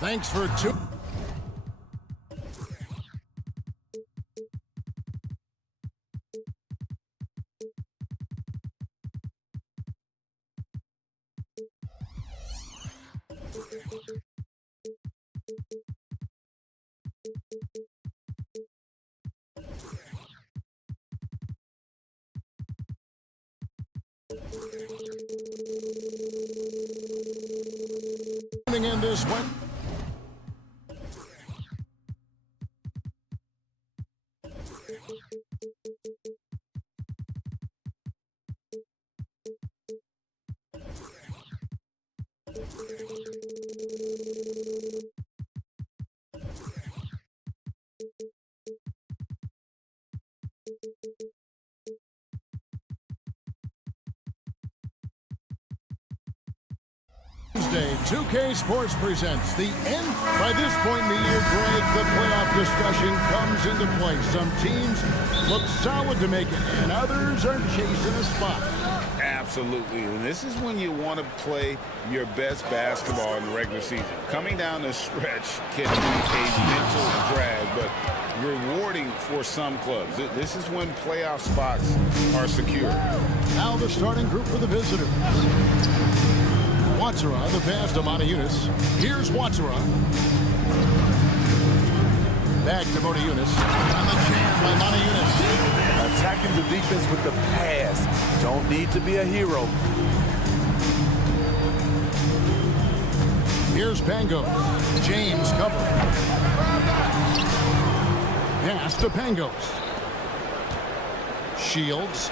Thanks for two. In this one. Tuesday, 2K Sports presents the end. By this point in the year, Greg, the playoff discussion comes into play. Some teams look solid to make it, and others are chasing a spot. Absolutely, and this is when you want to play your best basketball in the regular season. Coming down the stretch can be a mental drag, but rewarding for some clubs. This is when playoff spots are secure. Now the starting group for the visitors. Watsura, the pass to Monaco. Here's Watsura. Back to Monaco. On the jam by Monaco. Attacking the defense with the pass. Don't need to be a hero. Here's Pango. James covering. Pass to Pangos. Shields.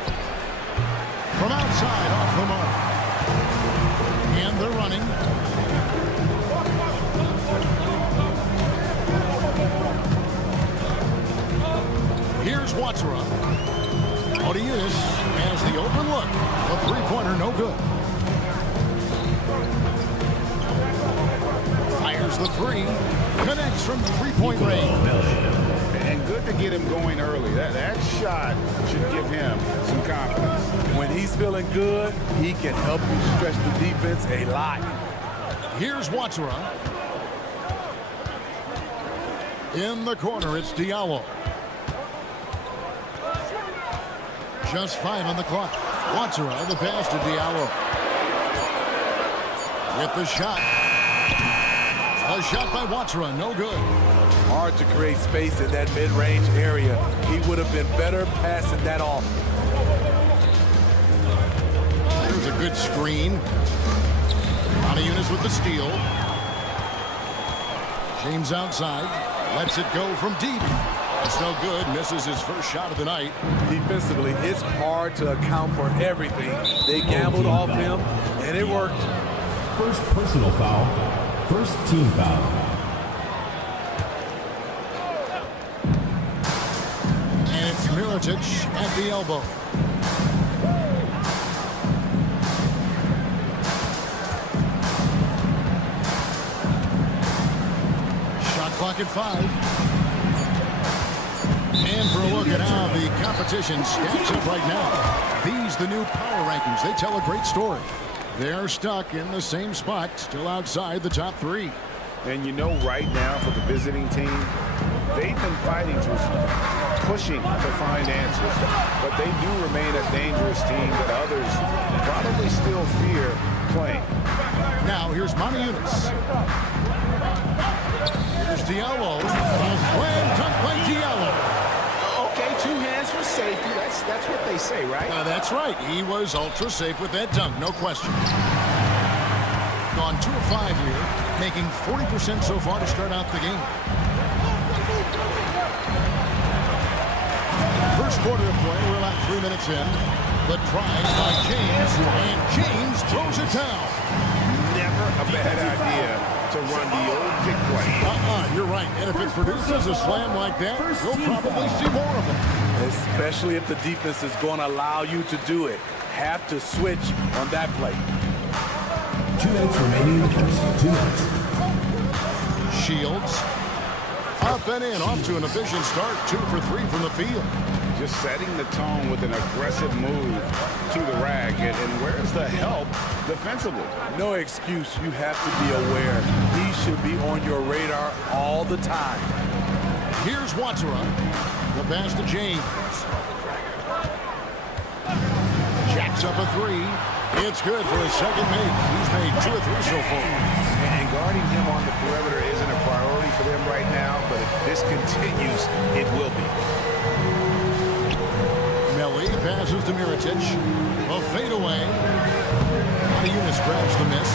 From outside off the mark. And they're running. Here's Watsura. Odiunis has the open look. A three-pointer, no good. Fires the three. Connects from three-point range. And good to get him going early. That shot should give him some confidence. When he's feeling good, he can help you stretch the defense a lot. Here's Watsura. In the corner, it's Diallo. Just 5 on the clock. Watsura, the pass to Diallo. With the shot. A shot by Watsura, no good. Hard to create space in that mid-range area. He would have been better passing that off. There's a good screen. Monaco with the steal. James outside. Lets it go from deep. That's no good. Misses his first shot of the night. Defensively, it's hard to account for everything. They gambled off him, and it worked. First personal foul. First team foul. And it's Mirotic at the elbow. Shot clock at 5. And for a look at how the competition stacks up right now. These, the new power rankings, they tell a great story. They're stuck in the same spot, still outside the top 3. And you know right now for the visiting team, they've been fighting pushing to find answers. But they do remain a dangerous team that others probably still fear playing. Now here's Monaco. Here's Diallo. A slam dunk by Diallo. Okay, 2 hands for safety. That's what they say, right? That's right. He was ultra safe with that dunk, no question. Gone 2 of 5 here, making 40% so far to start out the game. First quarter of play, we're about 3 minutes in. The try by James, and James throws it down. Never a bad idea to run the old kick play. You're right. And if it produces a slam like that, you'll probably see more of them. Especially if the defense is going to allow you to do it. Have to switch on that play. 2 minutes remaining in the first. 2 minutes. Shields. Up and in, off to an efficient start. 2 for 3 from the field. Just setting the tone with an aggressive move to the rack. And where's to help defensively. No excuse. You have to be aware. He should be on your radar all the time. Here's Watsura. The pass to James. Jacks up a three. It's good for his second make. He's made 2 or 3 so far. And guarding him on the perimeter isn't a priority for them right now, but if this continues, it will be. Melli passes to Mirotic. A fadeaway. Eunice grabs the miss.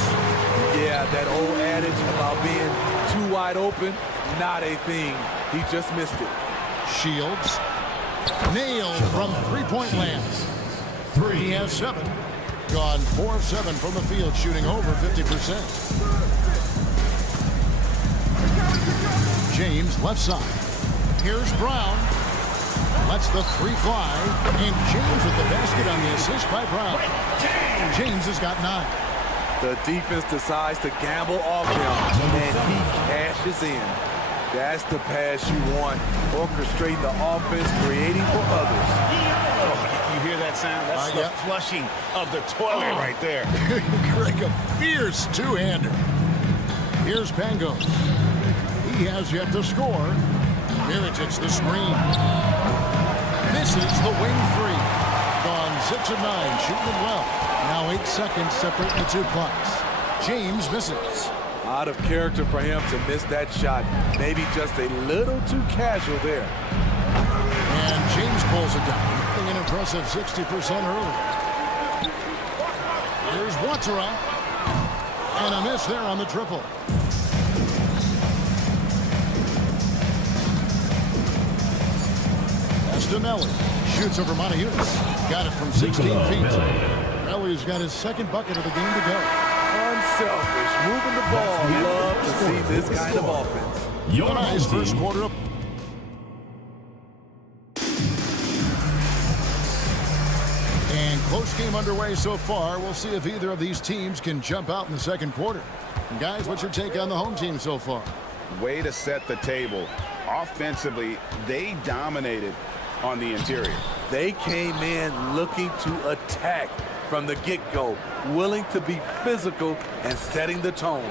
Yeah, that old adage about being too wide open, not a thing. He just missed it. Shields. Nailed from three-point land. He has 7. Gone 4 of 7 from the field, shooting over 50%. James, left side. Here's Brown. Lets the 3 fly. And James with the basket on the assist by Brown. James has got 9. The defense decides to gamble off him, and he cashes in. That's the pass you want. Orchestrating the offense, creating for others. Oh, you hear that sound? That's the flushing of the toilet right there. Greg, a fierce two-hander. Here's Pangos. He has yet to score. Mirotic the screen. Misses the wing 3. Gone 6 of 9, shooting it well. Now 8 seconds separate the 2 clocks. James misses. Out of character for him to miss that shot. Maybe just a little too casual there. And James pulls it down. An impressive 60% early. Here's Watsura. And a miss there on the triple. Melli shoots over Eunice. Got it from 16 feet. Melli's got his second bucket of the game to go. Unselfish, moving the ball. Love to see this kind of offense. A nice first quarter. And close game underway so far. We'll see if either of these teams can jump out in the second quarter. And guys, what's your take on the home team so far? Way to set the table. Offensively, they dominated on the interior. They came in looking to attack from the get-go, willing to be physical and setting the tone.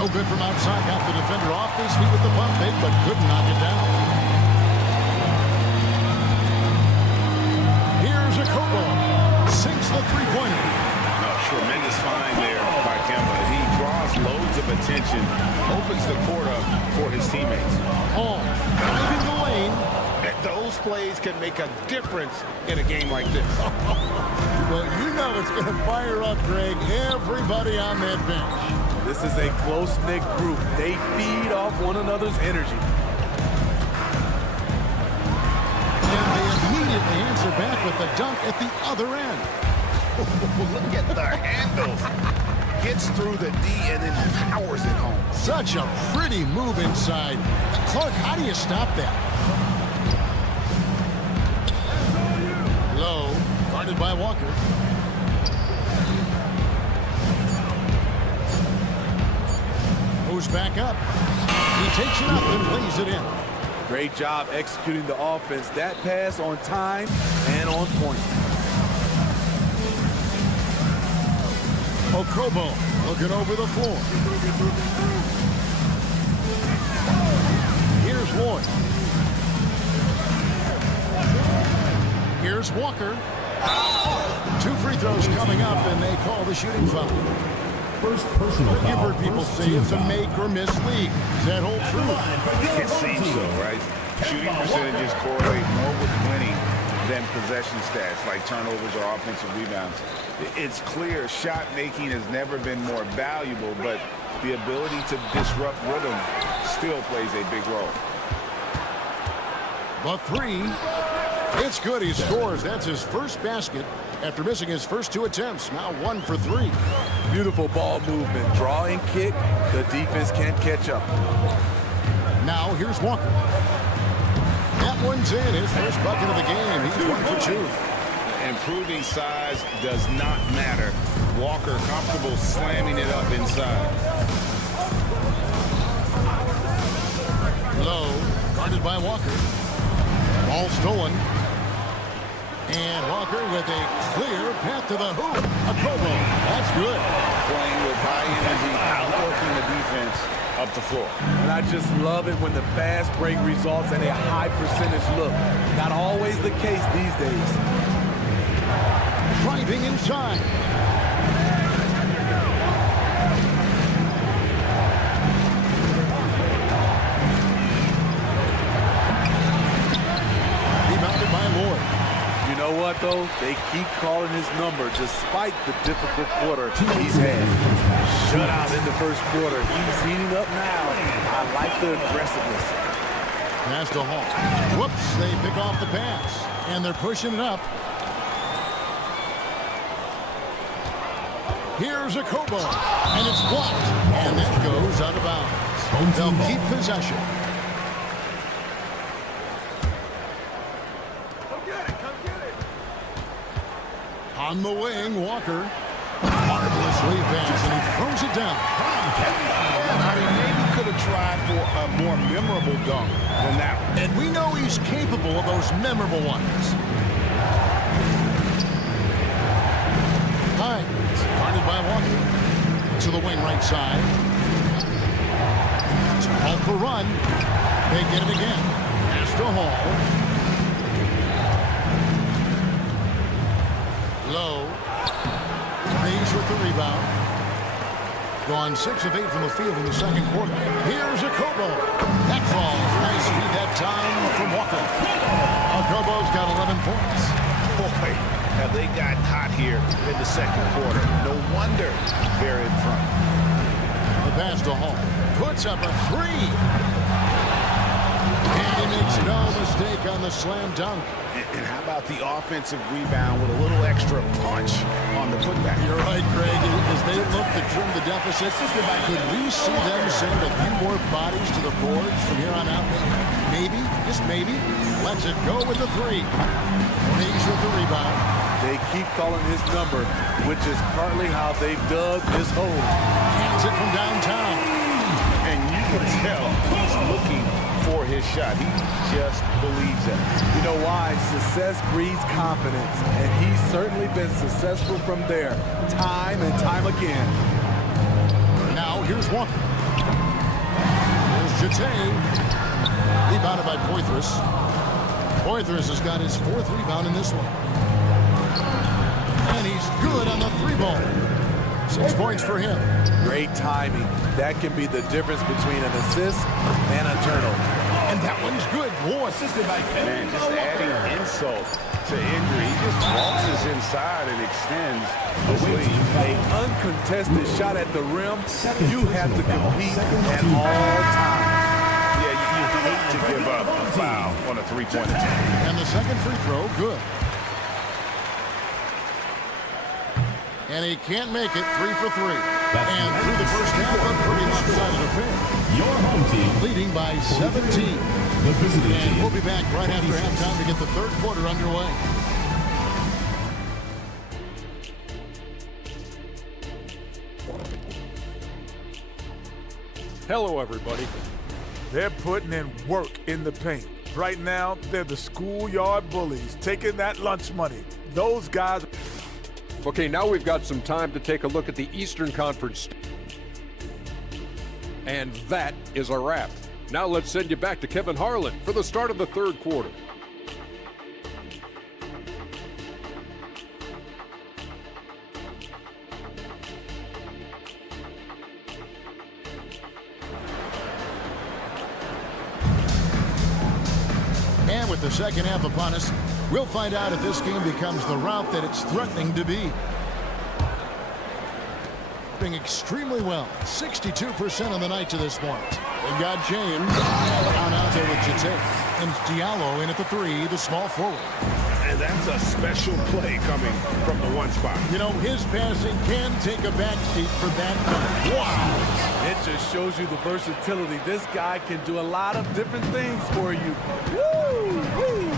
No good from outside. Got the defender off his feet with the bump fake, but couldn't knock it down. Here's a Kobo. Sinks the three-pointer. Tremendous find there by Kemba. He draws loads of attention, opens the court up for his teammates. Driving the lane. Those plays can make a difference in a game like this. Well, you know it's going to fire up, Greg, everybody on that bench. This is a close-knit group. They feed off one another's energy. And they immediately answer back with the dunk at the other end. Look at the handles. Gets through the D and then powers it home. Such a pretty move inside. Clark, how do you stop that? Low, guarded by Walker. Moves back up. He takes it up and lays it in. Great job executing the offense. That pass on time and on point. Okobo looking over the floor. Here's Lloyd. Here's Walker. 2 free throws coming up, and they call the shooting foul. First personal foul. You've heard people say it's a make or miss league. Does that hold true? It seems so, right? Shooting percentages correlate more with winning than possession stats like turnovers or offensive rebounds. It's clear shot making has never been more valuable, but the ability to disrupt rhythm still plays a big role. The 3. It's good. He scores. That's his first basket after missing his first 2 attempts. Now 1 for 3. Beautiful ball movement. Draw and kick. The defense can't catch up. Now here's Walker. That one's in. His first bucket of the game. He's 1 for 2. Improving size does not matter. Walker comfortable slamming it up inside. Low, guarded by Walker. Ball stolen. And Walker with a clear path to the hoop. A Kobo. That's good. Playing with high energy, outworking the defense up the floor. And I just love it when the fast break results in a high percentage look. Not always the case these days. Driving inside. Rebounded by Lloyd. You know what, though? They keep calling his number despite the difficult quarter he's had. Shutout in the first quarter. He's heating up now. I like the aggressiveness. Pass to Hall. Whoops, they pick off the pass. And they're pushing it up. Here's a Kobo. And it's blocked. And that goes out of bounds. They'll keep possession. On the wing, Walker. Marvelous lead pass, and he throws it down. I mean, maybe could have tried for a more memorable dunk than that one. And we know he's capable of those memorable ones. Hines, guarded by Walker. To the wing right side. To Hall for run. They get it again. Pass to Hall. Low. Reeves with the rebound. Gone 6 of 8 from the field in the second quarter. Here's a Kobo. That falls. Nice feed that time from Walker. Kobo's got 11 points. Boy, have they gotten hot here in the second quarter. No wonder they're in front. The pass to Hall. Puts up a three. And he makes no mistake on the slam dunk. And how about the offensive rebound with a little extra punch on the putback? You're right, Greg. As they look to trim the deficit, could we see them send a few more bodies to the boards from here on out? Maybe, just maybe. Lets it go with the three. Reeves with the rebound. They keep calling his number, which is partly how they've dug this hole. Hands it from downtown. And you can tell he's looking for his shot. He just believes it. You know why? Success breeds confidence, and he's certainly been successful from there, time and time again. Now here's Walker. Here's Jete. Rebounded by Poitras. Poitras has got his 4th rebound in this one. And he's good on the 3-ball. 6 points for him. Great timing. That can be the difference between an assist and a turnover. And that one's good. War assisted by Man, just adding insult to injury. He just waltzes inside and extends the lead. An uncontested shot at the rim, you have to compete at all times. Yeah, you hate to give up a foul on a three-point attempt. And the second free throw, good. And he can't make it 3 for 3. And through the first half, a pretty lopsided affair. Your home team Leading by 17. the visiting And team. we'll be back right after halftime to get the third quarter underway. Hello, everybody. They're putting in work in the paint. Right now, they're the schoolyard bullies, taking that lunch money. Those guys... Okay, now we've got some time to take a look at the Eastern Conference. And that is a wrap. Now let's send you back to Kevin Harlan for the start of the third quarter. And with the second half upon us, we'll find out if this game becomes the route that it's threatening to be. Doing extremely well, 62% on the night to this point. They've got James out there with Jete. And Diallo in at the 3, the small forward. And that's a special play coming from the one spot. You know, his passing can take a backseat for that dunk. Wow! It just shows you the versatility. This guy can do a lot of different things for you. Woo! Woo!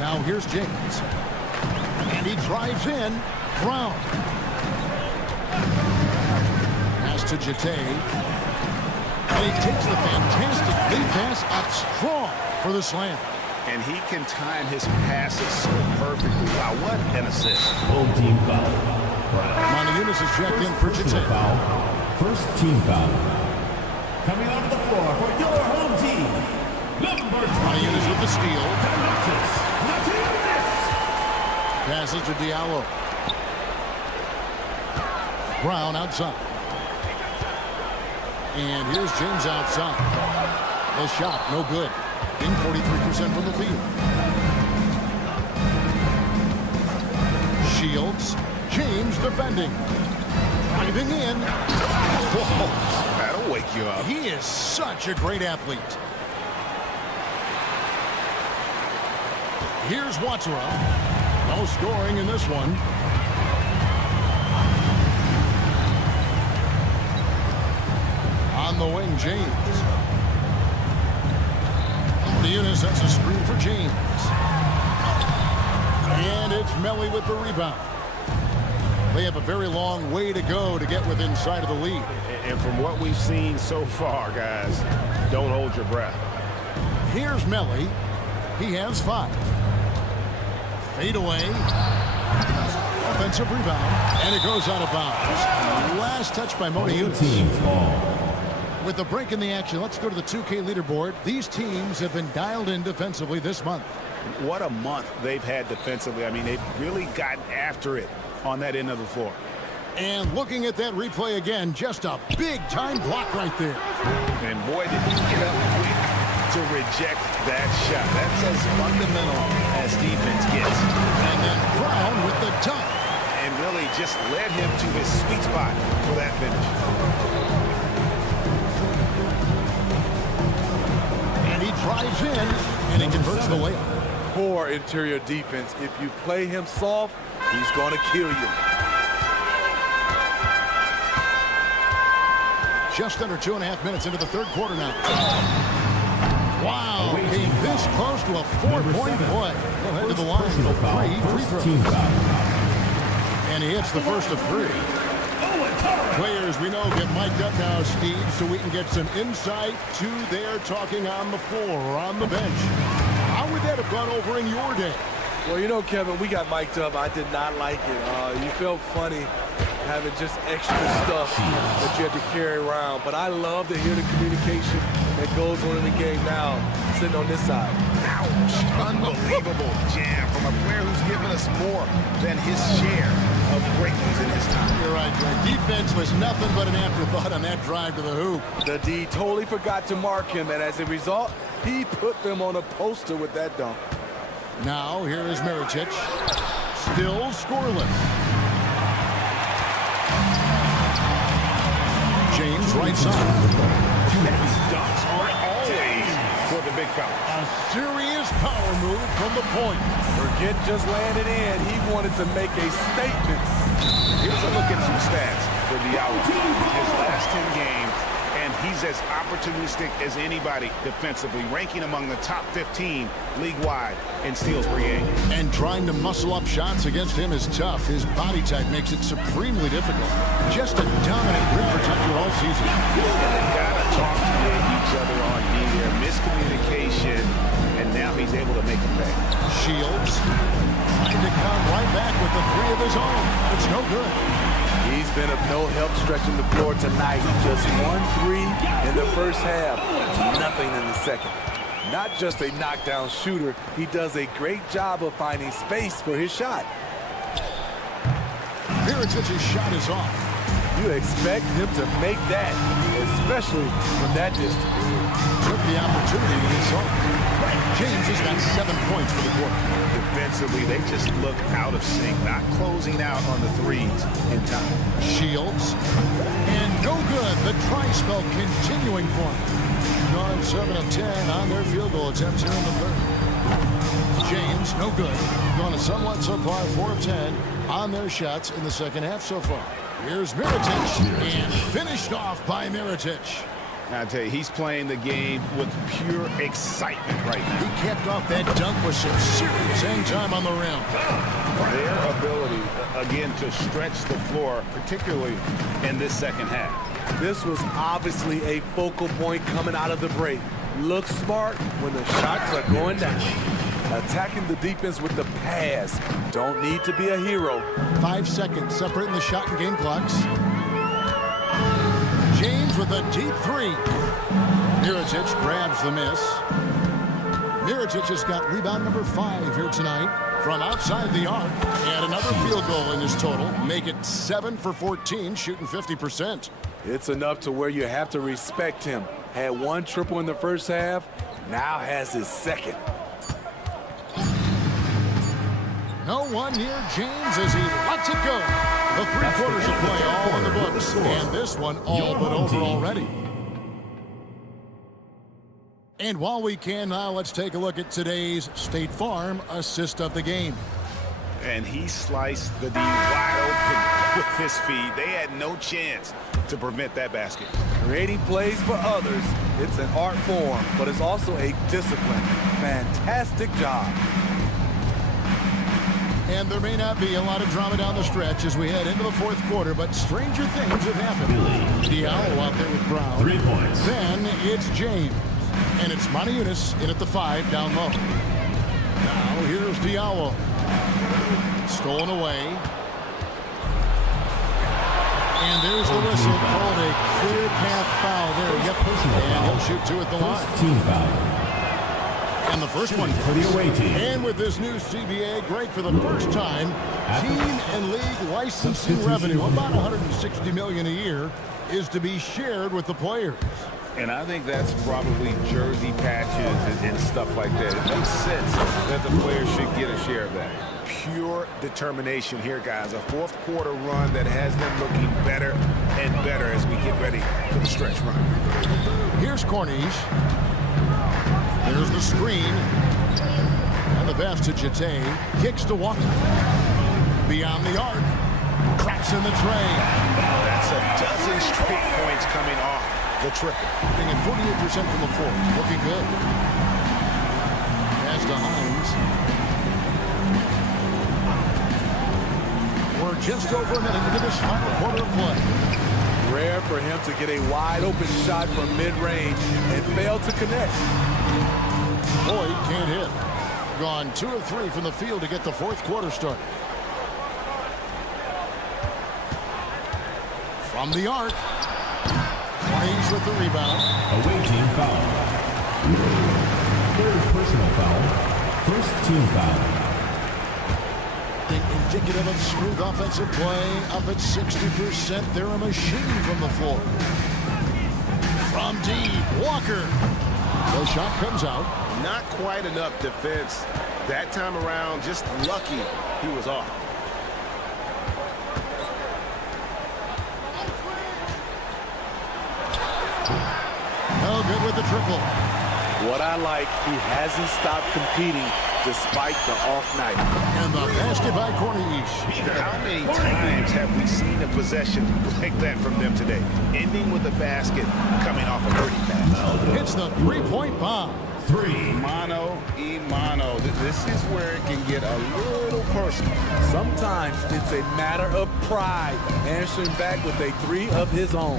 Now here's James. And he drives in. Brown. Pass to Jete. And he takes the fantastic lead pass up strong for the slam. And he can time his passes so perfectly. Wow, what an assist. Home team foul. Monteunitas is checked in for Personal Jate. foul. First team foul. Coming onto the floor for your home team. Number 20. Monteunitas with the steal. Monteunitas. Passes to Diallo. Brown outside. And here's James outside. The shot, no good. In 43% from the field. Shields. James defending. Driving in. Whoa. That'll wake you up. He is such a great athlete. Here's Watsura. No scoring in this one. On the wing, James. Monteunitas has a screen for James. And it's Melly with the rebound. They have a very long way to go to get within sight of the lead. And from what we've seen so far, guys, don't hold your breath. Here's Melly. He has 5. Fade away. Offensive rebound. And it goes out of bounds. Last touch by Monteunitas. Team ball. With the break in the action, let's go to the 2K leaderboard. These teams have been dialed in defensively this month. What a month they've had defensively. I mean, they've really gotten after it on that end of the floor. And looking at that replay again, just a big-time block right there. And boy, did he get up quick to reject that shot. That's as fundamental as defense gets. And then Brown with the dunk. And really just led him to his sweet spot for that finish. And he drives in, and he converts the layup. Poor interior defense. If you play him soft, he's going to kill you. Just under 2.5 minutes into the third quarter now. Wow, came this close to a 4-point play. He'll head to the line Personal for foul. 3 free First team throws. foul. And he hits the first of 3. Players we know get mic'd up now, Steve, so we can get some insight to their talking on the floor or on the bench. How would that have gone over in your day? Well, you know, Kevin, we got mic'd up. I did not like it. You felt funny having just extra stuff that you had to carry around. But I love to hear the communication that goes on in the game now, sitting on this side. Ouch. Unbelievable jam from a player who's given us more than his share of greatness in his time. You're right, Greg. Defense was nothing but an afterthought on that drive to the hoop. The D totally forgot to mark him, and as a result, he put them on a poster with that dunk. Now, here is Mirotic. Still scoreless. James right side. Dunks are always for the big fella. A serious power move from the point. Forget just landing in. He wanted to make a statement. Here's a look at some stats for Diallo. His last 10 games, and he's as opportunistic as anybody defensively, ranking among the top 15 league-wide in steals per game. And trying to muscle up shots against him is tough. His body type makes it supremely difficult. Just a dominant rim protector all season. They've got to talk to each other on D there. Miscommunication, and now he's able to make a pay. Shields trying to come right back with the 3 of his own. It's no good. He's been of no help stretching the floor tonight. Just 1 3 in the first half. Nothing in the second. Not just a knockdown shooter, he does a great job of finding space for his shot. Mirotic's shot is off. You expect him to make that, especially from that distance. Took the opportunity to get some. James has got 7 points for the quarter. Defensively, they just look out of sync, not closing out on the threes in time. Shields. And no good. The try spell continuing for him. Gone 7 of 10 on their field goal attempts here in the third. James, no good. Gone a somewhat subpar 4 of 10 on their shots in the second half so far. Here's Mirotic, and finished off by Mirotic. I tell you, he's playing the game with pure excitement right now. He capped off that dunk with some serious hang time on the rim. Their ability, again, to stretch the floor, particularly in this second half. This was obviously a focal point coming out of the break. Look smart when the shots are going down. Attacking the defense with the pass. Don't need to be a hero. 5 seconds separating the shot and game clocks. James with a deep three. Mirotic grabs the miss. Mirotic has got rebound number 5 here tonight from outside the arc. And another field goal in his total. Make it 7 for 14, shooting 50%. It's enough to where you have to respect him. Had 1 triple in the first half, now has his second. No one near James as he lets it go. The 3 quarters of play all in the books. And this one all but over already. And while we can now, let's take a look at today's State Farm assist of the game. And he sliced the D wide open with his feed. They had no chance to prevent that basket. Creating plays for others, it's an art form, but it's also a discipline. Fantastic job. And there may not be a lot of drama down the stretch as we head into the 4th quarter, but stranger things have happened. Diallo out there with Brown. 3 points. Then it's James. And it's Montiunas in at the 5 down low. Now here's Diallo. Stolen away. And there's the whistle. Called a clear path foul there. Yep. And he'll shoot 2 at the line. Team foul. And the first one for the away team. And with this new CBA, great for the first time, team and league licensing revenue, about $160 million a year, is to be shared with the players. And I think that's probably jersey patches and stuff like that. It makes sense that the players should get a share of that. Pure determination here, guys. A 4th quarter run that has them looking better and better as we get ready for the stretch run. Here's Corniche. There's the screen. And the pass to Jete. Kicks to Walker. Beyond the arc. Traps in the tray. That's a dozen straight points coming off the triple. Being at 48% from the floor. Looking good. Pass to Hines. We're just over a minute into this final quarter of play. Rare for him to get a wide open shot from mid-range and fail to connect. Boyd can't hit. Gone 2 of 3 from the field to get the 4th quarter started. From the arc. He's with the rebound. Away team foul. 3rd personal foul. 1st team foul. Indicative of smooth offensive play. Up at 60%. They're a machine from the floor. From deep, Walker. The shot comes out. Not quite enough defense that time around. Just lucky he was off. No good with the triple. What I like, he hasn't stopped competing despite the off night. And the basket by Corniche. How many times have we seen a possession like that from them today? Ending with a basket coming off a dirty pass. It's the 3-point bomb. 3. Mano y mano. This is where it can get a little personal. Sometimes it's a matter of pride, answering back with a 3 of his own.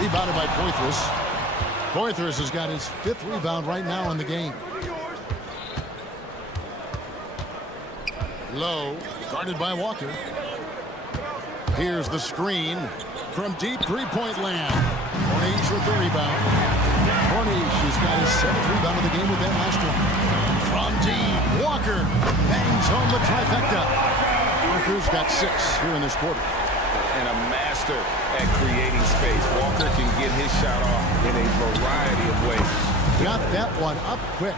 Rebounded by Poitras. Poitras has got his 5th rebound right now in the game. Low, guarded by Walker. Here's the screen from deep 3-point land. Corniche with the rebound. Corniche has got his 7th rebound of the game with that last one. From deep, Walker bangs home the trifecta. Walker's got 6 here in this quarter. And a master at creating space. Walker can get his shot off in a variety of ways. Got that one up quick.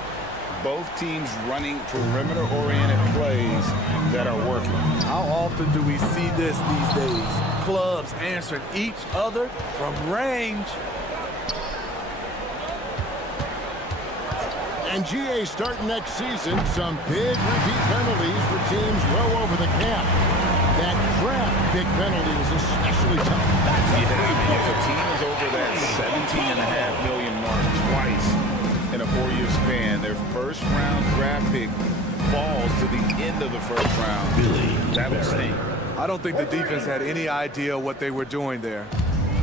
Both teams running perimeter-oriented plays that are working. How often do we see this these days? Clubs answering each other from range. And GA starting next season, some big repeat penalties for teams well over the cap. That draft big penalty is especially tough. If a team is over that $17.5 million mark twice in a 4-year span, their first-round draft pick falls to the end of the first round. That'll sting. I don't think the defense had any idea what they were doing there.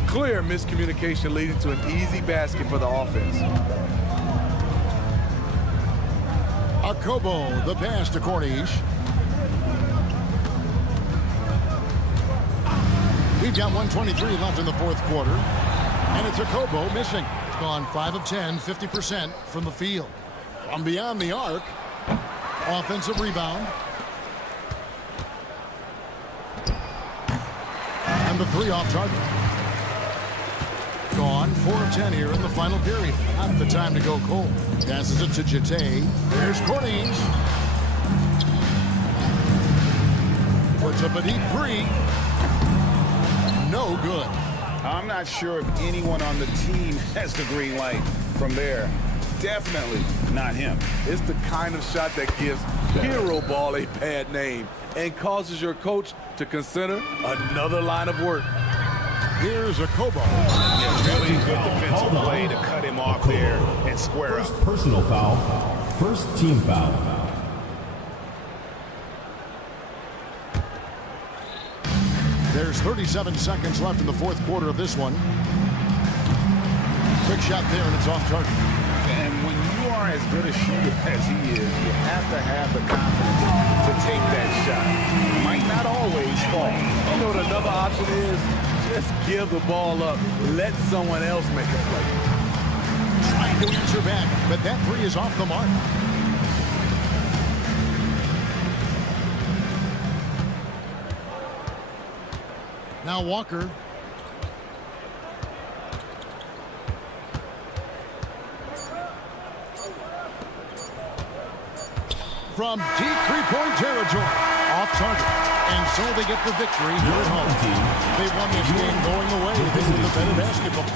Clear miscommunication leading to an easy basket for the offense. Akobo, the pass to Corniche. We've got 1:23 left in the fourth quarter. And it's Akobo missing. Gone 5 of 10, 50% from the field. From beyond the arc. Offensive rebound. And the 3 off target. Gone 4 of 10 here in the final period. Not the time to go cold. Passes it to Jete. Here's Corniche. Puts up a deep 3. No good. I'm not sure if anyone on the team has the green light from there. Definitely not him. It's the kind of shot that gives hero ball a bad name and causes your coach to consider another line of work. Here's Akobo. Yeah, really good defensive play to cut him off there and square up. First personal foul. First team foul. There's 37 seconds left in the fourth quarter of this one. Quick shot there, and it's off target. And when you are as good a shooter as he is, you have to have the confidence to take that shot. It might not always fall. You know what another option is? Just give the ball up. Let someone else make a play. Trying to answer back, but that 3 is off the mark. Now Walker. From deep three-point territory. Off target. And so they get the victory here at home. They won this game going away. They were the better basketball.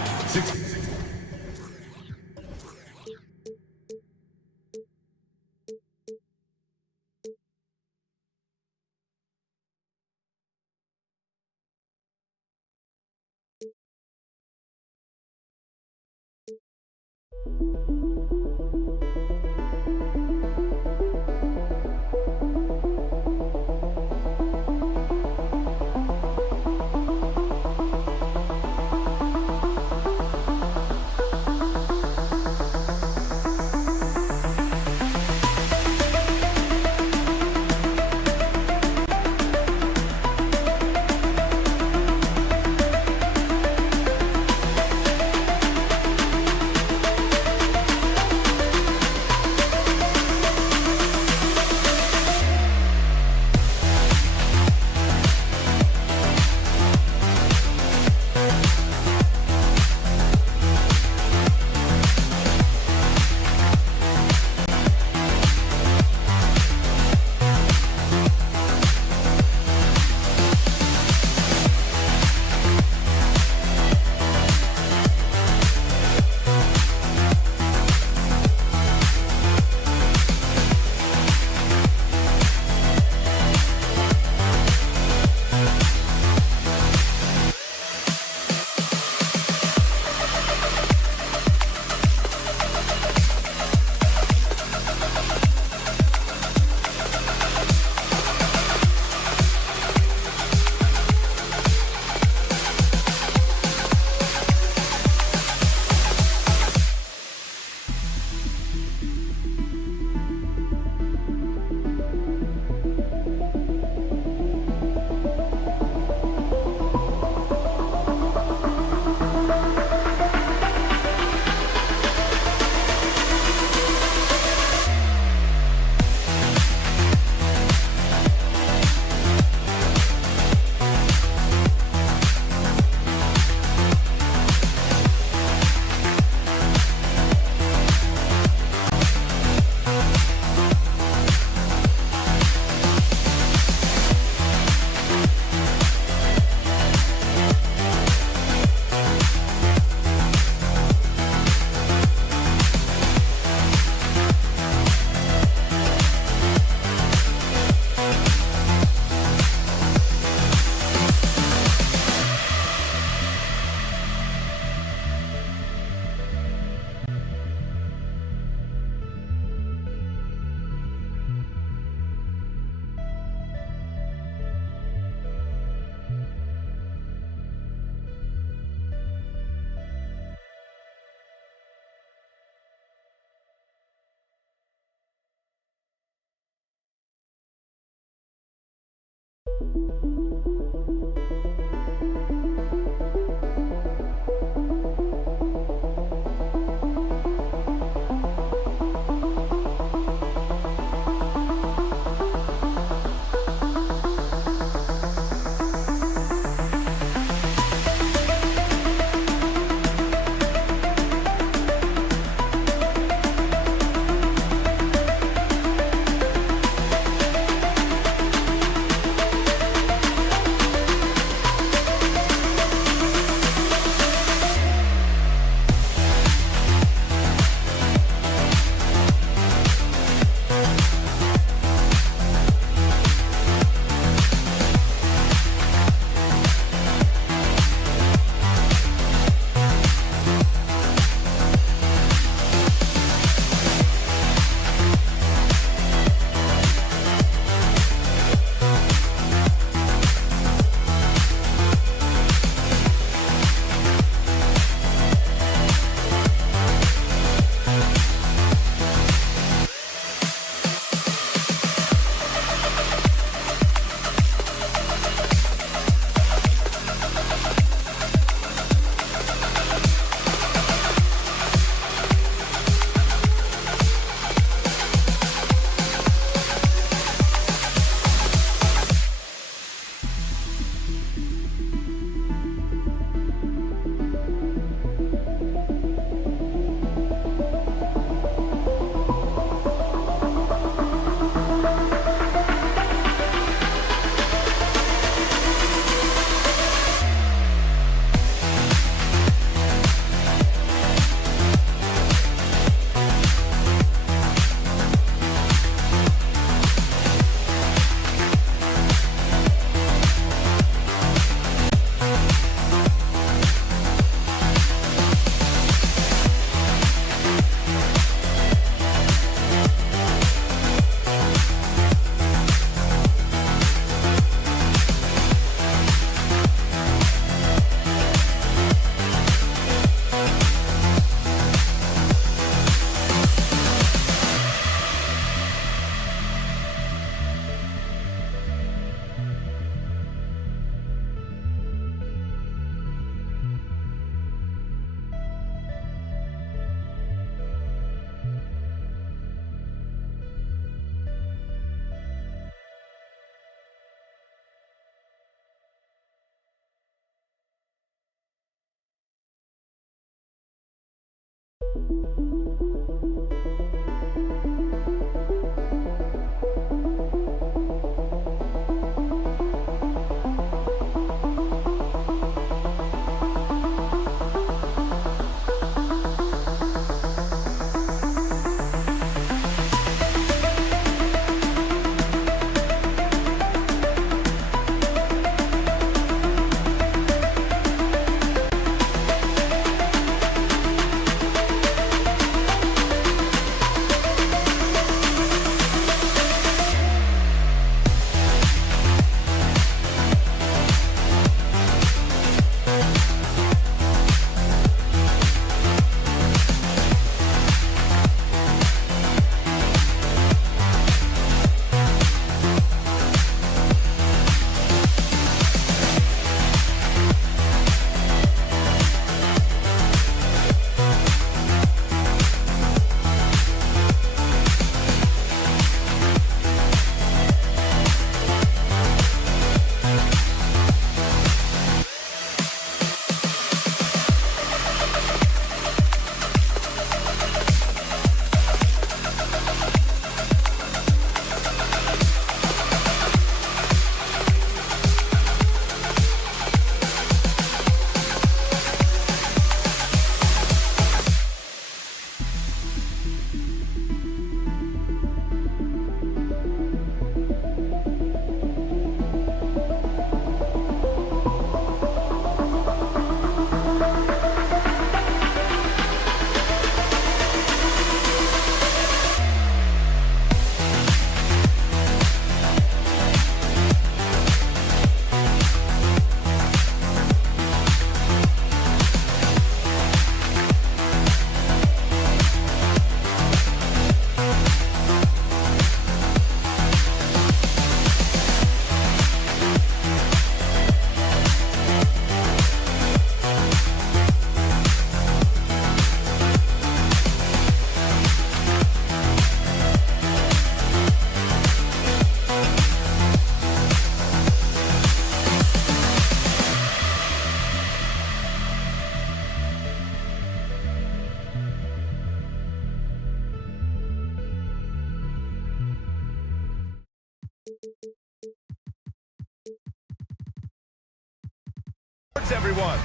Thanks, everyone.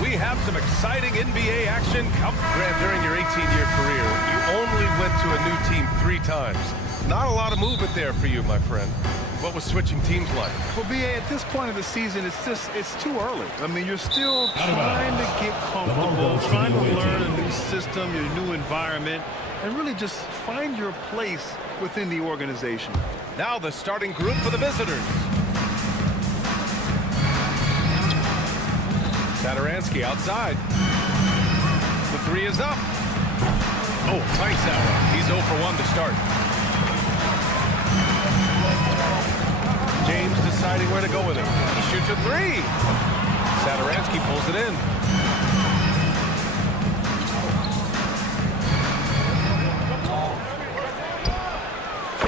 We have some exciting NBA action. Grant, during your 18-year career, you only went to a new team 3 times. Not a lot of movement there for you, my friend. What was switching teams like? Well, B.A., at this point of the season, it's too early. I mean, you're still trying to get comfortable, trying to learn a new system, your new environment, and really just find your place within the organization. Now the starting group for the visitors. Saturansky outside. The 3 is up. Oh, nice that one. He's 0 for 1 to start. James deciding where to go with it. He shoots a 3. Saturansky pulls it in.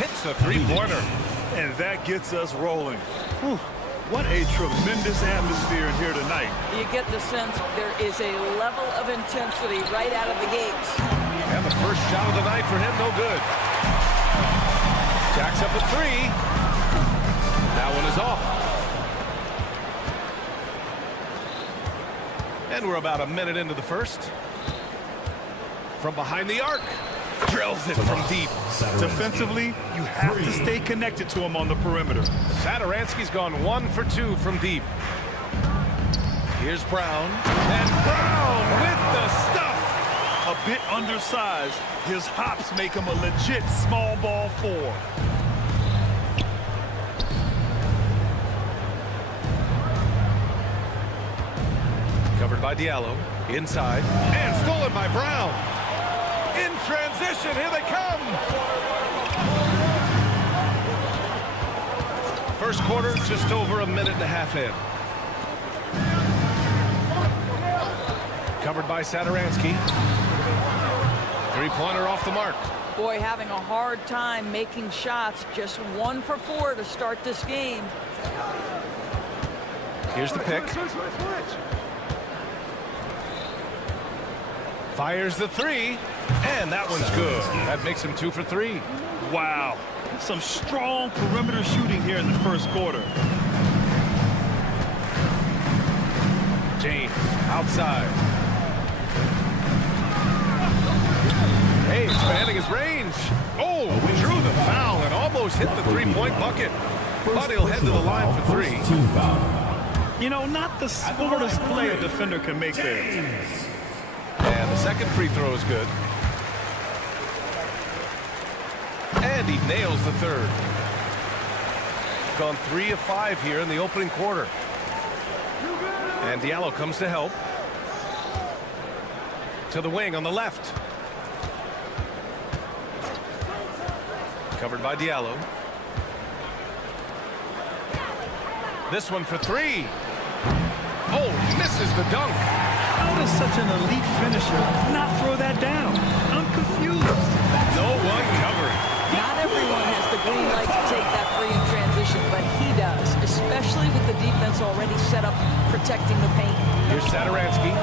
Hits the 3-pointer. And that gets us rolling. Whew. What a tremendous atmosphere in here tonight. You get the sense there is a level of intensity right out of the gates. And the first shot of the night for him, no good. Jacks up a 3. That one is off. And we're about a minute into the first. From behind the arc. Drills it from deep. Defensively, you have to stay connected to him on the perimeter. Saturansky's gone 1 for 2 from deep. Here's Brown. And Brown with the stuff. A bit undersized, his hops make him a legit small ball 4. Covered by Diallo. Inside. And stolen by Brown. In transition, here they come. First quarter, just over a minute and a half in. Covered by Saturansky. 3-pointer off the mark. Boy, having a hard time making shots. Just 1 for 4 to start this game. Here's the pick. Fires the 3. And that one's good. That makes him 2 for 3. Wow. Some strong perimeter shooting here in the first quarter. James outside. Hey, expanding his range. Oh, drew the foul and almost hit the 3-point bucket. But he'll head to the line for 3. You know, not the smartest play a defender can make there. And the second free throw is good. And he nails the third. Gone 3 of 5 here in the opening quarter. And Diallo comes to help. To the wing on the left. Covered by Diallo. This one for 3. Oh, misses the dunk. How does such an elite finisher not throw that down? I'm confused. No one covering. Not everyone has the green light to take that 3 in transition, but he does, especially with the defense already set up protecting the paint. Here's Saturansky.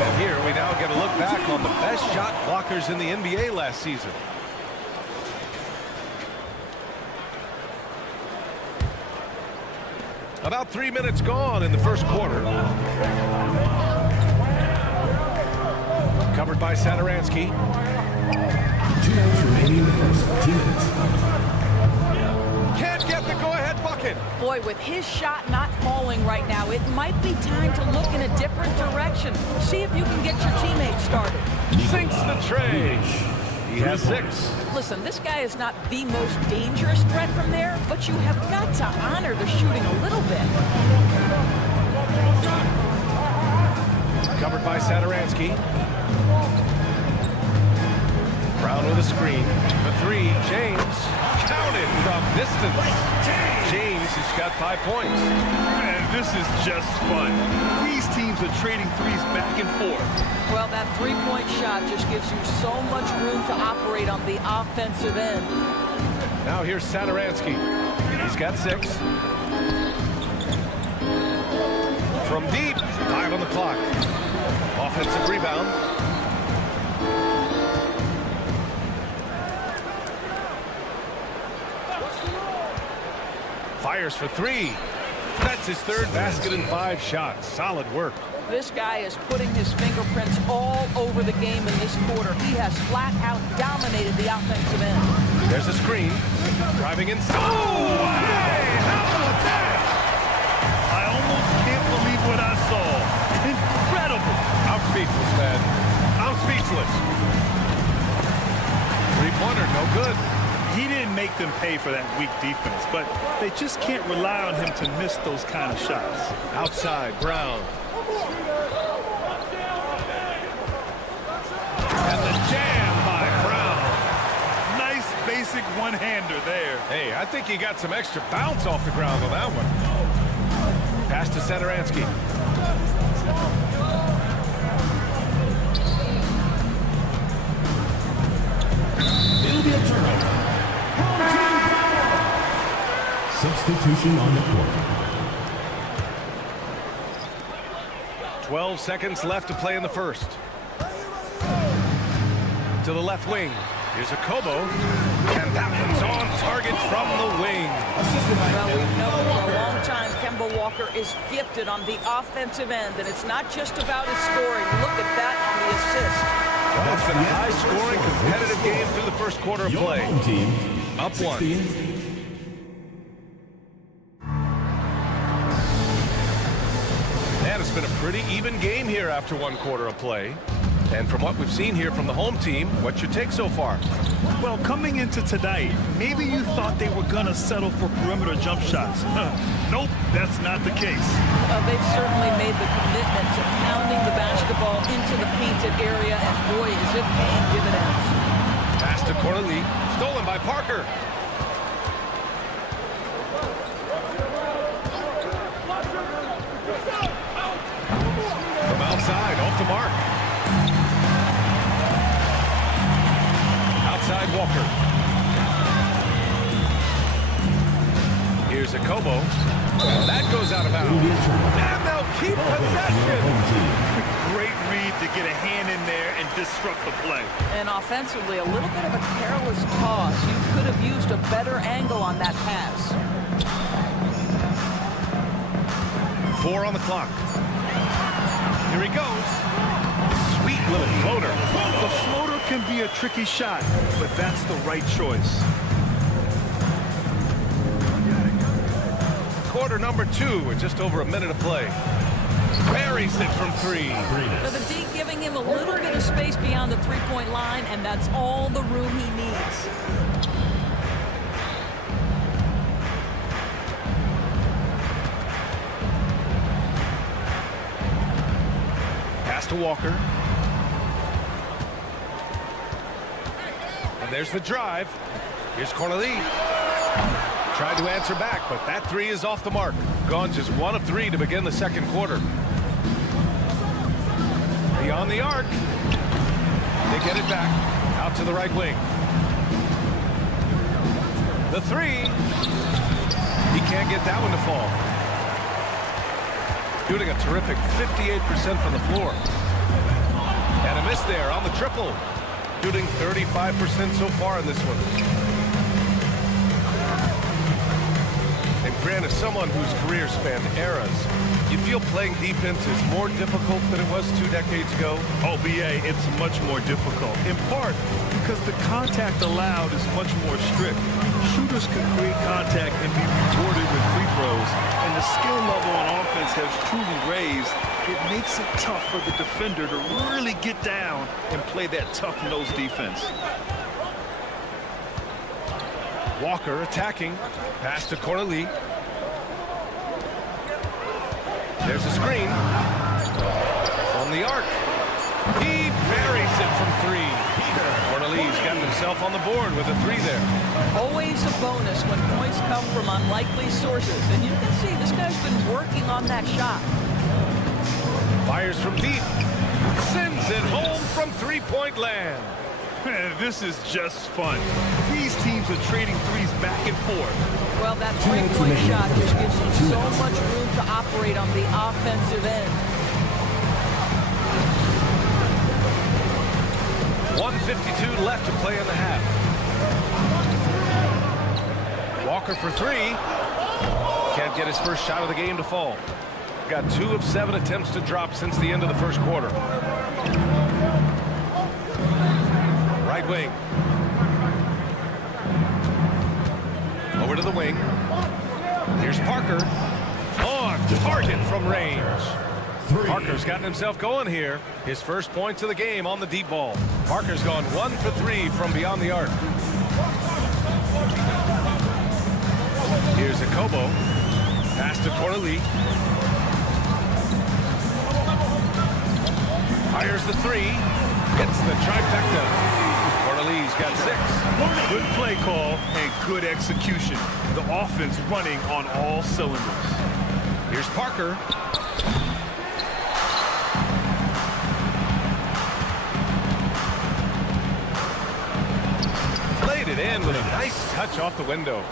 And here we now get a look back on the best shot blockers in the NBA last season. About 3 minutes gone in the first quarter. Covered by Saturansky. 2 minutes remaining in the first. 2 minutes. Can't get the go-ahead bucket. Boy, with his shot not falling right now, it might be time to look in a different direction. See if you can get your teammates started. Sinks the tray. He has 6. Listen, this guy is not the most dangerous threat from there, but you have got to honor the shooting a little bit. Covered by Saturansky. Brown with a screen. For 3, James. Counted from distance. James has got 5 points. Man, this is just fun. These teams are trading threes back and forth. Well, that three-point shot just gives you so much room to operate on the offensive end. Now here's Saturansky. He's got 6. From deep, 5 on the clock. Offensive rebound. Fires for 3. That's his 3rd basket in 5 shots. Solid work. This guy is putting his fingerprints all over the game in this quarter. He has flat out dominated the offensive end. There's a screen. Driving inside. Oh, hey, how about that? I almost can't believe what I saw. Incredible. I'm speechless, man. I'm speechless. 3-pointer, no good. He didn't make them pay for that weak defense, but they just can't rely on him to miss those kind of shots. Outside, Brown. And the jam by Brown. Nice basic one-hander there. Hey, I think he got some extra bounce off the ground on that one. Pass to Saturansky. It'll be a turnover. Substitution on the court. 12 seconds left to play in the first. To the left wing. Here's a Kobo. And that one's on target from the wing. Well, we've known for a long time Kemba Walker is gifted on the offensive end, and it's not just about his scoring. Look at that on the assist. Well, it's been a high-scoring, competitive game through the first quarter of play. Team, Up 1. And it's been a pretty even game here after 1 quarter of play. And from what we've seen here from the home team, what's your take so far? Well, coming into tonight, maybe you thought they were going to settle for perimeter jump shots. Nope, that's not the case. Well, they've certainly made the commitment to pounding the basketball into the painted area, and boy, is it paying dividends. Pass to Corley, stolen by Parker. From outside, off the mark. Outside Walker. Here's a Kobo. That goes out of bounds. And they'll keep possession. Great read to get a hand in there and disrupt the play. And offensively, a little bit of a careless toss. You could have used a better angle on that pass. 4 on the clock. Here he goes. Sweet little floater. The floater can be a tricky shot, but that's the right choice. Quarter number 2 with just over a minute of play. Buries it from 3. So the D giving him a little bit of space beyond the three-point line, and that's all the room he needs. Pass to Walker. And there's the drive. Here's Corneli. Tried to answer back, but that 3 is off the mark. Gone just 1 of 3 to begin the second quarter. Beyond the arc. They get it back. Out to the right wing. The 3. He can't get that one to fall. Shooting a terrific 58% from the floor. And a miss there on the triple. Shooting 35% so far in this one. And Grant, as someone whose career spanned eras, you feel playing defense is more difficult than it was 2 decades ago? Oh, BA, it's much more difficult, in part because the contact allowed is much more strict. Shooters can create contact and be rewarded with free throws, and the skill level on offense has truly raised. It makes it tough for the defender to really get down and play that tough-nosed defense. Walker attacking. Pass to Corneli. There's a screen. From the arc. He buries it from 3. Corneli's got himself on the board with a 3 there. Always a bonus when points come from unlikely sources. And you can see this guy's been working on that shot. Fires from deep. Sends it from three-point land. This is just fun. These teams are trading threes back and forth. Well, that three-point shot just gives you so much room to operate on the offensive end. 1:52 left to play in the half. Walker for three. Can't get his first shot of the game to fall. Got 2 of 7 attempts to drop since the end of the first quarter. Right wing. Over to the wing. Here's Parker. On target from range. Parker's gotten himself going here. His first points of the game on the deep ball. Parker's gone 1 for 3 from beyond the arc. Here's Akobo. Pass to Corley. Fires the three. Hits the trifecta. Corley's got 6. Good play call and good execution. The offense running on all cylinders. Here's Parker. Played it in with a nice touch off the window.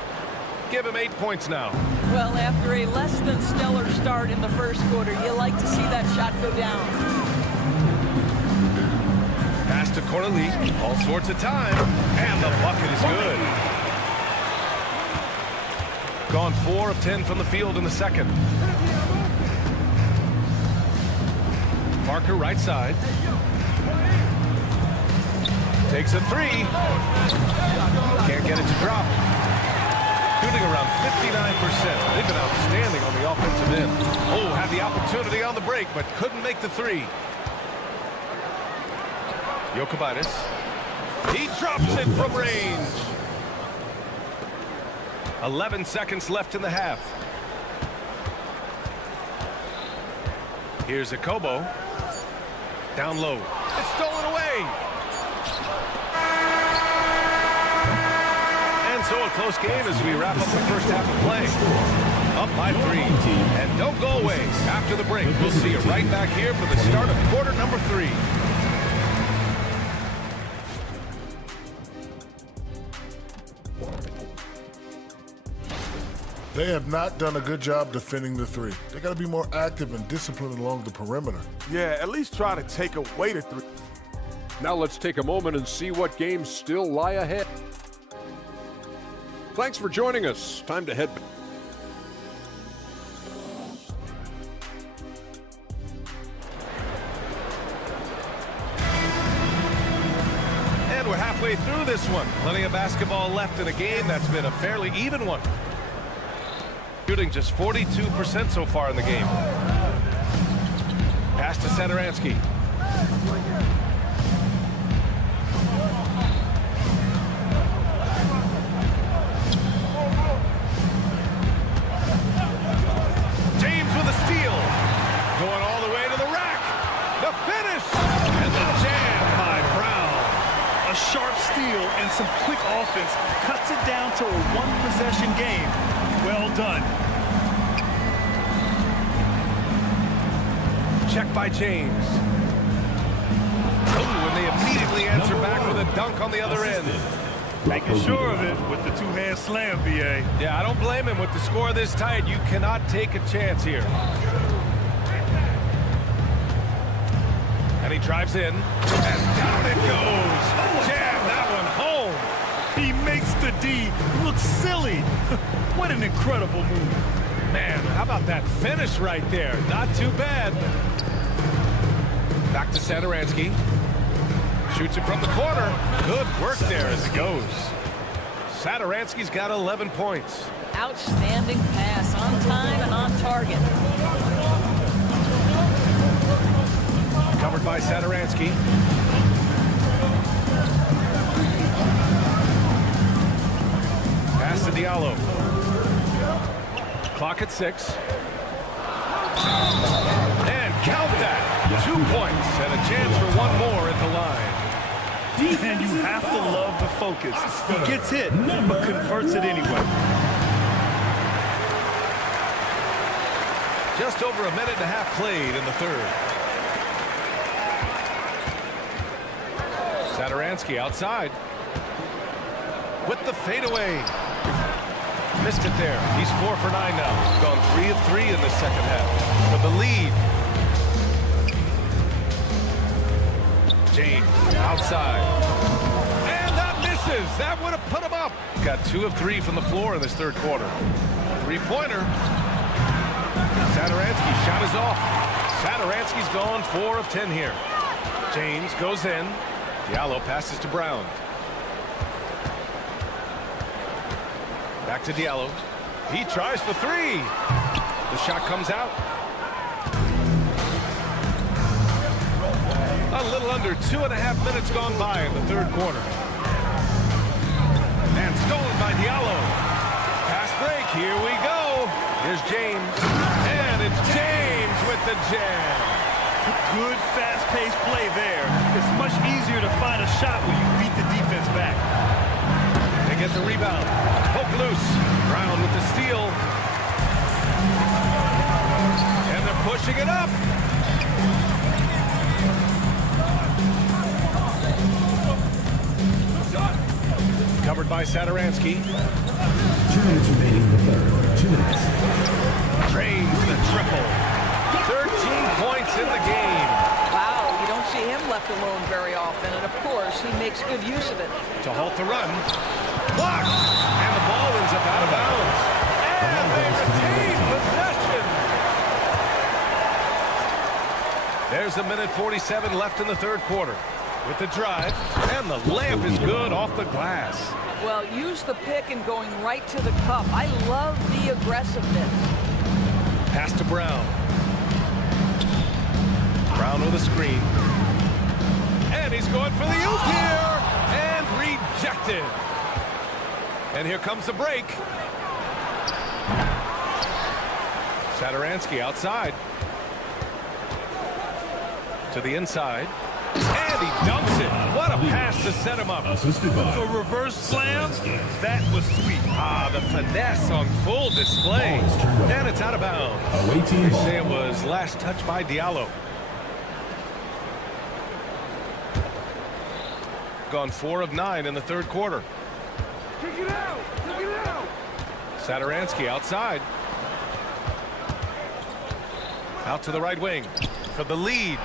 Give him 8 points now. Well, after a less than stellar start in the first quarter, you like to see that shot go down. Pass to Corley. All sorts of time. And the bucket is good. Gone 4 of 10 from the field in the second. Parker right side. Takes a three. Can't get it to drop. Shooting around 59%. They've been outstanding on the offensive end. Oh, had the opportunity on the break, but couldn't make the three. Jokic. He drops it from range. 11 seconds left in the half. Here's Akobo. Down low. It's stolen away. And so a close game as we wrap up the first half of play. Up by 3. And don't go away. After the break, we'll see you right back here for the start of quarter number 3. They have not done a good job defending the three. They got to be more active and disciplined along the perimeter. Yeah, at least try to take away the three. Now let's take a moment and see what games still lie ahead. Thanks for joining us. Time to head back. And we're halfway through this one. Plenty of basketball left in a game that's been a fairly even one. Shooting just 42% so far in the game. Pass to Satoransky. James with a steal. Going all the way to the rack. The finish. And the jam by Brown. A sharp steal and some quick offense cuts it down to a one-possession game. Well done. Check by James. Oh, and they immediately answer back with a dunk on the other end. Making sure of it with the two-hand slam, B.A. Yeah, I don't blame him. With the score this tight, you cannot take a chance here. And he drives in. And down it goes. Jam that one home. He makes the D look silly. What an incredible move. Man, how about that finish right there? Not too bad. Back to Satoransky. Shoots it from the corner. Good work there as it goes. Satoransky's got 11 points. Outstanding pass, on time and on target. Covered by Satoransky. Pass to Diallo. Clock at 6. And count that. 2 points and a chance for one more at the line. And you have to love the focus. He gets hit, but converts it anyway. Just over a minute and a half played in the third. Satoransky outside. With the fadeaway. Missed it there. He's 4 for 9 now. Gone 3 of 3 in the second half. For the lead. James outside. And that misses. That would have put him up. Got 2 of 3 from the floor in this third quarter. Three-pointer. Satoransky shot is off. Satoransky's gone 4 of 10 here. James goes in. Diallo passes to Brown. Back to Diallo. He tries for 3. The shot comes out. A little under 2.5 minutes gone by in the third quarter. And stolen by Diallo. Fast break. Here we go. Here's James. And it's James with the jam. Good fast-paced play there. It's much easier to find a shot when you beat the defense back. They get the rebound. Poke loose. Brown with the steal. And they're pushing it up. Covered by Satoransky. 2 minutes remaining in the third. 2 minutes. Drains the triple. 13 points in the game. Wow, you don't see him left alone very often, and of course, he makes good use of it. To halt the run. Blocked! And the ball ends up out of bounds. And they retain possession. There's 1:47 left in the third quarter. With the drive, and the layup is good off the glass. Well, use the pick and going right to the cup. I love the aggressiveness. Pass to Brown. Brown with a screen. And he's going for the oop here. And rejected. And here comes the break. Satoransky outside. To the inside. And he dunks it. What a pass to set him up. The reverse slam, that was sweet. Ah, the finesse on full display. And it's out of bounds. They say it was last touched by Diallo. Gone 4 of 9 in the third quarter. Kick it out! Kick it out! Satoransky outside. Out to the right wing for the lead.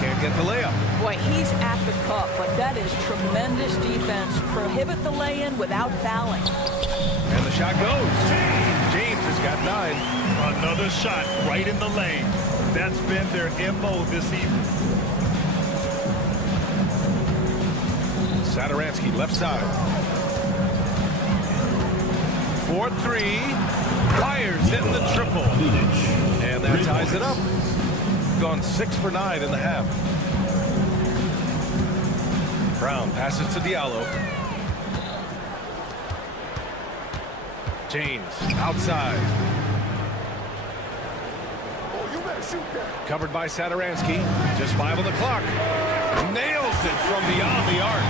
Can't get the layup. Boy, he's at the cup, but that is tremendous defense. Prohibit the lay-in without fouling. And the shot goes. James has got 9. Another shot right in the lane. That's been their MO this evening. Satoransky left side. 4-3. Fires in the triple. And that ties it up. Gone 6 for 9 in the half. Brown passes to Diallo. James outside. Covered by Satoransky. Just 5 on the clock. Nails it from beyond the arc.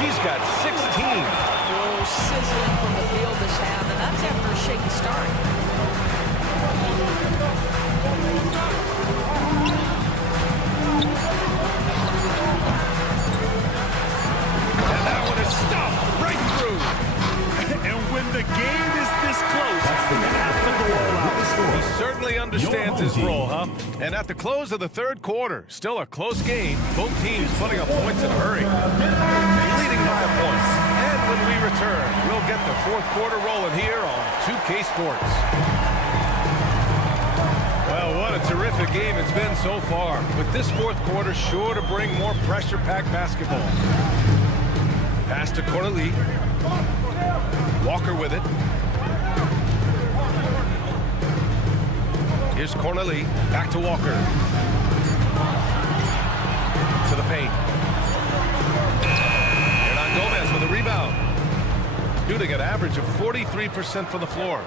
He's got 16. Oh, sizzling from the field this half, and that's after a shaky start. And that one is stopped right through. And when the game is this close, you have to go all out. He certainly understands his role, huh? And at the close of the third quarter, still a close game. Both teams putting up points in a hurry. Leading by a point. And when we return, we'll get the fourth quarter rolling here on 2K Sports. Well, what a terrific game it's been so far. With this fourth quarter sure to bring more pressure-packed basketball. Pass to Corley. Walker with it. Here's Corneli. Back to Walker. To the paint. Hernan Gomez with a rebound. Shooting an average of 43% from the floor.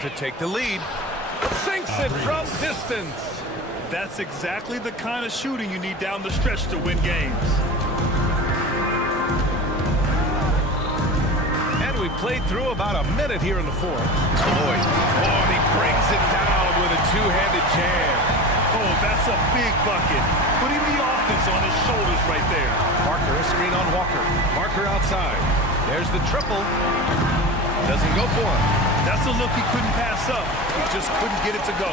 To take the lead. Sinks it from distance. That's exactly the kind of shooting you need down the stretch to win games. And we played through about a minute here in the fourth. Lloyd, and he brings it down with a two-handed jam. Oh, that's a big bucket. Putting the offense on his shoulders right there. Parker, a screen on Walker. Parker outside. There's the triple. Doesn't go for him. That's a look he couldn't pass up. He just couldn't get it to go.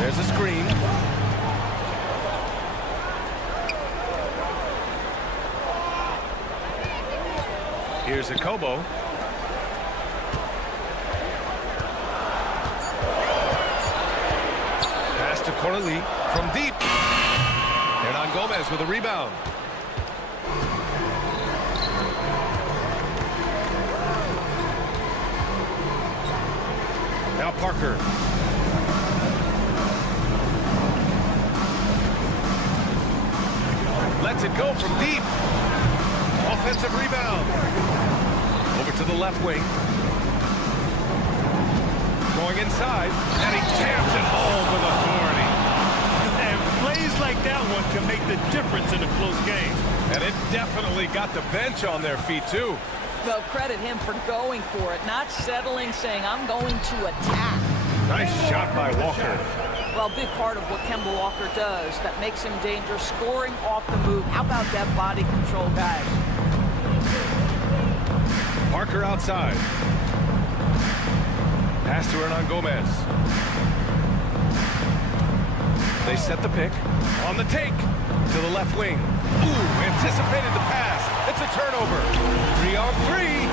There's a screen. Here's a Kobo. Pass to Corley from deep. Hernan Gomez with a rebound. Now Parker. Lets it go from deep. Offensive rebound. Over to the left wing. Going inside, and he jams it home with authority. And plays like that one can make the difference in a close game. And it definitely got the bench on their feet, too. Well, credit him for going for it, not settling, saying, I'm going to attack. Nice shot by Walker. Well, a big part of what Kemba Walker does that makes him dangerous, scoring off the move. How about that body control, guys? Parker outside. Pass to Hernan Gomez. They set the pick. On the take. To the left wing. Ooh, anticipated the pass. It's a turnover. 3-on-3.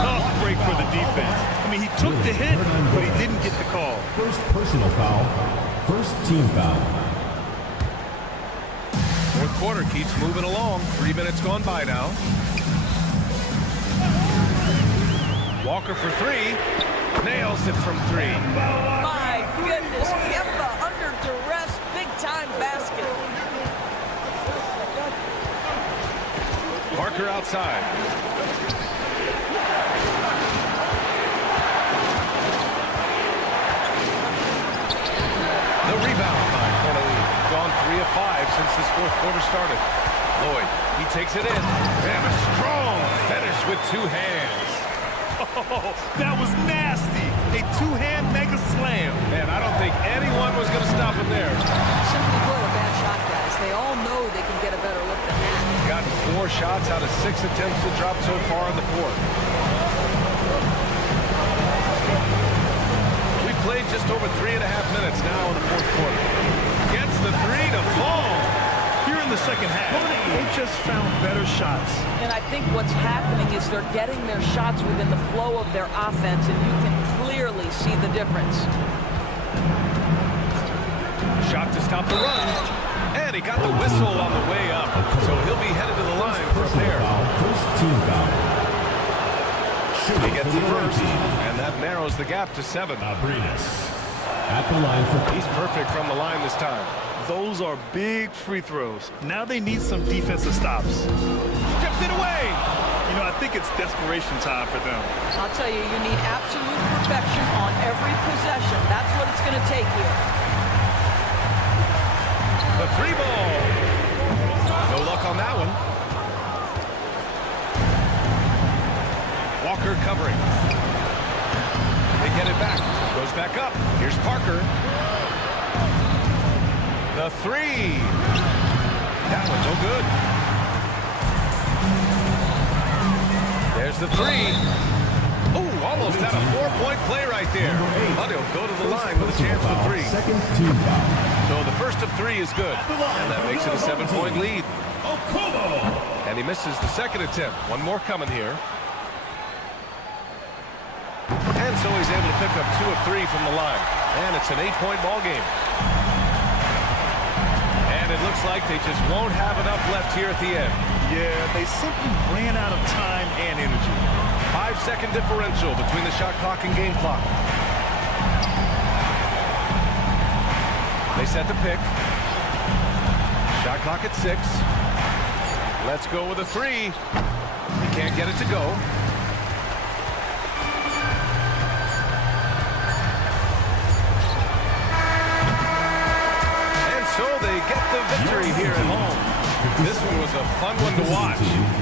Tough break for the defense. I mean, he took the hit, but he didn't get the call. First personal foul. First team foul. Fourth quarter keeps moving along. 3 minutes gone by now. Walker for three. Nails it from three. My goodness, Kemba under duress, big-time basket. Parker outside. The rebound by Corley. Gone 3 of 5 since this fourth quarter started. Lloyd, he takes it in. And a strong finish with two hands. Oh, that was nasty. A two-hand mega slam. Man, I don't think anyone was going to stop him there. Simply put, a bad shot, guys. They all know they can get a better look than that. Gotten 4 shots out of 6 attempts to drop so far in the fourth. We played just over 3.5 minutes now in the fourth quarter. Gets the three to fall. Here in the second half, they just found better shots. And I think what's happening is they're getting their shots within the flow of their offense, and you can clearly see the difference. Shot to stop the run. And he got the whistle on the way up. So he'll be headed to the line for a pair. First team foul. He gets the first, and that narrows the gap to 7. Abrinas at the line for. He's perfect from the line this time. Those are big free throws. Now they need some defensive stops. Stripped it away. You know, I think it's desperation time for them. I'll tell you, you need absolute perfection on every possession. That's what it's going to take here. The three ball. No luck on that one. Walker covering. They get it back. Goes back up. Here's Parker. The three. That one no good. There's the three. Ooh, almost had a 4-point play right there. But he'll go to the line with a chance for 3. Second team foul. So the first of 3 is good. And that makes it a 7-point lead. And he misses the second attempt. One more coming here. And so he's able to pick up 2 of 3 from the line. And it's an 8-point ball game. And it looks like they just won't have enough left here at the end. Yeah, they simply ran out of time and energy. 5-second differential between the shot clock and game clock. They set the pick. Shot clock at 6. Let's go with a 3. He can't get it to go. This one was a fun one to watch.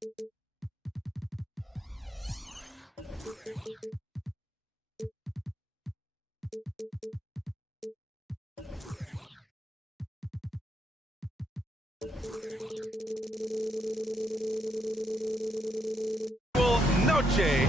Noche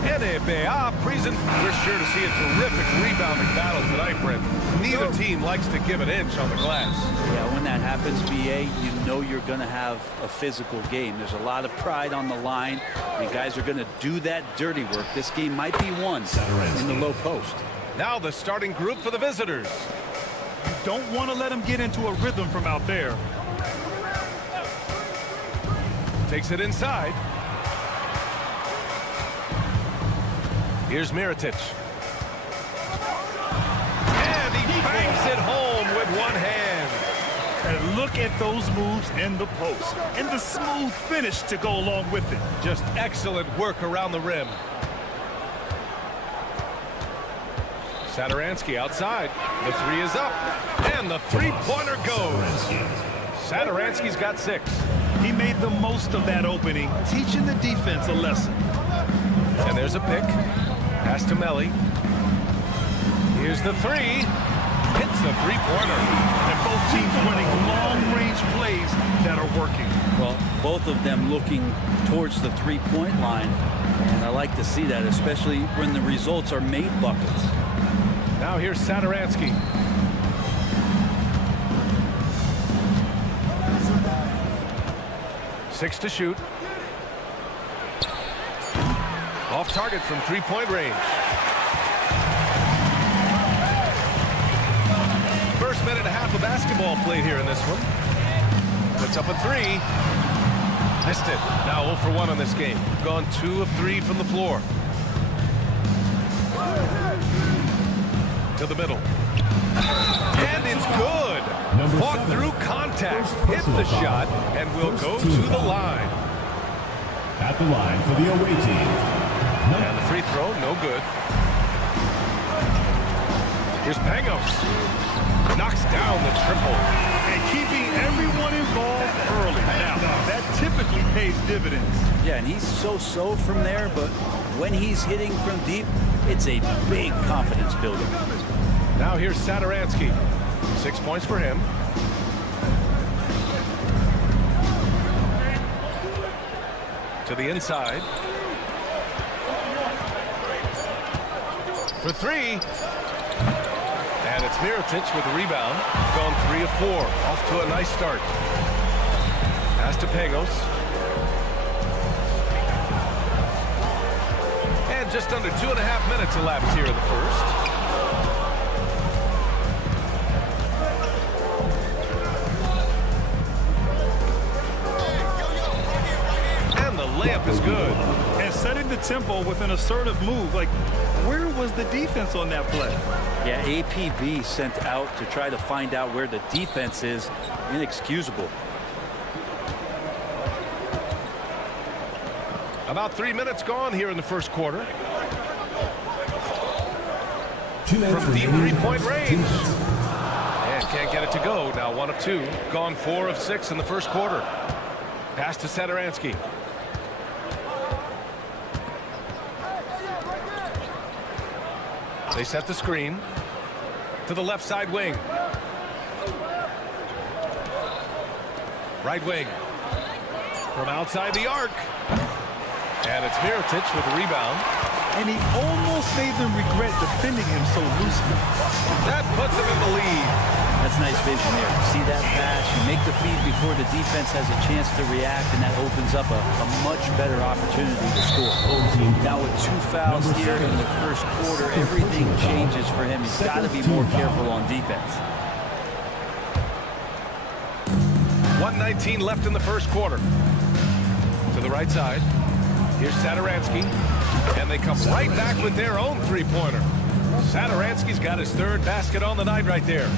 NBA present. We're sure to see a terrific rebounding battle tonight, Brent. Neither team likes to give an inch on the glass. Yeah, when that happens, BA, you know you're going to have a physical game. There's a lot of pride on the line. And guys are going to do that dirty work. This game might be won in the low post. Now the starting group for the visitors. You don't want to let them get into a rhythm from out there. Takes it inside. Here's Mirotic. And he bangs it home with one hand. And look at those moves in the post. And the smooth finish to go along with it. Just excellent work around the rim. Satoransky outside. The three is up. And the three-pointer goes. Satoransky's got 6. He made the most of that opening, teaching the defense a lesson. And there's a pick. Pass to Melly. Here's the three. Hits the three-pointer. And both teams running long-range plays that are working. Well, both of them looking towards the three-point line. And I like to see that, especially when the results are made buckets. Now here's Satoransky. Six to shoot. Off target from three-point range. First minute and a half of basketball played here in this one. Puts up a three. Missed it. Now 0 for 1 on this game. Gone 2 of 3 from the floor. To the middle. And it's good. Fought through contact. Hit the shot and will go to the line. At the line for the away team. And the free throw, no good. Here's Pangos. Knocks down the triple. And keeping everyone involved early. Now, that typically pays dividends. Yeah, and he's so-so from there, but when he's hitting from deep, it's a big confidence builder. Now here's Satoransky. 6 points for him. To the inside. For three. And it's Mirotic with a rebound. Going 3 of 4. Off to a nice start. Pass to Pangos. And just under 2.5 minutes elapsed here in the first. Layup is good. And setting the tempo with an assertive move. Like, where was the defense on that play? Yeah, APB sent out to try to find out where the defense is. Inexcusable. About 3 minutes gone here in the first quarter. From deep three-point range. And can't get it to go. Now 1 of 2. Gone 4 of 6 in the first quarter. Pass to Satoransky. They set the screen to the left side wing. Right wing. From outside the arc. And it's Mirotic with the rebound. And he almost made them regret defending him so loosely. That puts him in the lead. That's nice vision there. See that pass, you make the feed before the defense has a chance to react, and that opens up a much better opportunity to score. Now with 2 fouls here in the first quarter, everything changes for him. He's got to be more careful on defense. 1:19 left in the first quarter. To the right side. Here's Satoransky. And they come right back with their own three-pointer. Satoransky's got his 3rd basket on the night right there.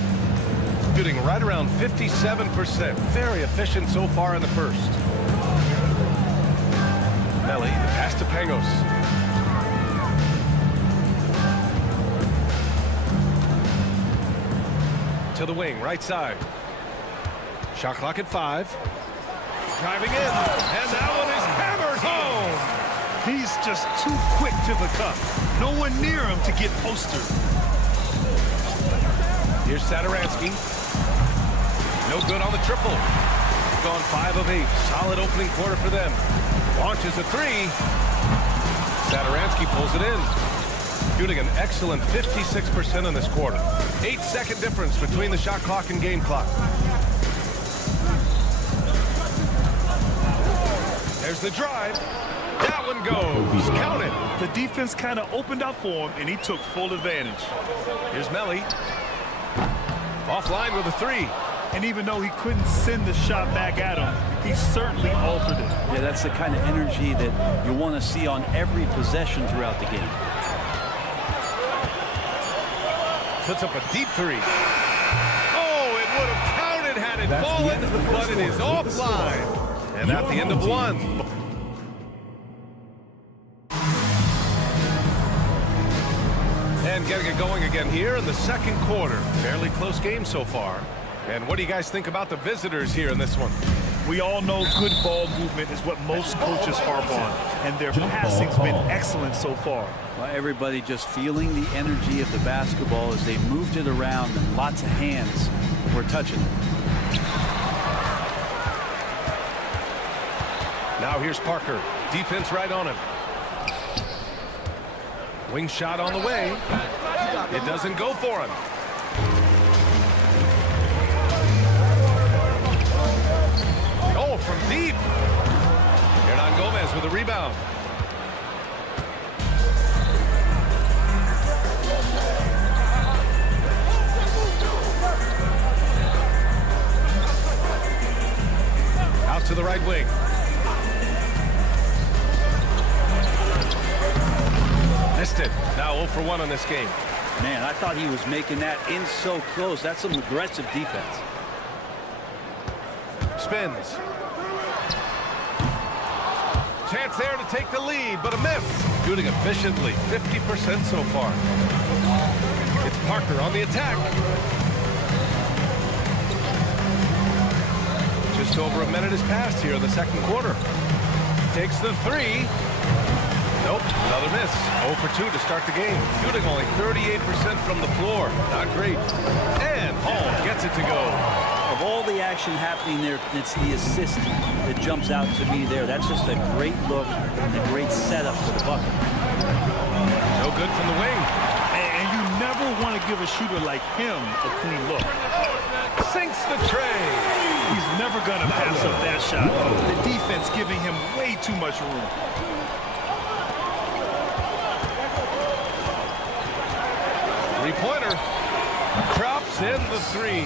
Shooting right around 57%. Very efficient so far in the first. Melly, the pass to Pangos. To the wing, right side. Shot clock at 5. Driving in. And that one is hammered He's just too quick to the cup. No one near him to get postered. Here's Satoransky. No good on the triple. Gone 5 of 8. Solid opening quarter for them. Launches a 3. Satoransky pulls it in. Shooting an excellent 56% in this quarter. 8-second difference between the shot clock and game clock. There's the drive. That one goes. Count it. The defense kind of opened up for him, and he took full advantage. Here's Melly. Offline with a 3. And even though he couldn't send the shot back at him, he certainly altered it. Yeah, that's the kind of energy that you want to see on every possession throughout the game. Puts up a deep 3. Oh, it would have counted had it fallen, but it is offline. And at the end of 1. And getting it going again here in the second quarter. Fairly close game so far. And what do you guys think about the visitors here in this one? We all know good ball movement is what most coaches harp on, and their passing's been excellent so far. Well, everybody just feeling the energy of the basketball as they moved it around, and lots of hands were touching it. Now here's Parker. Defense right on him. Wing shot on the way. It doesn't go for him. Oh, from deep. Hernan Gomez with a rebound. Out to the right wing. Missed it. Now 0 for 1 on this game. Man, I thought he was making that in so close. That's some aggressive defense. Spins. Chance there to take the lead, but a miss. Shooting efficiently, 50% so far. It's Parker on the attack. Just over a minute has passed here in the second quarter. Takes the 3. Nope, another miss. 0 for 2 to start the game. Shooting only 38% from the floor. Not great. And Hall gets it to go. Of all the action happening there, it's the assist that jumps out to me there. That's just a great look and a great setup for the bucket. No good from the wing. And you never want to give a shooter like him a clean look. Sinks the tray. He's never going to pass up that shot. The defense giving him way too much room. Three-pointer. Crops in the 3.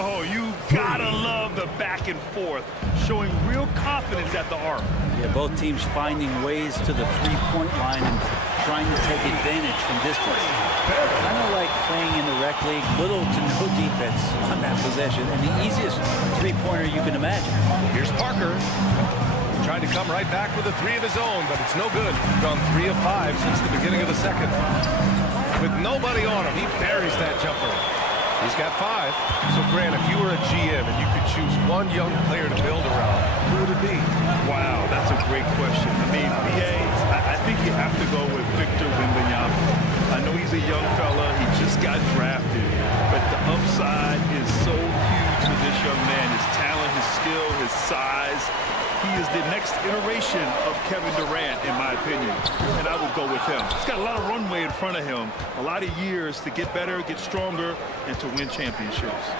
Oh, you gotta love the back and forth, showing real confidence at the arc. Yeah, both teams finding ways to the three-point line and trying to take advantage from distance. Kind of like playing in the rec league, little to no defense on that possession, and the easiest three-pointer you can imagine. Here's Parker. Trying to come right back with a 3 of his own, but it's no good. Gone 3 of 5 since the beginning of the second. With nobody on him, he buries that jumper. He's got 5. So, Grant, if you were a GM and you could choose one young player to build around, who would it be? Wow, that's a great question. I mean, BA, I think you have to go with Victor Wembanyama. I know he's a young fella. He just got drafted. But the upside is so huge for this young man. His talent, his skill, his size. He is the next iteration of Kevin Durant, in my opinion, and I would go with him. He's got a lot of runway in front of him, a lot of years to get better, get stronger, and to win championships.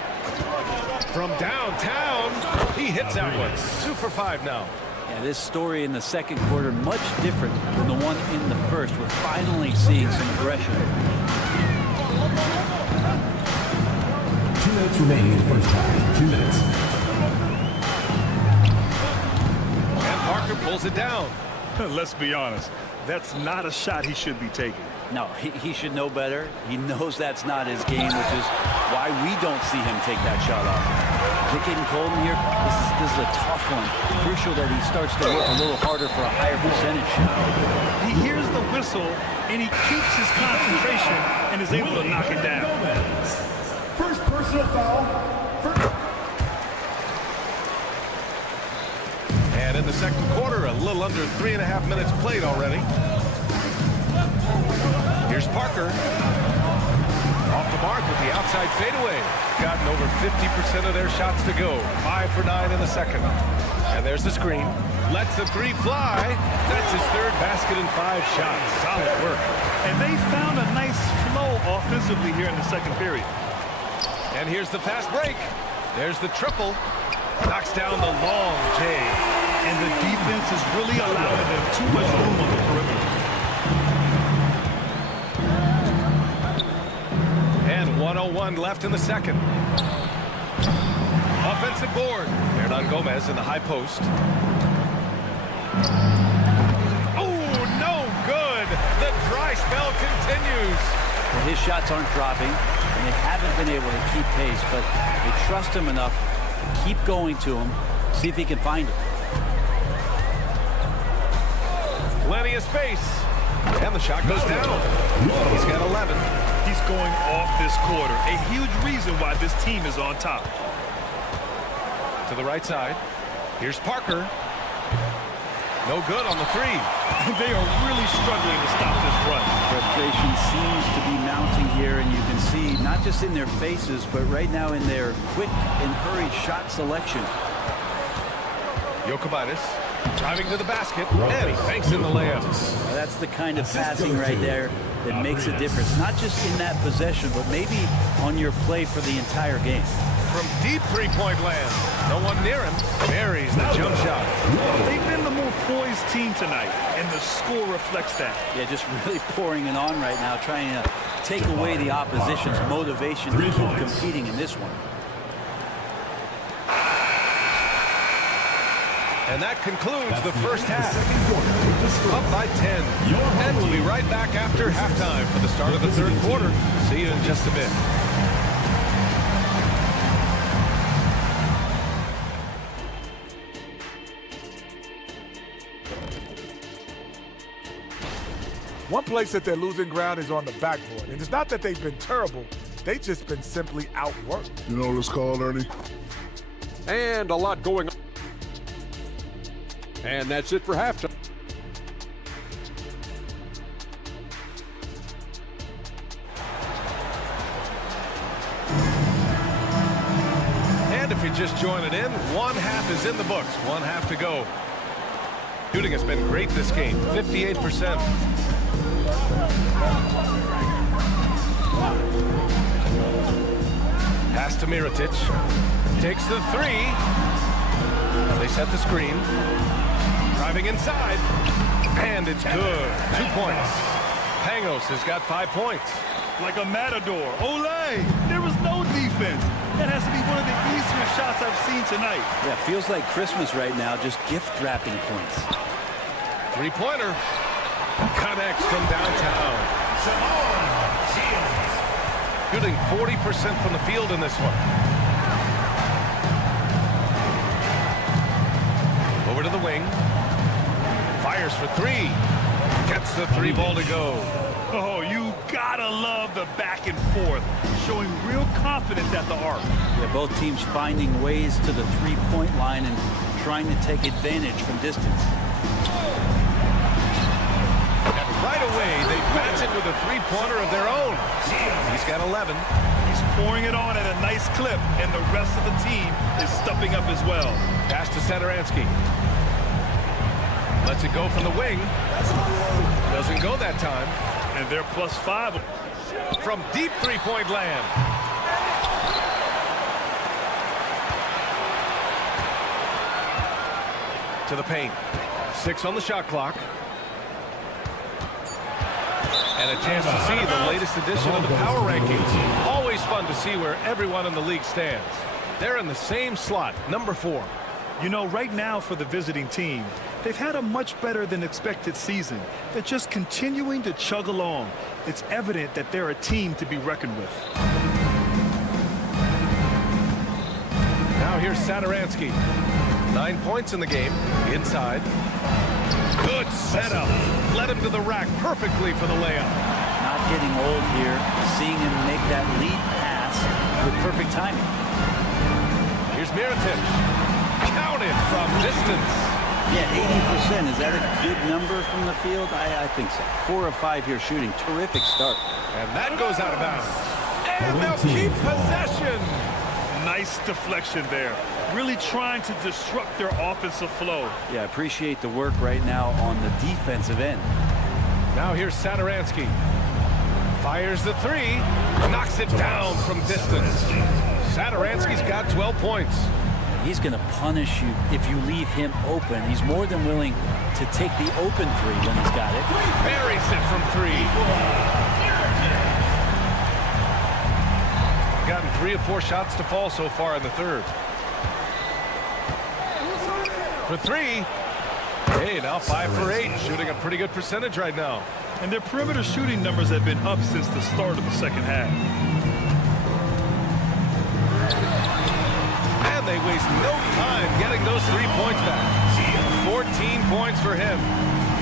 From downtown, he hits that one. 2 for 5 now. Yeah, this story in the second quarter much different than the one in the first. We're finally seeing some aggression. 2 minutes remaining in the first half. 2 minutes. Parker pulls it down. Let's be honest. That's not a shot he should be taking. No, he should know better. He knows that's not his game, which is why we don't see him take that shot off. Is it getting cold in here? This is a tough one. Crucial that he starts to work a little harder for a higher percentage shot. He hears the whistle, and he keeps his concentration and is able to knock it down. First personal foul. And in the second quarter. A little under 3.5 minutes played already. Here's Parker. Off the mark with the outside fadeaway. Gotten over 50% of their shots to go. 5 for 9 in the second. And there's the screen. Lets the three fly. That's his third basket in 5 shots. Solid work. And they found a nice flow offensively here in the second period. And here's the fast break. There's the triple. Knocks down the long J. And the defense is really allowing them too much room on the perimeter. And 1:01 left in the second. Offensive board. Hernan Gomez in the high post. Oh, no good. The dry spell continues. Well, his shots aren't dropping, and they haven't been able to keep pace, but they trust him enough to keep going to him, see if he can find it. Plenty of space. And the shot goes down. He's got 11. He's going off this quarter. A huge reason why this team is on top. To the right side. Here's Parker. No good on the three. They are really struggling to stop this run. Frustration seems to be mounting here, and you can see not just in their faces, but right now in their quick and hurried shot selection. Jokubaitis driving to the basket, and he banks in the layup. Now that's the kind of passing right there that makes a difference, not just in that possession, but maybe on your play for the entire game. From deep three-point land, no one near him. Buries the jump shot. They've been the more poised team tonight, and the score reflects that. Yeah, just really pouring it on right now, trying to take away the opposition's motivation to keep competing in this one. And that concludes the first half. Up by 10. And we'll be right back after halftime for the start of the third quarter. See you in just a bit. One place that they're losing ground is on the backboard. And it's not that they've been terrible. They've just been simply outworked. You know what it's called, Ernie? And a lot going on. And that's it for halftime. And if you're just joining in, one half is in the books. One half to go. Shooting has been great this game, 58%. Pass to Mirotic. Takes the three. They set the screen. Driving inside. And it's good. 2 points. Pangos has got 5 points. Like a matador. Olay! There was no defense. That has to be one of the easier shots I've seen tonight. Yeah, feels like Christmas right now, just gift wrapping points. Three-pointer. Connects from downtown. Shooting 40% from the field in this one. Over to the wing. Fires for three. Gets the three ball to go. Oh, you gotta love the back and forth. Showing real confidence at the arc. Yeah, both teams finding ways to the three-point line and trying to take advantage from distance. And right away, they match it with a three-pointer of their own. He's got 11. He's pouring it on at a nice clip, and the rest of the team is stepping up as well. Pass to Satoransky. Lets it go from the wing. Doesn't go that time. And they're +5. From deep three-point land. To the paint. 6 on the shot clock. And a chance to see the latest edition of the power rankings. Always fun to see where everyone in the league stands. They're in the same slot, number 4. You know, right now for the visiting team, they've had a much better than expected season. They're just continuing to chug along. It's evident that they're a team to be reckoned with. Now here's Satoransky. 9 points in the game. Inside. Good setup. Led him to the rack perfectly for the layup. Not getting old here. Seeing him make that lead pass with perfect timing. Here's Mirotic. Counted from distance. Yeah, 80%. Is that a good number from the field? I think so. 4 of 5 here shooting. Terrific start. And that goes out of bounds. And they'll keep possession. Nice deflection there. Really trying to disrupt their offensive flow. Yeah, appreciate the work right now on the defensive end. Now here's Saturansky. Fires the three. Knocks it down from distance. Saturansky's got 12 points. He's going to punish you if you leave him open. He's more than willing to take the open three when he's got it. Buries it from 3. Gotten 3 of 4 shots to fall so far in the third. For 3. Hey, now 5 for 8. Shooting a pretty good percentage right now. And their perimeter shooting numbers have been up since the start of the second half. And they waste no time getting those 3 points back. 14 points for him.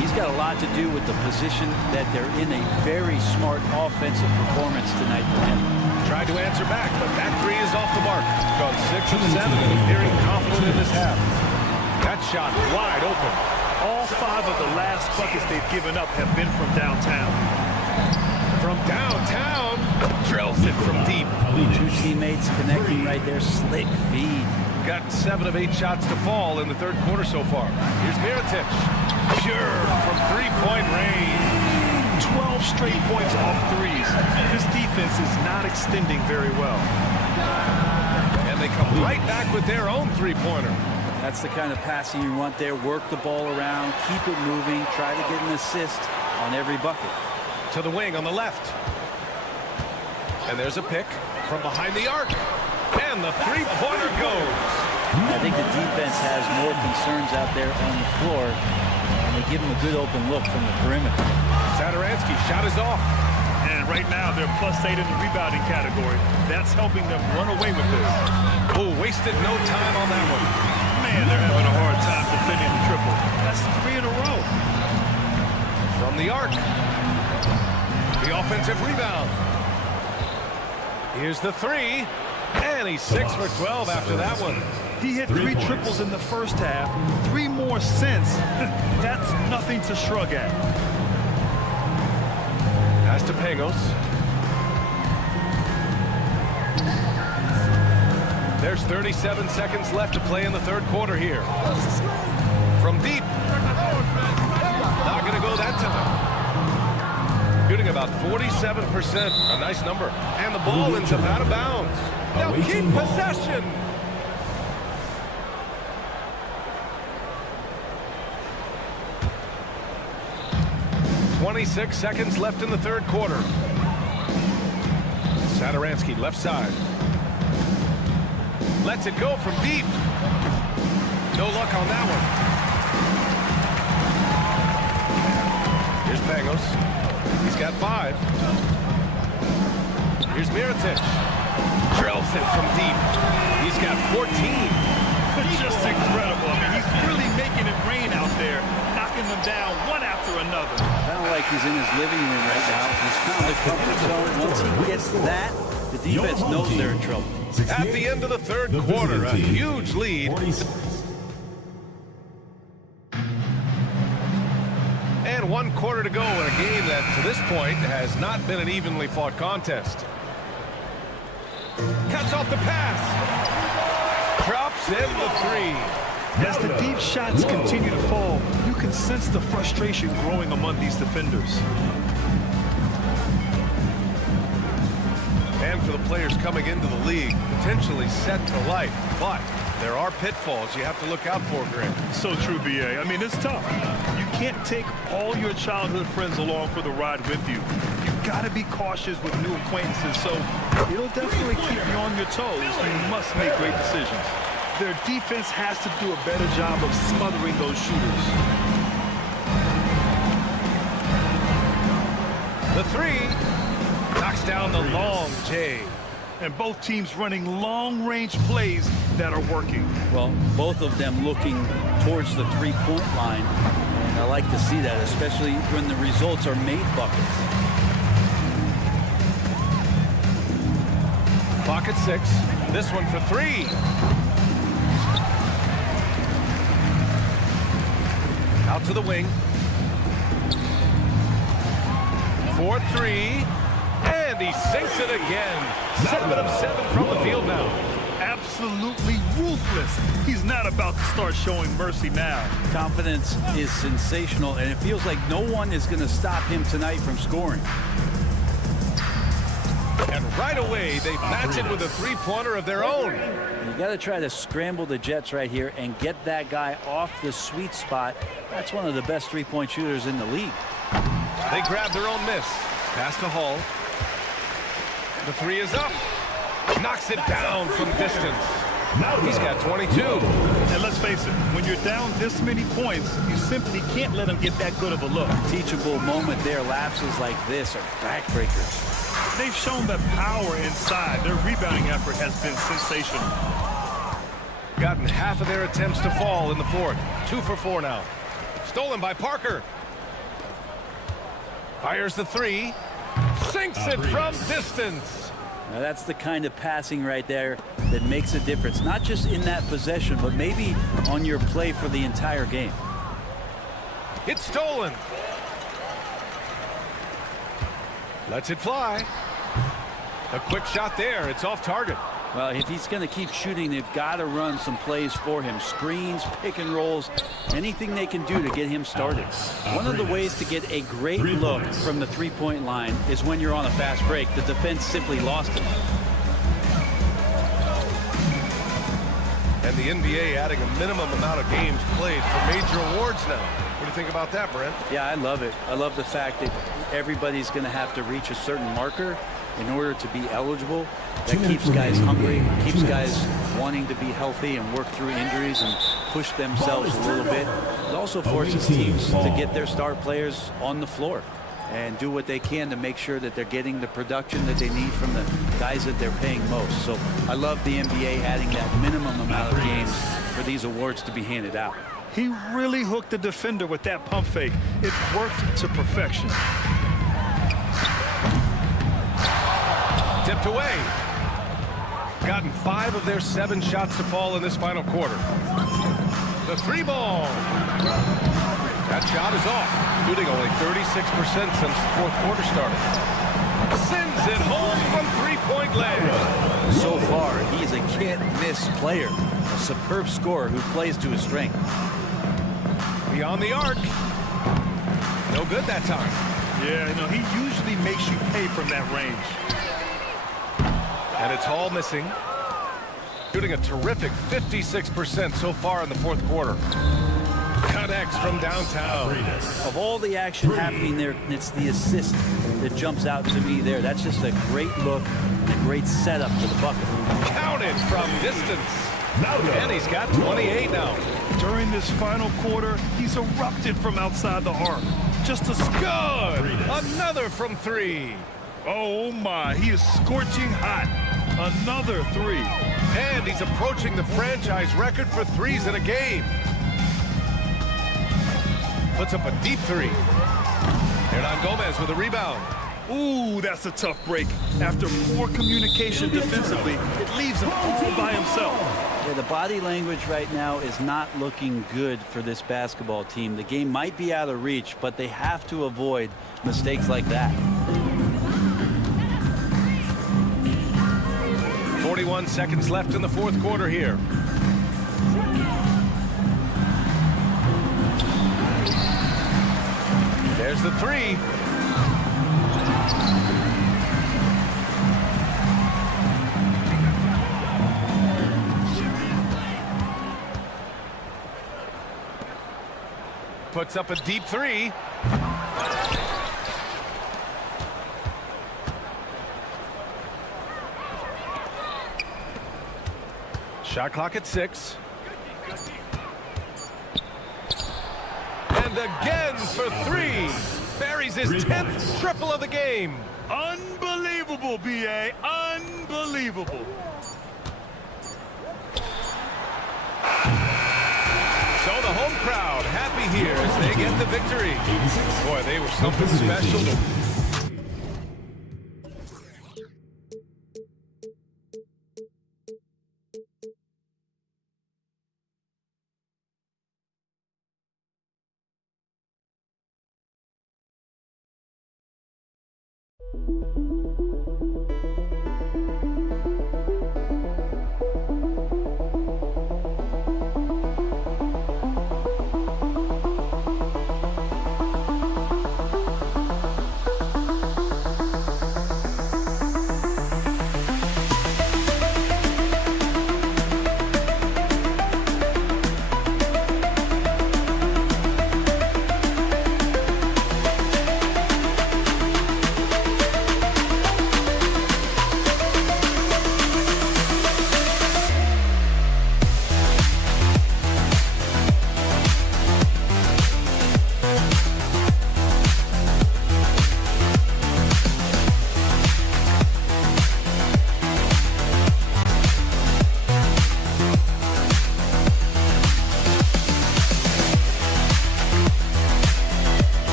He's got a lot to do with the position that they're in. A very smart offensive performance tonight for him. Tried to answer back, but that 3 is off the mark. Gone 6 of 7 and appearing confident in this half. That shot wide open. All 5 of the last buckets they've given up have been from downtown. From downtown, drills it from deep. 2 teammates connecting right there. Slick feed. Got 7 of 8 shots to fall in the third quarter so far. Here's Mirotic. Pure from 3-point range. 12 straight points off threes. This defense is not extending very well. And they come right back with their own 3-pointer. That's the kind of passing you want there. Work the ball around, keep it moving, try to get an assist on every bucket. To the wing on the left. And there's a pick from behind the arc. And the 3-pointer goes. I think the defense has more concerns out there on the floor, and they give him a good open look from the perimeter. Saturansky shot is off. And right now they're +8 in the rebounding category. That's helping them run away with this. Oh, wasted no time on that one. Man, they're having a hard time defending the triple. That's 3 in a row. From the arc. The offensive rebound. Here's the 3. And he's 6 for 12 after that one. He hit 3 triples in the first half. 3 more since. That's nothing to shrug at. Pass to Pangos. There's 37 seconds left to play in the third quarter here. From deep. Not going to go that time. Shooting about 47%. A nice number. And the ball ends up out of bounds. Now keep possession. .26 seconds left in the third quarter. Saturansky left side. Lets it go from deep. No luck on that one. Here's Pangos. He's got 5. Here's Mirotic. Drills it from deep. He's got 14. Just incredible. I mean, he's really making it rain out there, knocking them down one after another. Kind of like he's in his living room right now. He's found a comfort zone. Once he gets that, the defense knows they're in trouble. At the end of the third quarter, a huge lead. And 1 quarter to go in a game that, to this point, has not been an evenly fought contest. Cuts off the pass. Drops in the 3. As the deep shots continue to fall, you can sense the frustration growing among these defenders. And for the players coming into the league, potentially set for life. But there are pitfalls you have to look out for, Grant. So true, B.A. I mean, it's tough. You can't take all your childhood friends along for the ride with you. You've got to be cautious with new acquaintances, so it'll definitely keep you on your toes. You must make great decisions. Their defense has to do a better job of smothering those shooters. The 3 knocks down the long J. And both teams running long-range plays that are working. Well, both of them looking towards the 3-point line. And I like to see that, especially when the results are made buckets. Clock at 6. This one for 3. Out to the wing. 4-3. And he sinks it again. 7 of 7 from the field now. Absolutely ruthless. He's not about to start showing mercy now. Confidence is sensational, and it feels like no one is going to stop him tonight from scoring. And right away, they match it with a three-pointer of their own. You got to try to scramble the Jets right here and get that guy off the sweet spot. That's one of the best three-point shooters in the league. They grab their own miss. Pass to Hall. The three is up. Knocks it down from distance. He's got 22. And let's face it, when you're down this many points, you simply can't let him get that good of a look. Teachable moment there. Lapses like this are backbreakers. They've shown that power inside. Their rebounding effort has been sensational. Gotten half of their attempts to fall in the fourth. 2 for 4 now. Stolen by Parker. Fires the three. Sinks it from distance. Now that's the kind of passing right there that makes a difference. Not just in that possession, but maybe on your play for the entire game. It's stolen. Lets it fly. A quick shot there. It's off target. Well, if he's going to keep shooting, they've got to run some plays for him. Screens, pick and rolls, anything they can do to get him started. One of the ways to get a great look from the three-point line is when you're on a fast break. The defense simply lost it. And the NBA adding a minimum amount of games played for major awards now. What do you think about that, Brent? Yeah, I love it. I love the fact that everybody's going to have to reach a certain marker in order to be eligible. That keeps guys hungry, keeps guys wanting to be healthy and work through injuries and push themselves a little bit. It also forces teams to get their star players on the floor and do what they can to make sure that they're getting the production that they need from the guys that they're paying most. So I love the NBA adding that minimum amount of games for these awards to be handed out. He really hooked the defender with that pump fake. It worked to perfection. Tipped away. Gotten 5 of their 7 shots to fall in this final quarter. The three ball. That shot is off. Shooting only 36% since the fourth quarter started. Sends it home from three-point land. So far, he's a can't-miss player. A superb scorer who plays to his strength. Beyond the arc. No good that time. Yeah, you know, he usually makes you pay from that range. And it's Hall missing. Shooting a terrific 56% so far in the fourth quarter. Connects from downtown. Of all the action happening there, it's the assist that jumps out to me there. That's just a great look, a great setup to the bucket. Counted from distance. And he's got 28 now. During this final quarter, he's erupted from outside the arc. Just a good. Another from 3. Oh my, he is scorching hot. Another 3. And he's approaching the franchise record for threes in a game. Puts up a deep 3. Hernan Gomez with a rebound. Ooh, that's a tough break. After poor communication defensively, it leaves him all by himself. Yeah, the body language right now is not looking good for this basketball team. The game might be out of reach, but they have to avoid mistakes like that. 41 seconds left in the fourth quarter here. There's the 3. Puts up a deep 3. Shot clock at 6. And again for 3. Buries his 10th triple of the game. Unbelievable, B.A. Unbelievable. So the home crowd happy here as they get the victory. Boy, they were something special.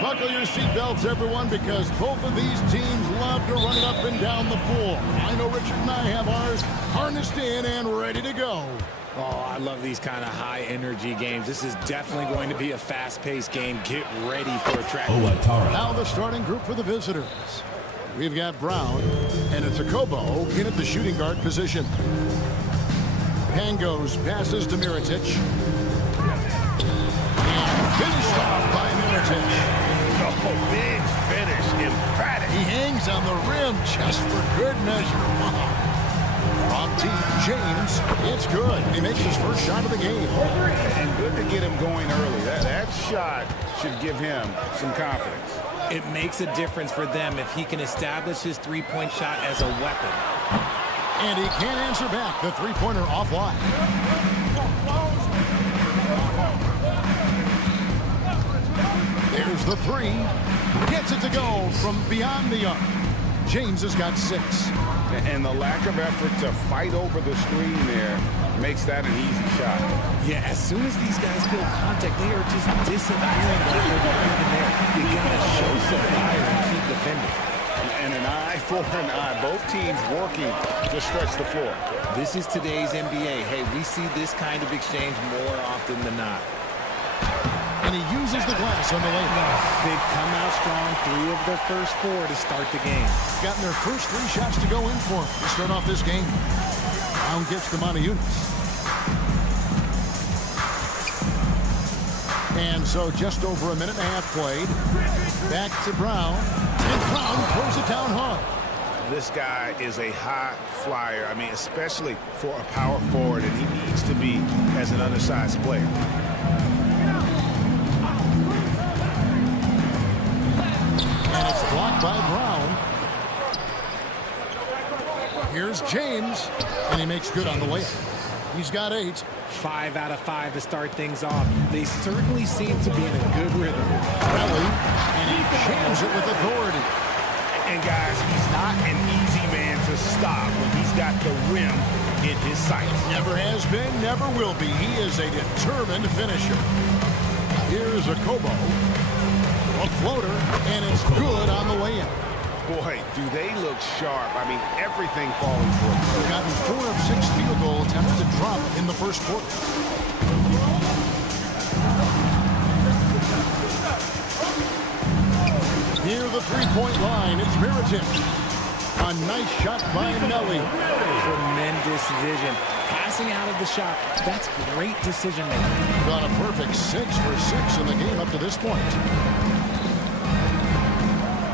Buckle your seatbelts, everyone, because both of these teams love to run it up and down the floor. I know Richard and I have ours harnessed in and ready to go. Oh, I love these kind of high-energy games. This is definitely going to be a fast-paced game. Get ready for a track. Now the starting group for the visitors. We've got Brown, and it's a Kobo in at the shooting guard position. Pangos passes to Mirotic. And finished off by Mirotic. Oh, big finish, emphatic. He hangs on the rim just for good measure. Wow. From Team James, it's good. He makes his first shot of the game. And good to get him going early. That shot should give him some confidence. It makes a difference for them if he can establish his three-point shot as a weapon. And he can't answer back. The three-pointer offline. There's the three. Gets it to go from beyond the arc. James has got 6. And the lack of effort to fight over the screen there makes that an easy shot. Yeah, as soon as these guys feel contact, they are just disappearing like they're not even there. You gotta show some fire and keep defending. And an eye for an eye. Both teams working to stretch the floor. This is today's NBA. Hey, we see this kind of exchange more often than not. And he uses the glass on the layup. They've come out strong 3 of their first 4 to start the game. Gotten their first 3 shots to go in for him to start off this game. Brown gets to Monaco. And so just over a minute and a half played. Back to Brown. And Brown throws it down hard. This guy is a high flyer. I mean, especially for a power forward, and he needs to be as an undersized player. And it's blocked by Brown. Here's James, and he makes good on the layup. He's got 8. 5 out of 5 to start things off. They certainly seem to be in a good rhythm. Rally, and he jams it with authority. And guys, he's not an easy man to stop when he's got the rim in his sights. Never has been, never will be. He is a determined finisher. Here's a Kobo. A floater, and it's good on the way in. Boy, do they look sharp. I mean, everything falling for them. They've gotten 4 of 6 field goal attempts to drop in the first quarter. Near the three-point line, it's Mirotic. A nice shot by Melly. Tremendous vision. Passing out of the shot, that's great decision making. Got a perfect 6 for 6 in the game up to this point.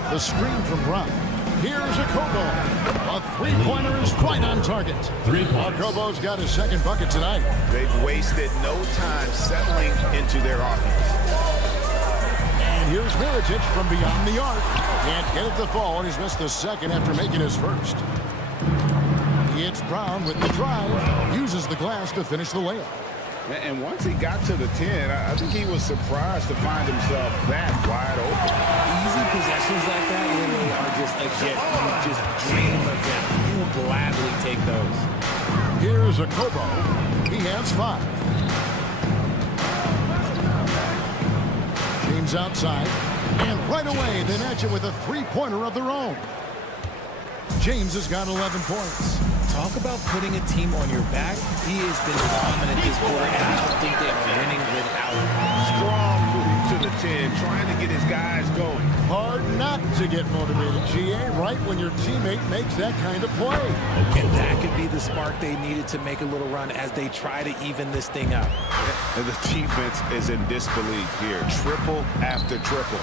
The screen from Brown. Here's a Kobo. A three-pointer is right on target. Kobo's got his second bucket tonight. They've wasted no time settling into their offense. And here's Mirotic from beyond the arc. Can't get it to fall, and he's missed the second after making his first. It's Brown with the drive. Uses the glass to finish the layup. And once he got to the 10, I think he was surprised to find himself that wide open. Easy possessions like that literally are just a gift. You just dream of them. He'll gladly take those. Here's a Kobo. He has 5. James outside. And right away, they match it with a three-pointer of their own. James has got 11 points. Talk about putting a team on your back. He has been dominant this quarter, and I don't think they're winning without him. Strong move to the 10, trying to get his guys going. Hard not to get motivated, GA, right when your teammate makes that kind of play. And that could be the spark they needed to make a little run as they try to even this thing up. And the defense is in disbelief here. Triple after triple.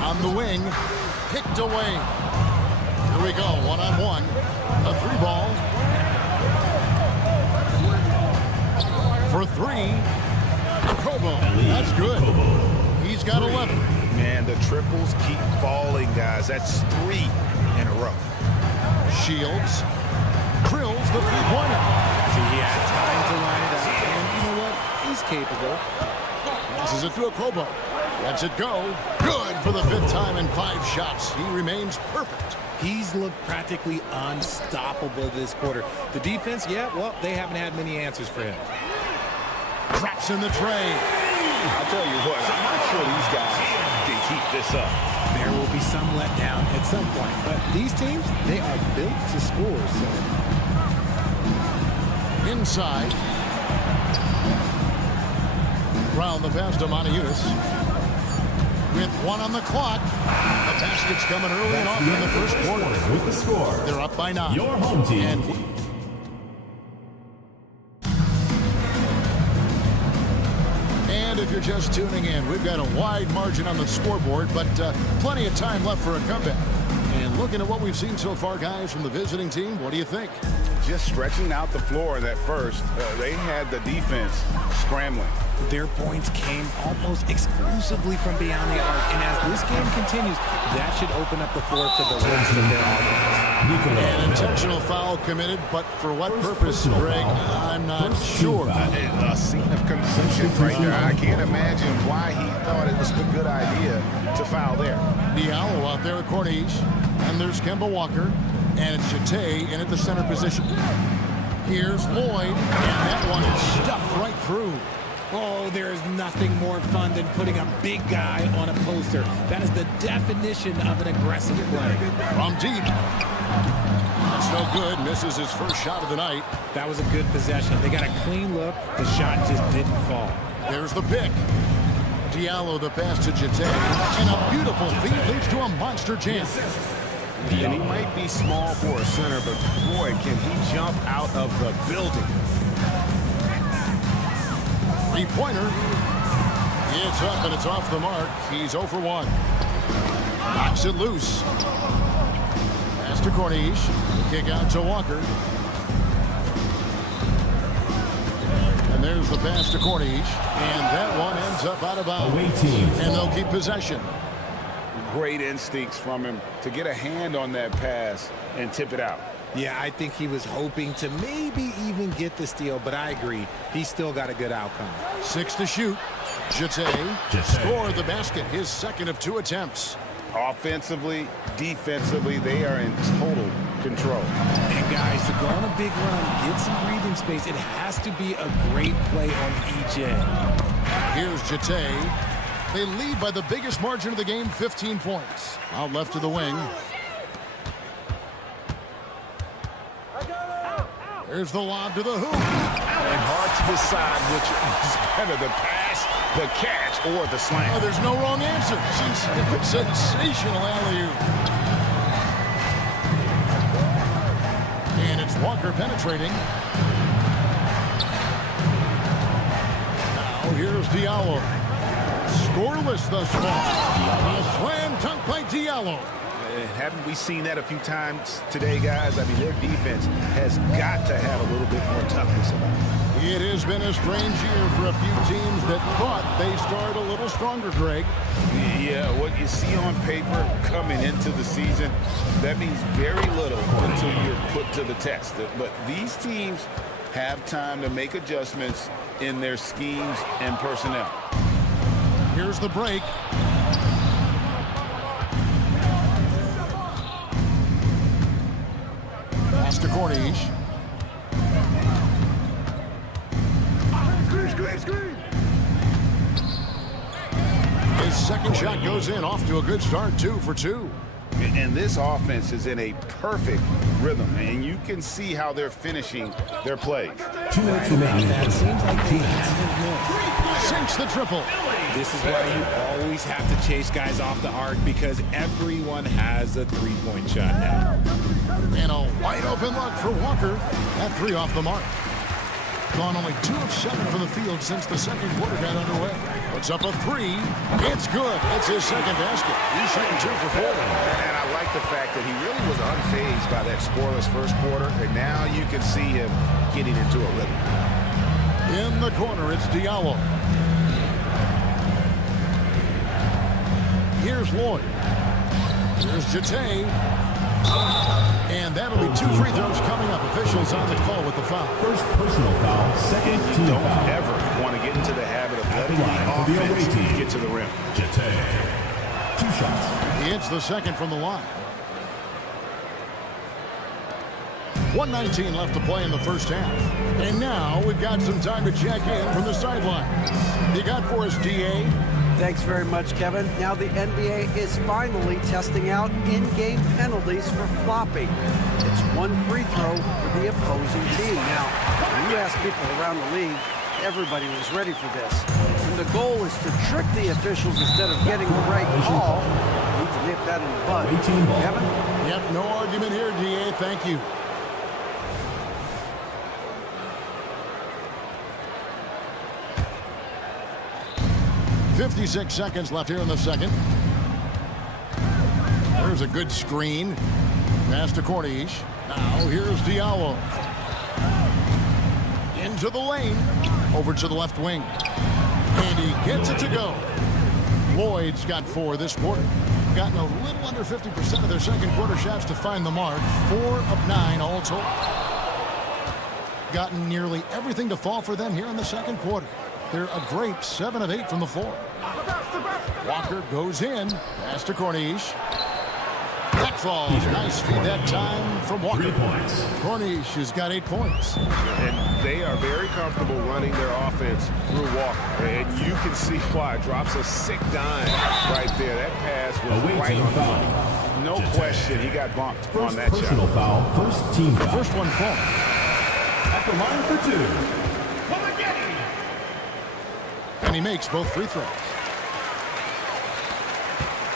On the wing, picked away. Here we go, one-on-one. A 3-ball. For 3. Kobo, that's good. He's got 11. Man, the triples keep falling, guys. That's 3 in a row. Shields drills the three-pointer. See, he had time to line it up, and you know what? He's capable. Passes it to a Kobo. Lets it go. Good for the 5th time in 5 shots. He remains perfect. He's looked practically unstoppable this quarter. The defense, yeah, well, they haven't had many answers for him. Drops in the tray. I'll tell you what, I'm not sure these guys can keep this up. There will be some letdown at some point, but these teams, they are built to score. So inside, round the pass to Montiunas. With 1 on the clock, the basket's coming early and often in the first quarter. With the score, They're up by 9. your home team. And if you're just tuning in, we've got a wide margin on the scoreboard, but plenty of time left for a comeback. And looking at what we've seen so far, guys, from the visiting team, what do you think? Just stretching out the floor in that first, they had the defense scrambling. their points came almost exclusively from beyond the arc. And as this game continues, that should open up the floor for the rest of their offense. An intentional foul committed, but for what purpose, Greg, I'm not sure. A scene of confusion right there. I can't imagine why he thought it was a good idea to foul there. Diallo out there at Corniche, and there's Kemba Walker, and it's Jete in at the center position. Here's Lloyd, and that one is stuffed right through. Oh, there is nothing more fun than putting a big guy on a poster. That is the definition of an aggressive play. From deep. That's no good. Misses his first shot of the night. That was a good possession. They got a clean look. The shot just didn't fall. There's the pick. Diallo the pass to Jete. And a beautiful feed leads to a monster jam. And he might be small for a center, but boy, can he jump out of the building. Three-pointer. It's up and it's off the mark. He's 0 for 1. Knocks it loose. Pass to Corniche. Kick out to Walker. And there's the pass to Corniche. And that one ends up out of bounds. And they'll keep possession. Great instincts from him to get a hand on that pass and tip it out. Yeah, I think he was hoping to maybe even get the steal, but I agree. He still got a good outcome. 6 to shoot. Jete scored the basket, his second of 2 attempts. Offensively, defensively, they are in total control. And guys, to go on a big run, get some breathing space, it has to be a great play on each end. Here's Jete. They lead by the biggest margin of the game, 15 points. Out left to the wing. There's the lob to the hoop. And hard to decide which is better, the pass, the catch, or the slam. Oh, there's no wrong answer. Sensational alley-oop. And it's Walker penetrating. Now here's Diallo. Scoreless thus far. A slam dunk by Diallo. Haven't we seen that a few times today, guys? I mean, their defense has got to have a little bit more toughness about it. It has been a strange year for a few teams that thought they started a little stronger, Greg. Yeah, what you see on paper coming into the season, that means very little until you're put to the test. But these teams have time to make adjustments in their schemes and personnel. Here's the break. Pass to Corniche. His second shot goes in, off to a good start, 2 for 2. And this offense is in a perfect rhythm, and you can see how they're finishing their plays. 2 minutes remaining. That seems like they haven't missed. Sinks the triple. This is why you always have to chase guys off the arc, because everyone has a three-point shot now. And a wide open look for Walker. That 3 off the mark. Gone only 2 of 7 from the field since the second quarter got underway. Puts up a 3. It's good. It's his second basket. He's shooting 2 for 4. And I like the fact that he really was unfazed by that scoreless first quarter, and now you can see him getting into a rhythm. In the corner, it's Diallo. Here's Lloyd. Here's Jete. And that'll be 2 free throws coming up. Officials on the call with the foul. First personal foul, second team Don't foul. ever want to get into the habit of letting the line for the away offense team. get to the rim. Jete. 2 shots. He hits the second from the line. 1:19 left to play in the first half. And now we've got some time to check in from the sidelines. You got for us, DA? Thanks very much, Kevin. Now the NBA is finally testing out in-game penalties for flopping. It's one free throw for the opposing team. Now, when you ask people around the league, everybody was ready for this. And the goal is to trick the officials instead of getting the right call. We need to nip that in the bud. Kevin? Yep, no argument here, DA. Thank you. "56 seconds left here in the second. There's a good screen. Pass to Corniche. Now here's Diallo. Into the lane. Over to the left wing. And he gets it to go. Lloyd's got 4 this quarter. Gotten a little under 50% of their second quarter shots to find the mark. 4 of 9 all told. Gotten nearly everything to fall for them here in the second quarter. They're a great 7 of 8 from the floor. Walker goes in. Pass to Corniche. That falls. Nice feed that time from Walker. 3 points. Corniche has got 8 points. And they are very comfortable running their offense through Walker. And you can see why. Drops a sick dime right there. That pass was right on the money. No question he got bumped on that shot. Personal foul. First team foul. First one falls. At the line for 2. And he makes both free throws.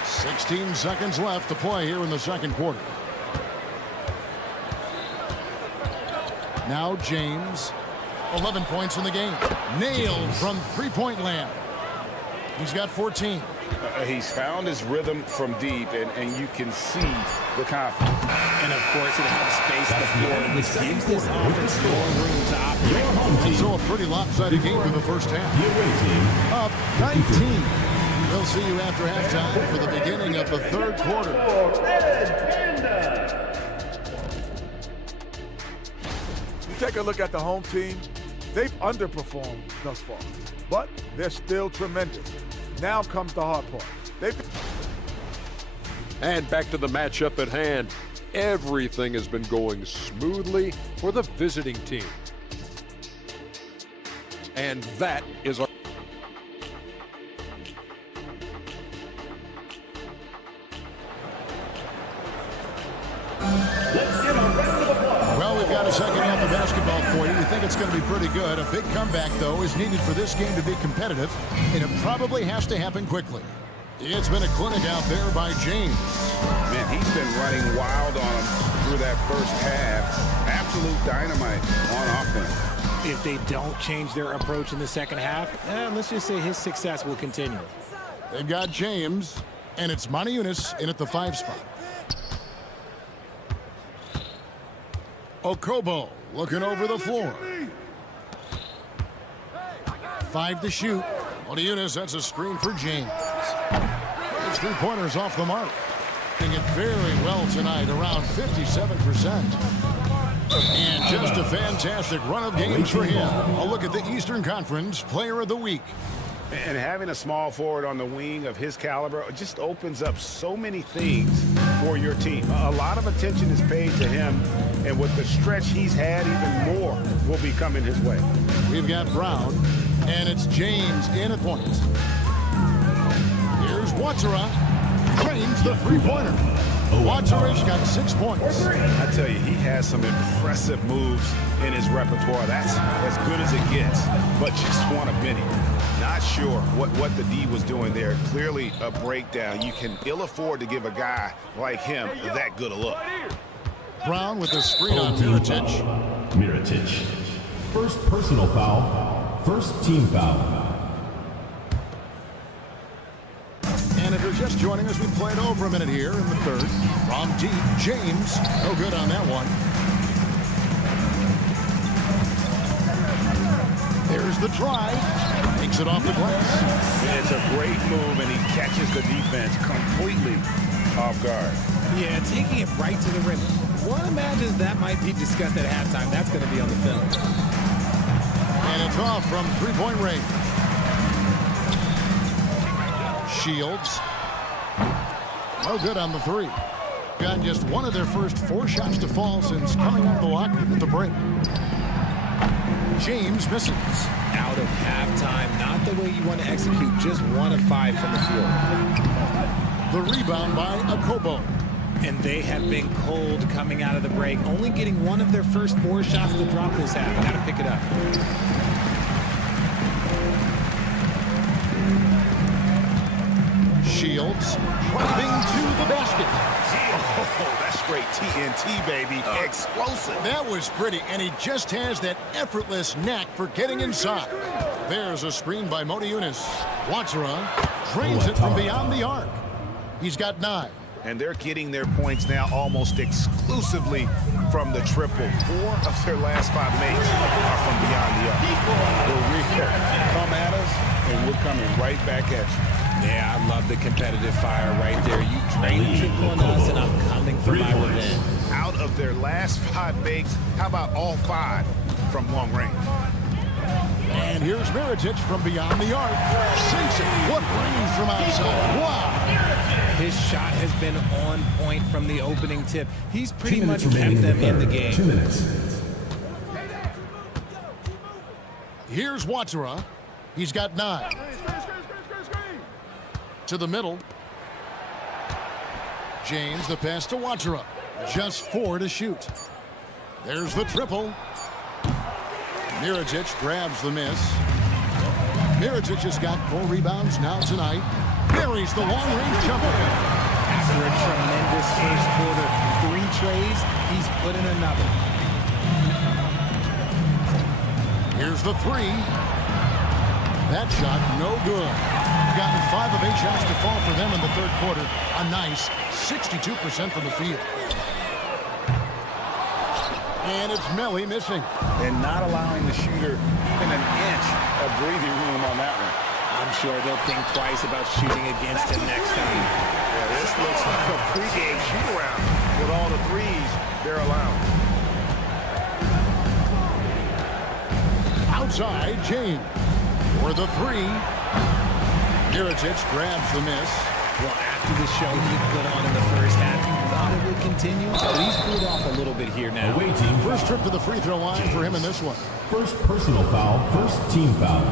16 seconds left to play here in the second quarter. Now James, 11 points in the game. Nailed from three-point land. He's got 14. He's found his rhythm from deep, and you can see the confidence. And, of course, it helps space the floor, which gives this offense more room to operate. And so a pretty lopsided game through the first half. Up 19. We'll see you after halftime for the beginning of the third quarter. You take a look at the home team, they've underperformed thus far, but they're still tremendous. Now comes the hard part. And back to the matchup at hand. Everything has been going smoothly for the visiting team. And that is our... Well, we've got a second half of basketball for you. We think it's going to be pretty good. A big comeback, though, is needed for this game to be competitive, and it probably has to happen quickly. It's been a clinic out there by James. Man, he's been running wild on him through that first half. Absolute dynamite on offense. If they don't change their approach in the second half, let's just say his success will continue. They've got James, and it's Moniunas in at the 5 spot. Okobo looking over the floor. 5 to shoot. Moniunas, that's a screen for James. His 3-pointers off the mark. Doing it very well tonight, around 57%. And just a fantastic run of games for him. A look at the Eastern Conference Player of the Week. And having a small forward on the wing of his caliber just opens up so many things for your team. A lot of attention is paid to him, and with the stretch he's had, even more will be coming his way. We've got Brown, and it's James in at point. Here's Watsara. Drains the 3-pointer. Watsara's got 6 points. I tell you, he has some impressive moves in his repertoire. That's as good as it gets, but just one of many. Not sure what the D was doing there. Clearly a breakdown. You can ill afford to give a guy like him that good a look. Brown with the screen on Mirotic. Mirotic. First personal foul. First team foul. And if you're just joining us, we played over a minute here in the third. From deep, James. No good on that one. There's the drive. Takes it off the glass. It's a great move, and he catches the defense completely off guard. Yeah, taking it right to the rim. One imagines that might be discussed at halftime. That's going to be on the film. And it's off from 3-point range. Shields. No good on the 3. Got just one of their first 4 shots to fall since coming out of the locker at the break. James misses. Now out of halftime. Not the way you want to execute. Just 1 of 5 from the field. The rebound by Akobo. And they have been cold coming out of the break. Only getting 1 of their first 4 shots to drop this half. Got to pick it up. Shields driving to the basket. Oh, that's straight TNT, baby. Explosive. That was pretty, and he just has that effortless knack for getting inside. There's a screen by Modiunas. Watsara drains it from beyond the arc. He's got 9. And they're getting their points now almost exclusively from the triple. 4 of their last 5 makes are from beyond the arc. Come at us, and we're coming right back at you. Yeah, I love the competitive fire right there. You drain the triple on us, and I'm coming for my revenge. Out of their last 5 makes, how about all 5 from long range? And here's Mirotic from beyond the arc. Sinks it. What range from outside. Wow. His shot has been on point from the opening tip. He's pretty much kept them in the game. 2 minutes. Here's Watsara. He's got 9. To the middle. James, the pass to Watsara. Just 4 to shoot. There's the triple. Mirotic grabs the miss. Mirotic has got 4 rebounds now tonight. Buries the long-range jumper. After a tremendous first quarter, 3 trays, he's put in another. Here's the 3. That shot, no good. Gotten 5 of 8 shots to fall for them in the third quarter. A nice 62% from the field. And it's Melly missing. And not allowing the shooter even an inch of breathing room on that one. I'm sure they'll think twice about shooting against him next time. Yeah, this looks like a pregame shoot-around with all the threes they're allowed. Outside, James. For the 3. Mirotic grabs the miss. Well, after the show he put on in the first half, he thought it would continue, but he's cooled off a little bit here now. Away team First trip to the free throw line for him in this one. First personal foul, first team foul.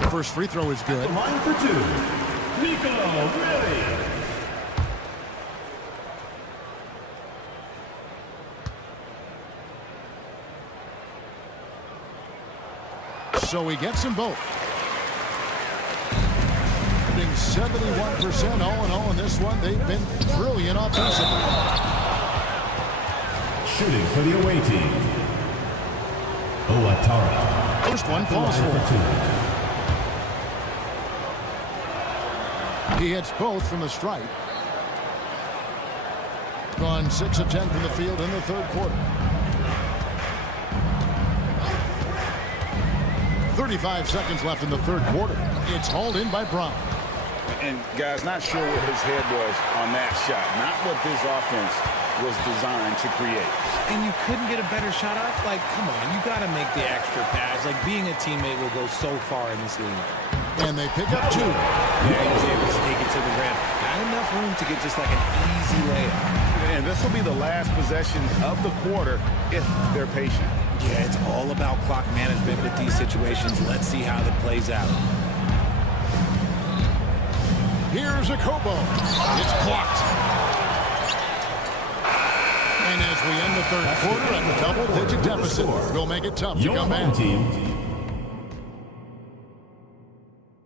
The first free throw is good. Line for 2. Nico, ready. So he gets them both. Shooting 71% all in all in this one. They've been brilliant offensively. Shooting for the away team. Owatara. First one falls for. He hits both from the stripe. Gone 6 of 10 from the field in the third quarter. 35 seconds left in the third quarter. It's hauled in by Brown. And guys, not sure where his head was on that shot. Not what this offense was designed to create. And you couldn't get a better shot off? Like, come on, you got to make the extra pass. Like, being a teammate will go so far in this league. And they pick up 2. Yeah, he was able to sneak it to the rim. Not enough room to get just like an easy layup. And this will be the last possession of the quarter if they're patient. Yeah, it's all about clock management with these situations. Let's see how that plays out. Here's Akobo. It's blocked. And as we end the third quarter at the double-digit deficit, we'll make it tough to come back.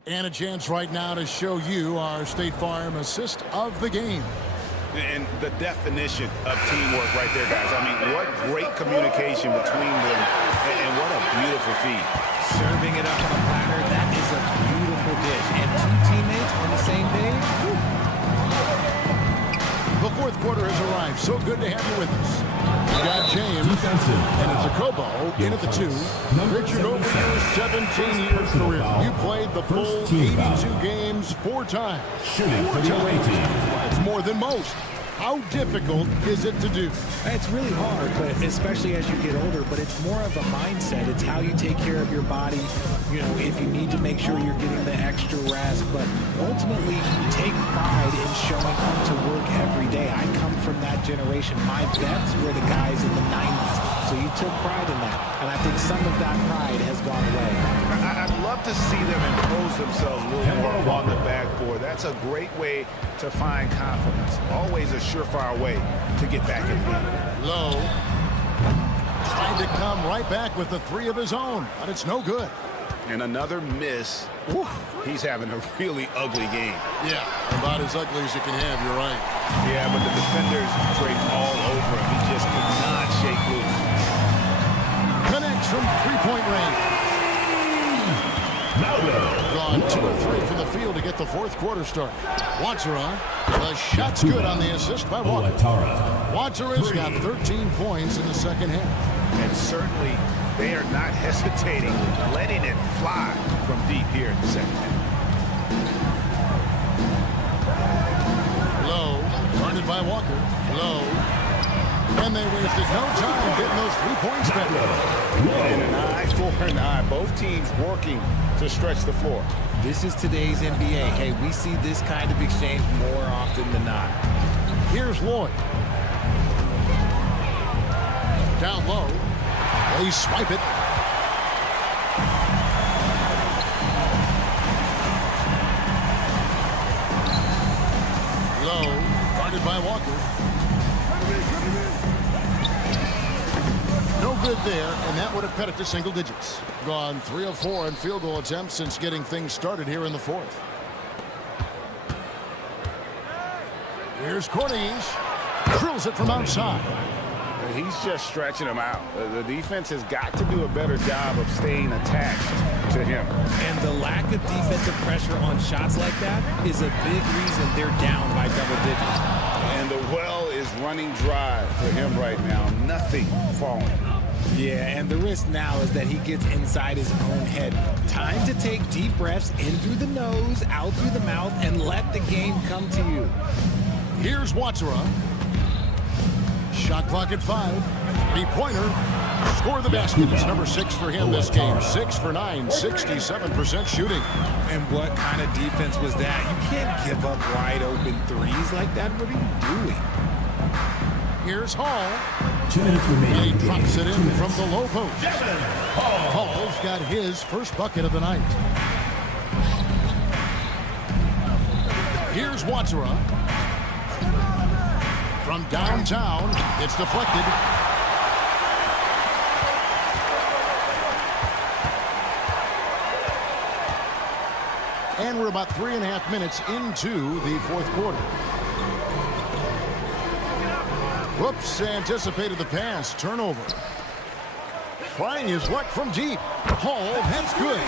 And a chance right now to show you our State Farm assist of the game. And the definition of teamwork right there, guys. I mean, what great communication between them, and what a beautiful feed. Serving it up on a platter, that is a beautiful dish. And 2 teammates on the same page. The fourth quarter has arrived. So good to have you with us. We got James, and it's Akobo in at the 2. Richard, over your 17-year career, you played the full 82 games 4 times. Shooting for the away team. That's more than most. How difficult is it to do? It's really hard, but especially as you get older, but it's more of a mindset. It's how you take care of your body, you know, if you need to make sure you're getting the extra rest, but ultimately you take pride in showing up to work every day. I come from that generation. My vets were the guys in the 90s So you took pride in that. And I think some of that pride has gone away. I'd love to see them impose themselves a little more on the backboard. That's a great way to find confidence. Always a surefire way to get back in the game. Low. Trying to come right back with the three of his own, but it's no good. And another miss. Whew, he's having a really ugly game. Yeah, about as ugly as you can have, you're right. Yeah, but the defenders draped all over him. He just could not shake loose. Connects from three-point range. Gone 2 of 3 from the field to get the fourth quarter started. Watsura, the shot's good on the assist by Walker. Watsura's got 13 points in the second half. And certainly they are not hesitating, letting it fly from deep here in the second half. Low, guarded by Walker. Low. And they wasted no time getting those 3 points back. And an eye for an eye. Both teams working to stretch the floor. This is today's NBA. Hey, we see this kind of exchange more often than not. Here's Lloyd. Down low. They swipe it. Low, guarded by Walker. No good there, and that would have cut it to single digits. Gone 3 of 4 in field goal attempts since getting things started here in the fourth. Here's Cornish. Drills it from outside. He's just stretching him out. The defense has got to do a better job of staying attached to him. And the lack of defensive pressure on shots like that is a big reason they're down by double digits. And the well is running dry for him right now. Nothing falling. Yeah, and the risk now is that he gets inside his own head. Time to take deep breaths in through the nose, out through the mouth, and let the game come to you. Here's Watsura. Shot clock at 5. 3-pointer. Score the basket. It's number 6 for him this game. 6 for 9. 67% shooting. And what kind of defense was that? You can't give up wide open threes like that. What are you doing? Here's Hall. 2 minutes remaining. He drops it in from the low post. Hall's got his first bucket of the night. Here's Watsura. From downtown, it's deflected. And we're about 3.5 minutes into the fourth quarter. Whoops, anticipated the pass. Turnover. Trying his luck from deep. Hall, that's good.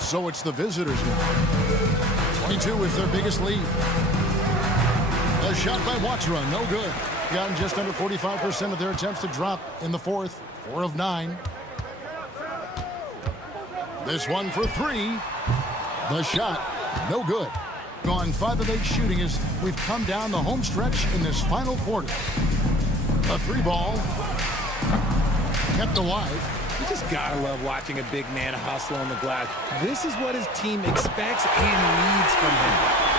So it's the visitors now. 22 is their biggest lead. A shot by Watsura, no good. Gotten just under 45% of their attempts to drop in the fourth. 4 of 9. This one for 3. The shot, no good. Gone 5 of 8 shooting as we've come down the home stretch in this final quarter. A 3 ball kept alive. You just gotta love watching a big man hustle on the glass. This is what his team expects and needs from him.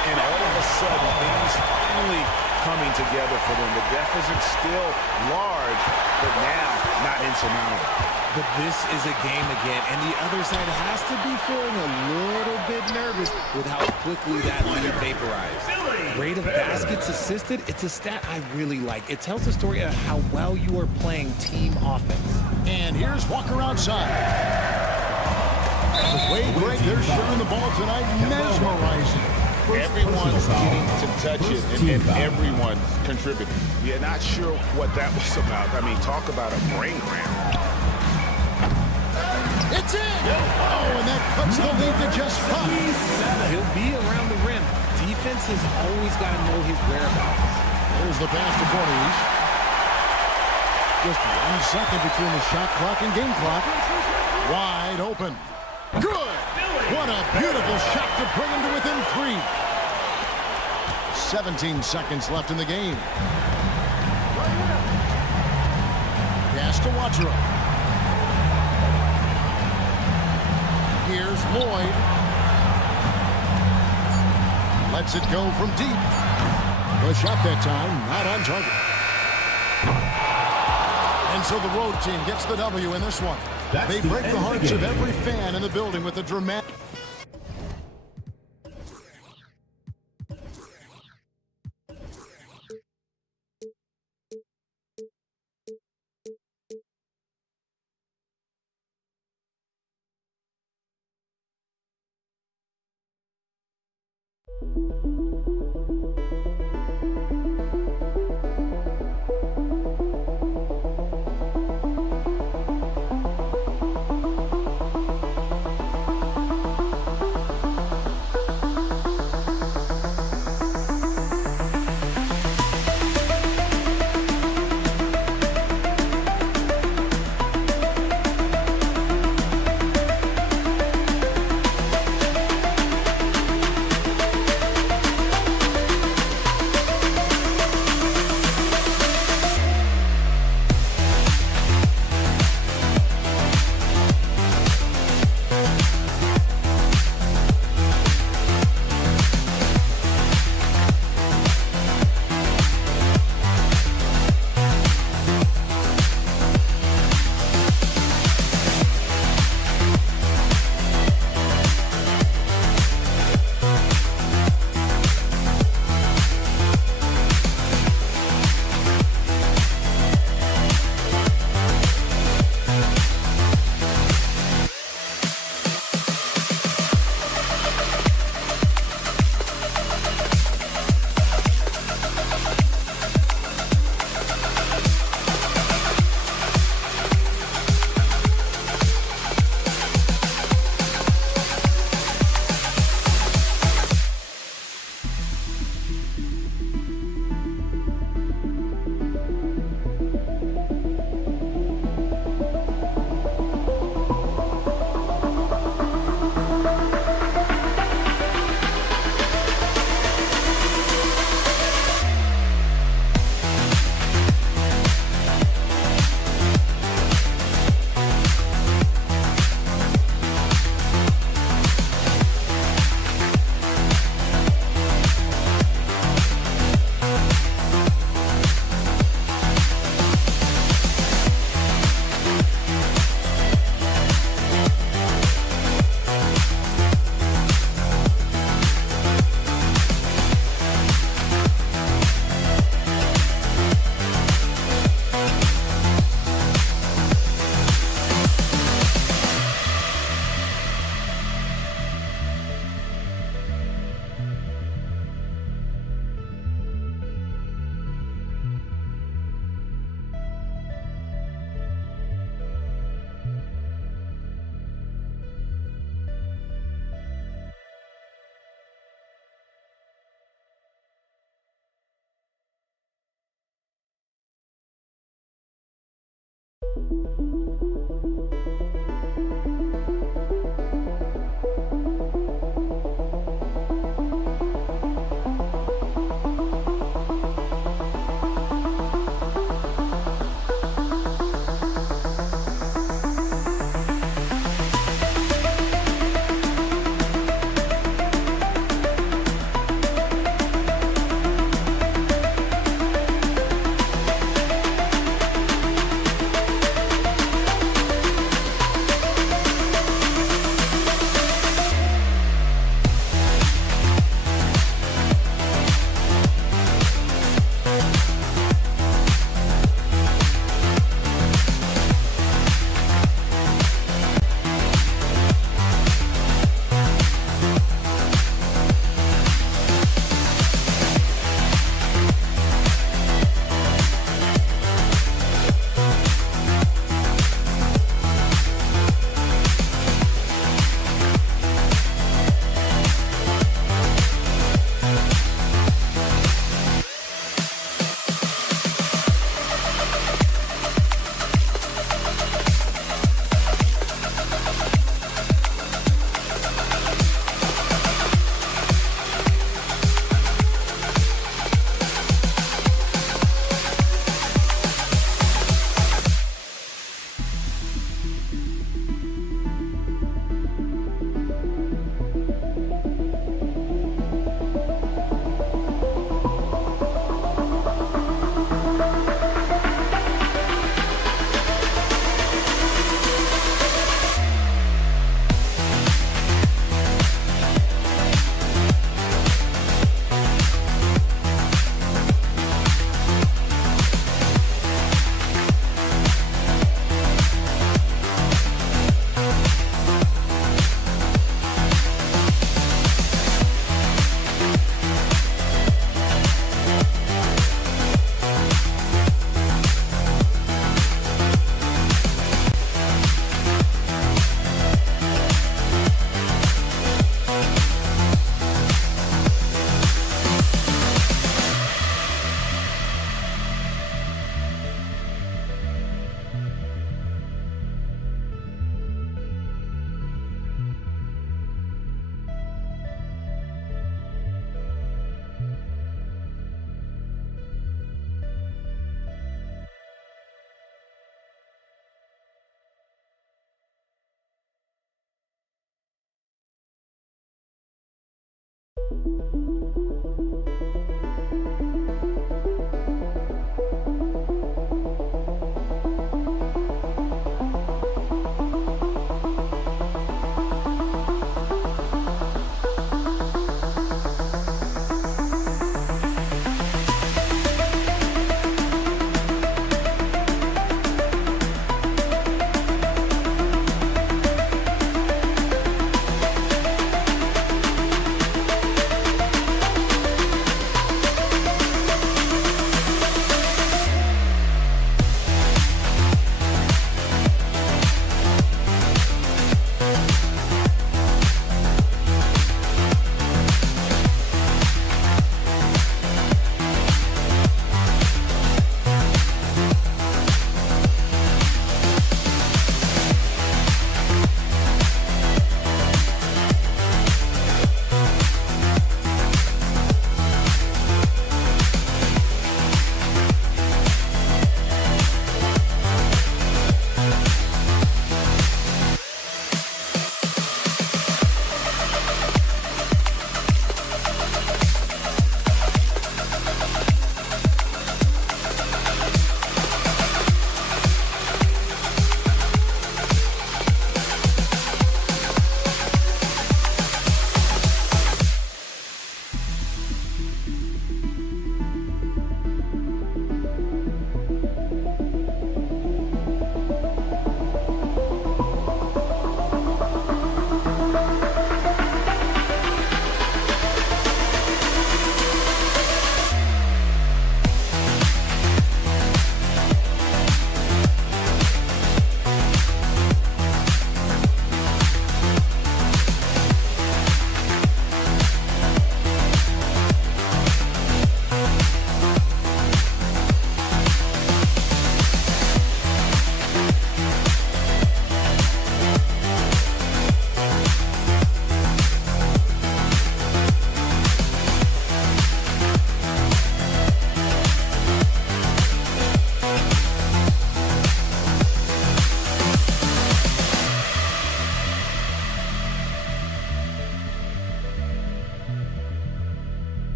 And all of a sudden, things finally coming together for them. The deficit's still large, but now not insurmountable. But this is a game again, and the other side has to be feeling a little bit nervous with how quickly that lead vaporized. Rate of baskets assisted, it's a stat I really like. It tells the story of how well you are playing team offense. And here's Walker outside. The way Greg, they're sharing the ball tonight, mesmerizing. Everyone's getting to touch it, and everyone's contributing. Yeah, not sure what that was about. I mean, talk about a brain cramp. It's in! Oh, and that cuts the lead to just 5. He'll be around the rim. Defense has always got to know his whereabouts. There's the pass to Cornish. Just 1 second between the shot clock and game clock. Wide open. Good! What a beautiful shot to bring him to within 3. 17 seconds left in the game. Pass to Watsura. Here's Lloyd. Lets it go from deep. The shot that time, not on target. And so the road team gets the W in this one. They break the hearts of every fan in the building with a dramatic...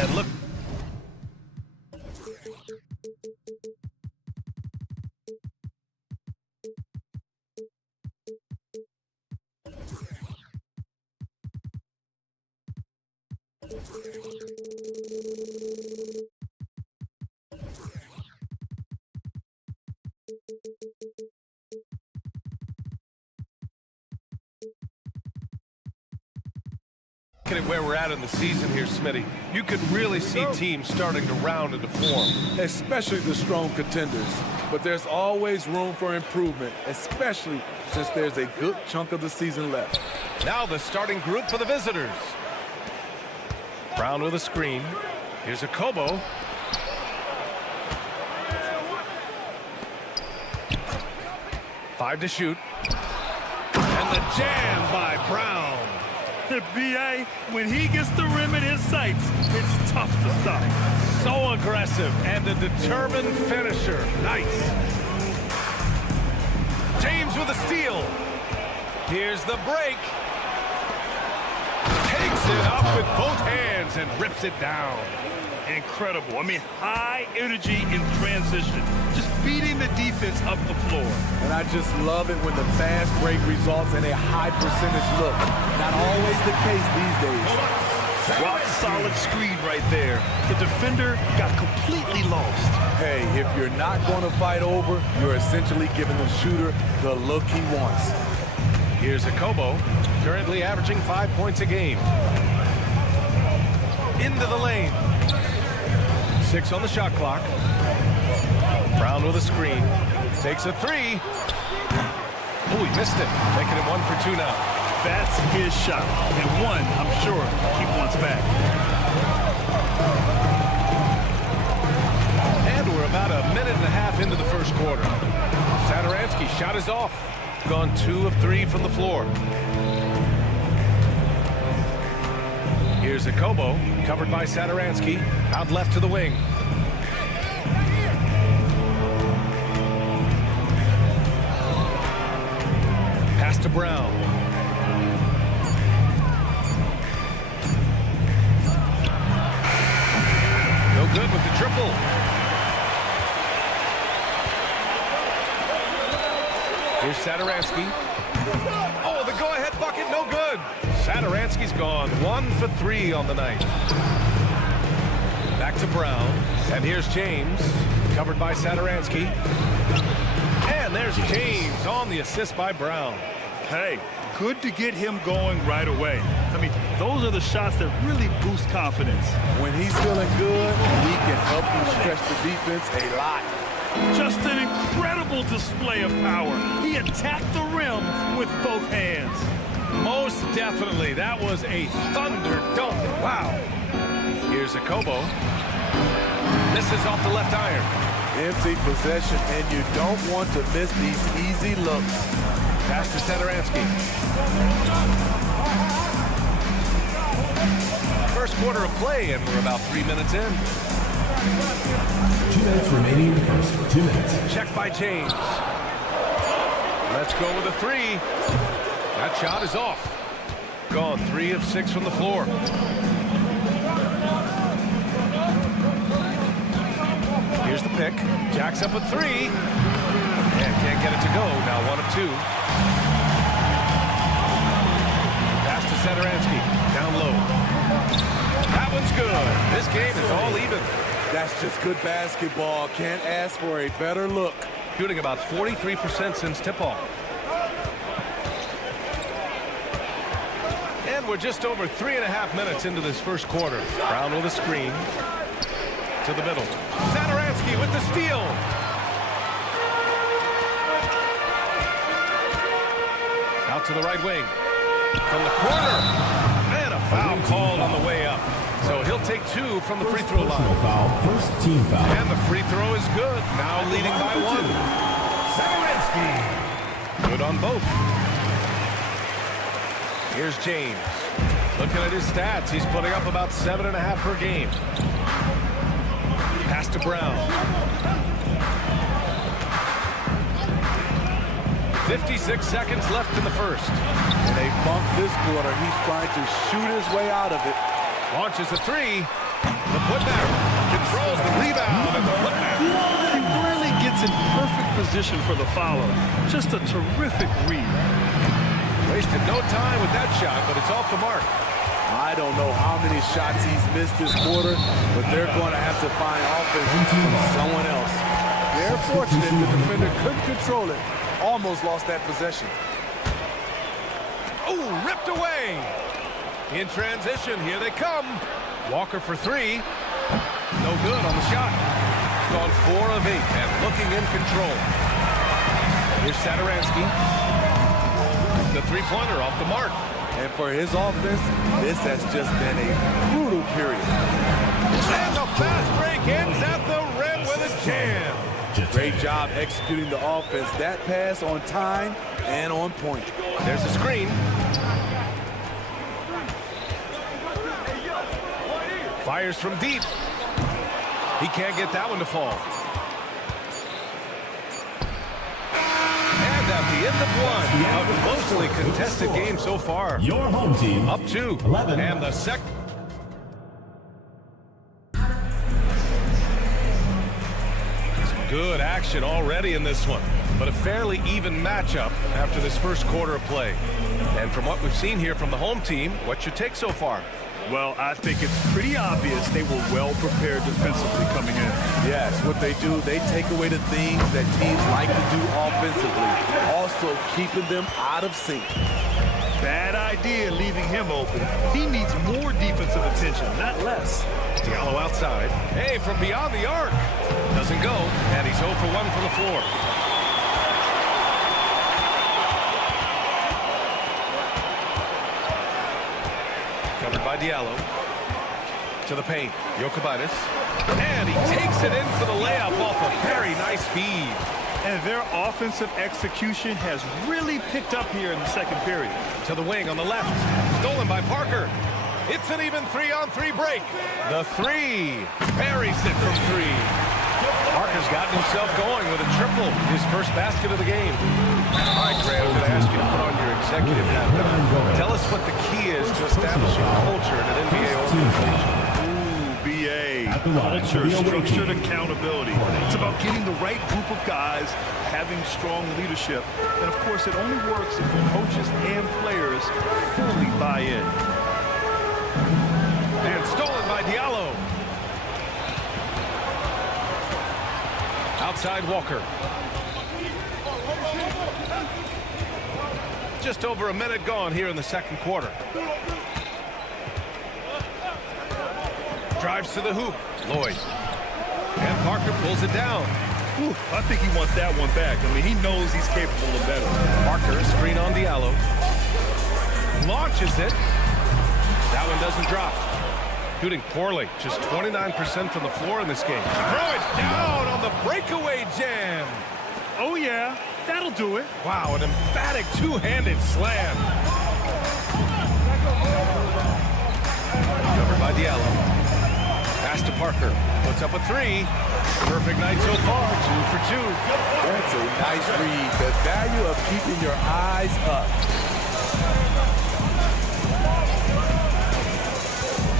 And look. Looking at where we're at in the season here, Smitty, you could really see teams starting to round into form. Especially the strong contenders. But there's always room for improvement, especially since there's a good chunk of the season left. Now the starting group for the visitors. Brown with a screen. Here's a Kobo. Five to shoot. And the jam by Brown. B.A., when he gets the rim in his sights, it's tough to stop. So aggressive and a determined finisher. Nice. James with a steal. Here's the break. Takes it up with both hands and rips it down. Incredible. I mean, high energy in transition. Just beating the defense up the floor. And I just love it when the fast break results in a high percentage look. Not always the case these days. Rock solid screen right there. The defender got completely lost. Hey, if you're not going to fight over, you're essentially giving the shooter the look he wants. Here's a Kobo, currently averaging 5 points a game. Into the lane. 6 on the shot clock. Brown with a screen. Takes a three. Oh, he missed it. Making it 1 for 2 now. That's his shot. And one, I'm sure, he wants back. And we're about a minute and a half into the first quarter. Satoransky's shot is off. Gone 2 of 3 from the floor. Here's a Kobo, covered by Satoransky, out left to the wing. Pass to Brown. No good with the triple. Here's Satoransky. Oh, the go-ahead bucket, no good. Satoransky's gone 1 for 3 on the night. Back to Brown, and here's James, covered by Satoransky. And there's James on the assist by Brown. Hey, good to get him going right away. I mean, those are the shots that really boost confidence. When he's feeling good, he can help you stretch the defense a lot. Just an incredible display of power. He attacked the rim with both hands. Most definitely. That was a thunder dunk. Wow. Here's a Kobo. This is off the left iron. Empty possession, and you don't want to miss these easy looks. Pass to Satoransky. First quarter of play, and we're about 3 minutes in. 2 minutes remaining in the first. 2 minutes. Check by James. Let's go with a 3. That shot is off. Gone 3 of 6 from the floor. Here's the pick. Jacks up a 3. And can't get it to go. Now 1 of 2. Pass to Satoransky. Down low. That one's good. This game is all even. That's just good basketball. Can't ask for a better look. Shooting about 43% since tip-off. And we're just over 3.5 minutes into this first quarter. Brown with a screen. To the middle. Satoransky with the steal. Out to the right wing. From the corner. And a foul called on the way up. So he'll take 2 from the free throw line. Foul. First team foul. And the free throw is good. Now leading by 1. Satoransky. Good on both. Here's James. Looking at his stats, he's putting up about 7.5 per game. Pass to Brown. 56 seconds left in the first. And they bump this quarter. He's trying to shoot his way out of it. Launches a 3. The putback. Controls the rebound and the putback. He really gets in perfect position for the follow. Just a terrific read. Wasted no time with that shot, but it's off the mark. I don't know how many shots he's missed this quarter, but they're going to have to find offense from someone else. They're fortunate the defender couldn't control it. Almost lost that possession. Oh, ripped away. In transition, here they come. Walker for 3. No good on the shot. Gone 4 of 8 and looking in control. Here's Satoransky. The three-pointer off the mark. And for his offense, this has just been a brutal period. And the fast break ends at the rim with a jam. Great job executing the offense. That pass on time and on point. There's a screen. Fires from deep. He can't get that one to fall. And at the end of 1, a closely contested game so far. Your home team. Up 2. 11. And the second. Good action already in this one, but a fairly even matchup after this first quarter of play. And from what we've seen here from the home team, what's your take so far? Well, I think it's pretty obvious they were well prepared defensively coming in. Yes, what they do, they take away the things that teams like to do offensively, also keeping them out of sync. Bad idea leaving him open. He needs more defensive attention, not less. Diallo outside. Hey, from beyond the arc. Doesn't go, and he's 0 for 1 from the floor. Covered by Diallo. To the paint. Jokic. And he takes it in for the layup off a very nice feed. And their offensive execution has really picked up here in the second period. To the wing on the left. Stolen by Parker. It's an even 3-on-3 break. The 3. Buries it from 3. Parker's gotten himself going with a triple. His first basket of the game. All right, Grant, I'm going to ask you to put on your executive hat now. Tell us what the key is to establishing culture in an NBA organization. Ooh, BA. at the line. Culture, structured accountability. It's about getting the right group of guys, having strong leadership. And, of course, it only works if the coaches and players fully buy in. And stolen by Diallo. Outside Walker. Just over a minute gone here in the second quarter. Drives to the hoop. Lloyd. And Parker pulls it down. Ooh, I think he wants that one back. I mean, he knows he's capable of better. Parker, screen on Diallo. Launches it. That one doesn't drop. Shooting poorly. Just 29% from the floor in this game. Throw it down on the breakaway jam. Oh, yeah. That'll do it. Wow, an emphatic two-handed slam. Covered by Diallo. Pass to Parker. Puts up a three. Perfect night so far. 2 for 2. That's a nice read. The value of keeping your eyes up.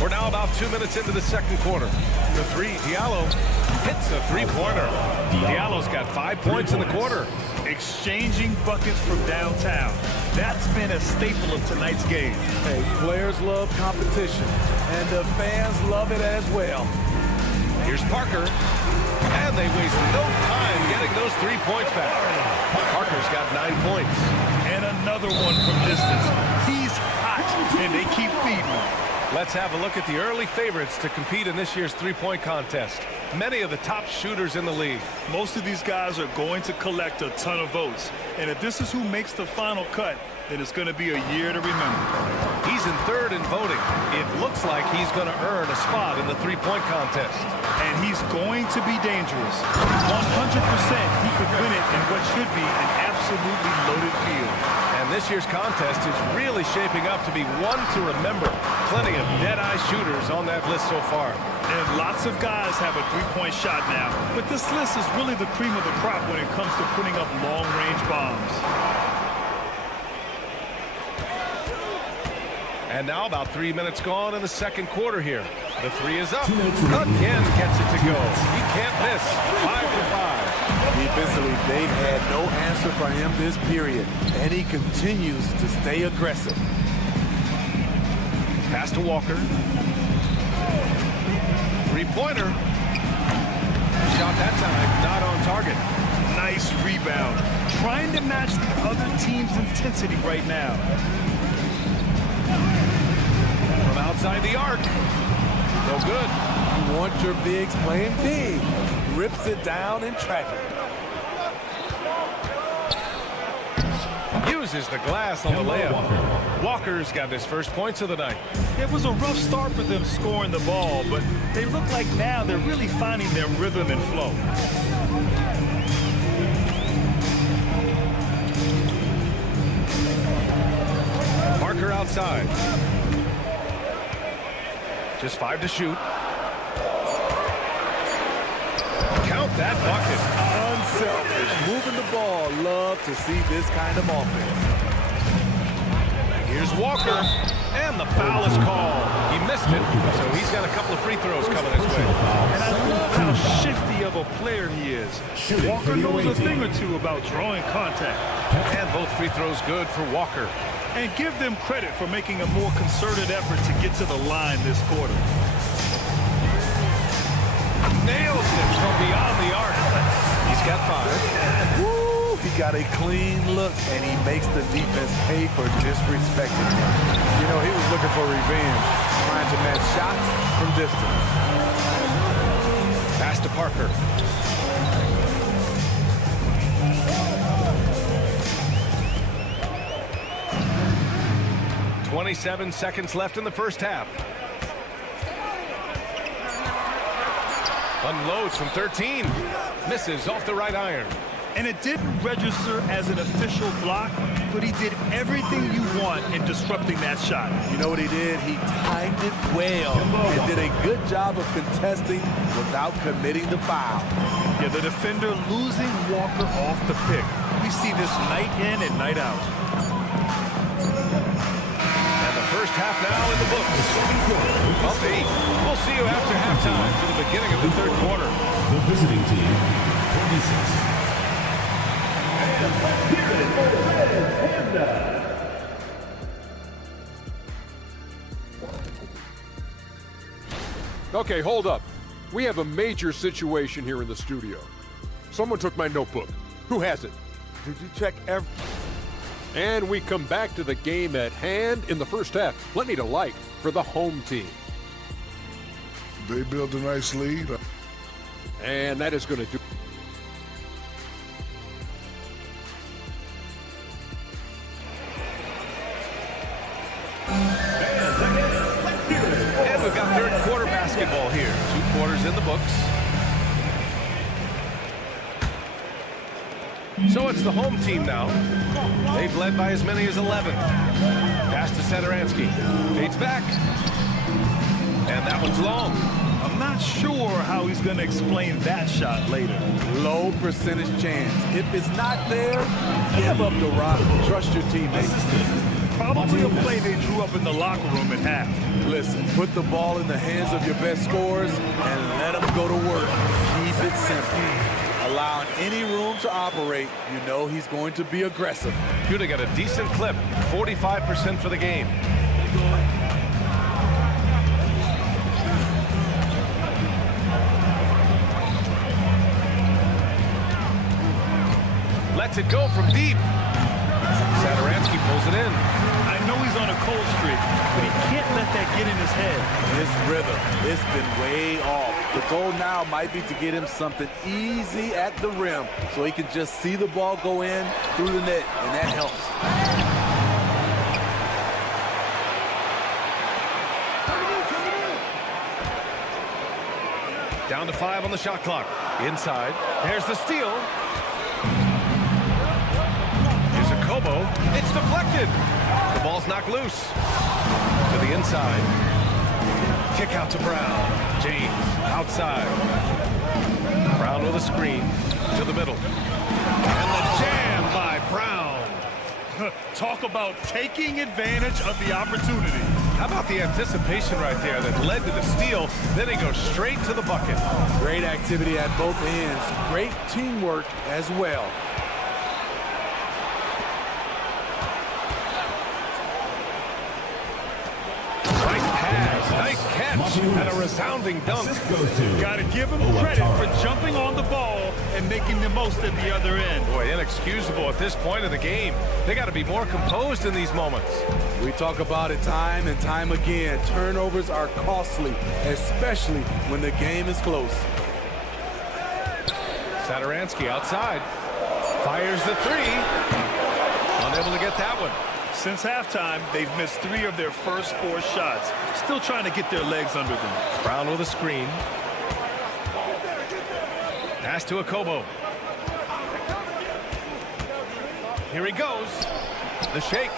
We're now about 2 minutes into the second quarter. The three, Diallo hits a three-pointer. Diallo's got 5 points in the quarter. Exchanging buckets from downtown. That's been a staple of tonight's game. Hey, players love competition, and the fans love it as well. Here's Parker, and they waste no time getting those 3 points back. Parker's got 9 points. And another one from distance. He's hot, and they keep feeding him. Let's have a look at the early favorites to compete in this year's three-point contest. Many of the top shooters in the league. Most of these guys are going to collect a ton of votes. And if this is who makes the final cut, then it's going to be a year to remember. He's in third in voting. It looks like he's going to earn a spot in the three-point contest. And he's going to be dangerous. 100% he could win it in what should be an absolutely loaded field. And this year's contest is really shaping up to be one to remember. Plenty of dead-eye shooters on that list so far. And lots of guys have a three-point shot now. But this list is really the cream of the crop when it comes to putting up long-range bombs. And now about 3 minutes gone in the second quarter here. The three is up. Again gets it to go. He can't miss. 5 for 5. Defensively, they've had no answer for him this period, and he continues to stay aggressive. Pass to Walker. Three-pointer. Shot that time, not on target. Nice rebound. Trying to match the other team's intensity right now. From outside the arc. No good. You want your bigs playing big. Rips it down in traffic. Uses the glass on the layup. Walker's got his first points of the night. It was a rough start for them scoring the ball, but they look like now they're really finding their rhythm and flow. Parker outside. Just 5 to shoot. Count that bucket. Unselfish. Moving the ball. Love to see this kind of offense. Here's Walker. And the foul is called. He missed it, so he's got a couple of free throws coming his way. And I love how shifty of a player he is. Walker knows a thing or two about drawing contact. And both free throws good for Walker. And give them credit for making a more concerted effort to get to the line this quarter. Nails it from beyond the arc. He's got 5. Woo! He got a clean look, and he makes the defense pay for disrespecting him. You know, he was looking for revenge, trying to match shots from distance. Pass to Parker. .27 seconds left in the first half. Unloads from 13. Misses off the right iron. And it didn't register as an official block, but he did everything you want in disrupting that shot. You know what he did? He timed it well and did a good job of contesting without committing the foul. Yeah, the defender losing Walker off the pick. We see this night in and night out. And the first half now in the books. Up 8. We'll see you after halftime for the beginning of the third quarter. The visiting team, 26. And here it is for the Red Panda. Okay, hold up. We have a major situation here in the studio. Someone took my notebook. Who has it? Did you check every... And we come back to the game at hand in the first half. Plenty to like for the home team. They built a nice lead. And that is going to do. And we've got third quarter basketball here. 2 quarters in the books. So it's the home team now. They've led by as many as 11. Pass to Sadaransky. Fades back. And that one's long. I'm not sure how he's going to explain that shot later. Low percentage chance. If it's not there, give up the rock. Trust your teammates. Probably a play they drew up in the locker room at half. Listen, put the ball in the hands of your best scorers and let them go to work. Keep it simple. Allowing any room to operate, you know he's going to be aggressive. Utah got a decent clip, 45% for the game. Lets it go from deep. Sadaransky pulls it in. I know he's on a cold streak, but he can't let that get in his head. This rhythm, it's been way off. The goal now might be to get him something easy at the rim so he can just see the ball go in through the net, and that helps. Down to 5 on the shot clock. Inside. There's the steal. Here's a Kobo. It's deflected. The ball's knocked loose. To the inside. Kick out to Brown. James outside. Brown with a screen. To the middle. And the jam by Brown. Talk about taking advantage of the opportunity. How about the anticipation right there that led to the steal? Then he goes straight to the bucket. Great activity at both ends. Great teamwork as well. Nice pass, nice catch, and a resounding dunk. Got to give him credit for jumping on the ball and making the most at the other end. Boy, inexcusable at this point of the game. They got to be more composed in these moments. We talk about it time and time again. Turnovers are costly, especially when the game is close. Sadaransky outside. Fires the 3. Unable to get that one. Since halftime, they've missed 3 of their first 4 shots. Still trying to get their legs under them. Brown with a screen. Pass to Akobo. Here he goes. The shake.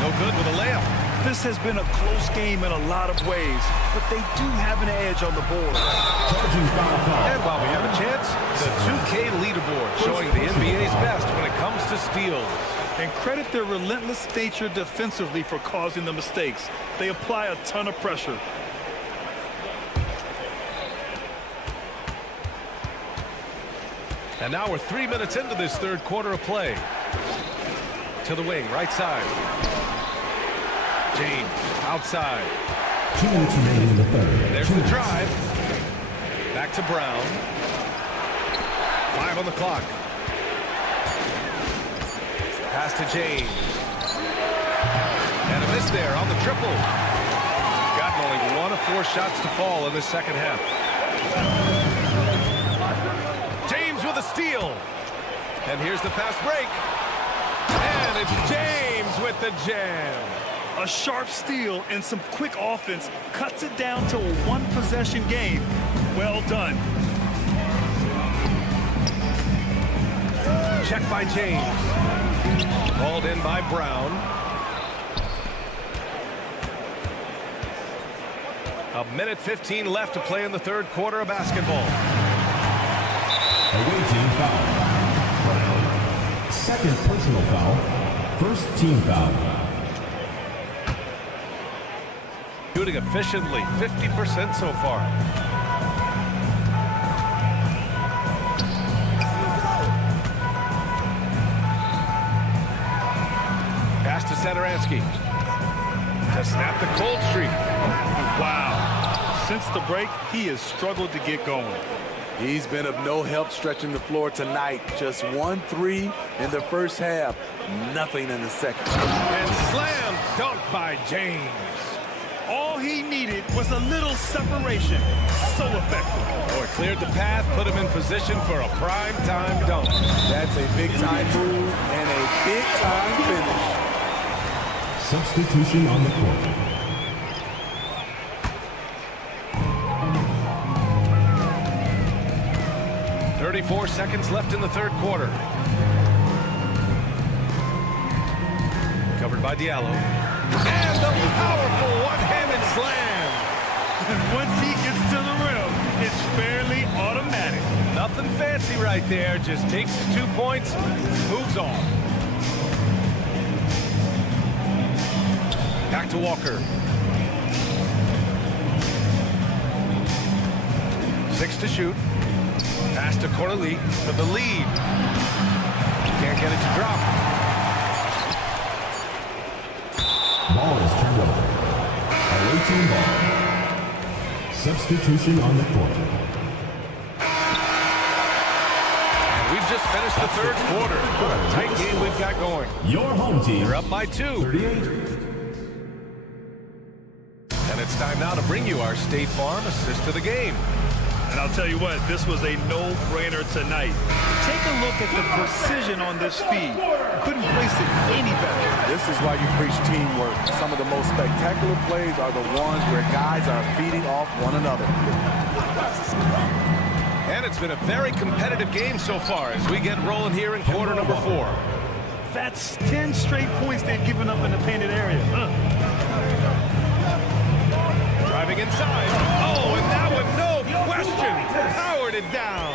No good with a layup. This has been a close game in a lot of ways, but they do have an edge on the board. And while we have a chance, the 2K leaderboard showing the NBA's best when it comes to steals. And credit their relentless nature defensively for causing the mistakes. They apply a ton of pressure. And now we're 3 minutes into this third quarter of play. To the wing, right side. James, outside. 2 minutes remaining in the third. There's the drive. Back to Brown. 5 on the clock. Pass to James. And a miss there on the triple. Gotten only 1 of 4 shots to fall in this second half. James with a steal. And here's the fast break. And it's James with the jam. A sharp steal and some quick offense cuts it down to a 1-possession game. Well done. Check by James. Called in by Brown. A minute 15 left to play in the third quarter of basketball. team foul. Second personal foul. First team foul. Shooting efficiently, 50% so far. Pass to Satoransky to snap the cold streak. Wow. Since the break, he has struggled to get going. He's been of no help stretching the floor tonight. Just 1 3 in the first half. Nothing in the second. And slam dunk by James. All he needed was a little separation. So effective. Oh, it cleared the path, put him in position for a prime-time dunk. That's a big-time move and a big-time finish. Substitution on the court. .34 seconds left in the third quarter. Covered by Diallo. And the powerful one-handed slam. And once he gets to the rim, it's fairly automatic. Nothing fancy right there. Just takes his 2 points, moves on. Back to Walker. 6 to shoot. Pass to Corley for the lead. Can't get it to drop. Ball is turned over. Away team ball. Substitution on the court. We've just finished the third quarter. What a tight game we've got going. Your home team. They're up by 2. 38. And it's time now to bring you our State Farm assist to the game. And I'll tell you what, this was a no-brainer tonight. Take a look at the precision on this feed. Couldn't place it any better. This is why you preach teamwork. Some of the most spectacular plays are the ones where guys are feeding off one another. And it's been a very competitive game so far as we get rolling here in quarter number 4. That's 10 straight points they've given up in the painted area. Driving inside. Oh, and that one, no question, powered it down.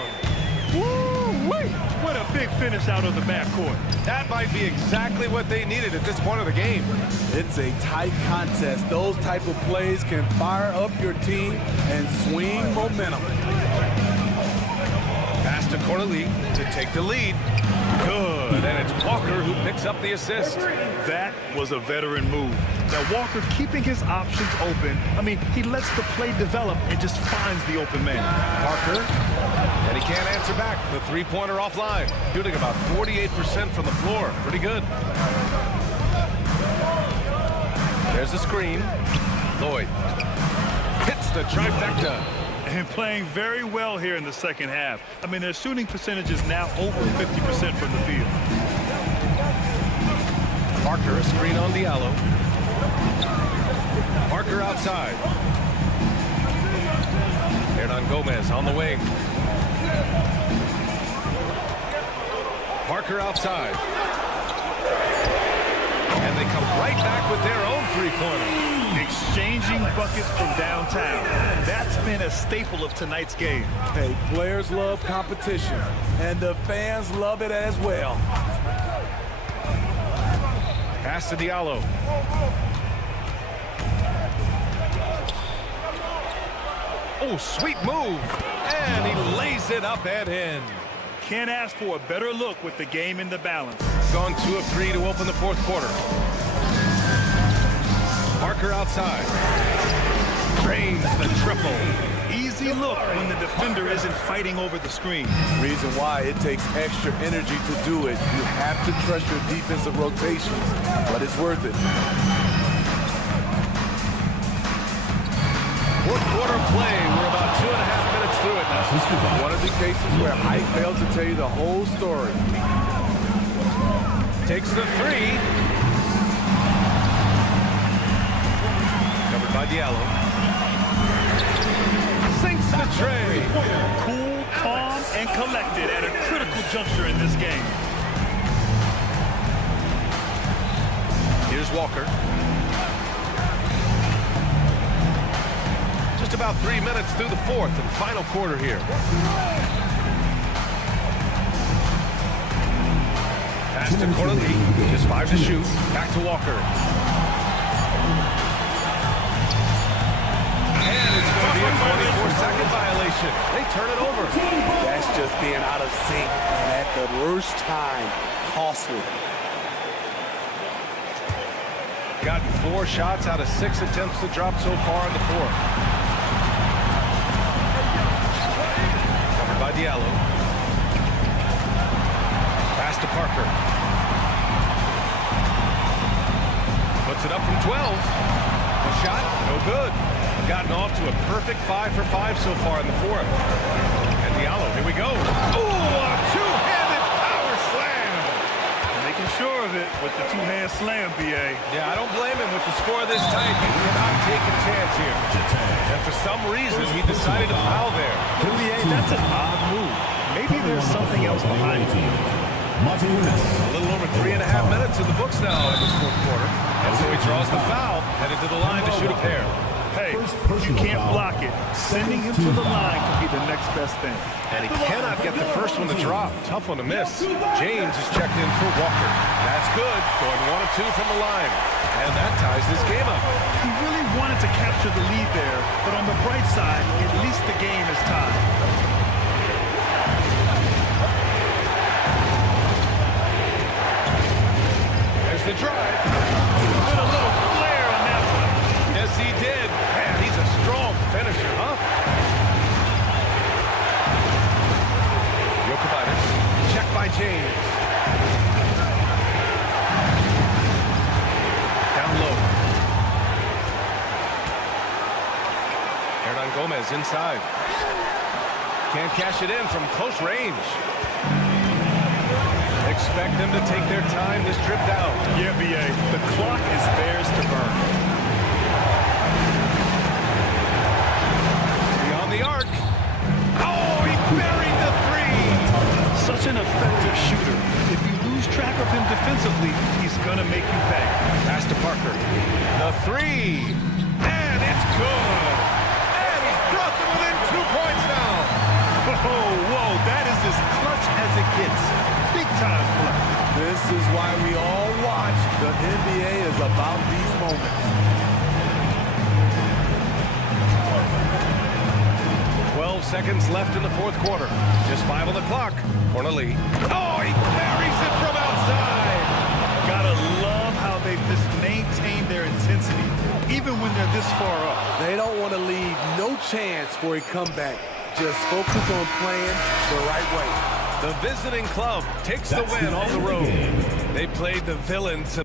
Woo-wee! What a big finish out of the backcourt. That might be exactly what they needed at this point of the game. It's a tight contest. Those type of plays can fire up your team and swing momentum. Pass to Corley to take the lead. Good, and it's Walker who picks up the assist. That was a veteran move. Now Walker keeping his options open. I mean, he lets the play develop and just finds the open man. Parker, and he can't answer back. The three-pointer offline. Shooting about 48% from the floor. Pretty good. There's the screen. Lloyd hits the trifecta. And playing very well here in the second half. I mean, their shooting percentage is now over 50% from the field. Parker, a screen on Diallo. Parker outside. Hernan Gomez on the wing. Parker outside. And they come right back with their own three-pointer. Exchanging buckets from downtown. That's been a staple of tonight's game. Hey, players love competition, and the fans love it as well. Pass to Diallo. Oh, sweet move. And he lays it up and in. Can't ask for a better look with the game in the balance. Gone 2 of 3 to open the fourth quarter. Parker outside. Drains the triple. Easy look when the defender isn't fighting over the screen. Reason why it takes extra energy to do it. You have to trust your defensive rotations, but it's worth it. Fourth quarter play. We're about 2.5 minutes through it now. One of the cases where height fails to tell you the whole story. Takes the three. Covered by Diallo. Sinks the tray. Cool, calm, and collected at a critical juncture in this game. Here's Walker. Just about 3 minutes through the fourth and final quarter here. Pass to Corley. Just 5 to shoot. Back to Walker. And it's going to be a 24-second violation. They turn it over. That's just being out of sync. And at the worst time, costly. Gotten 4 shots out of 6 attempts to drop so far in the fourth. Covered by Diallo. Pass to Parker. Puts it up from 12. A shot, no good. Gotten off to a perfect 5 for 5 so far in the fourth. And Diallo, here we go. Ooh, a two-handed power slam. Making sure of it with the two-hand slam, B.A. Yeah, I don't blame him with the score this tight. He cannot take a chance here. And for some reason, he decided to foul there. B.A., that's an odd move. Maybe there's something else behind it. A little over 3.5 minutes in the books now in this fourth quarter. And so he draws the foul, headed to the line to shoot a pair. Hey, you can't block it. Sending him to the line could be the next best thing. And he cannot get the first one to drop. Tough one to miss. James is checked in for Walker. That's good. Going 1 of 2 from the line. And that ties this game up. He really wanted to capture the lead there, but on the bright side, at least the game is tied. There's the drive. And a little flare on that one. Yes, he did. Man, he's a strong finisher, huh? Jokovitis, checked by James. Down low. Hernan Gomez inside. Can't cash it in from close range. Expect them to take their time to strip down. Yeah, B.A., the clock is theirs to burn. Beyond the arc. Oh, he buried the 3. Such an effective shooter. If you lose track of him defensively, he's going to make you pay. Pass to Parker. The 3. And it's good. And he's brought them within 2 points now. Whoa, that is as clutch as it gets. Big time play. This is why we all watch. The NBA is about these moments. 12 seconds left in the fourth quarter. Just 5 on the clock. Corneli. Oh, he buries it from outside. Gotta love how they've just maintained their intensity, even when they're this far up. They don't want to leave no chance for a comeback. Just focus on playing the right way. The visiting club takes the win on the road. They played the villains.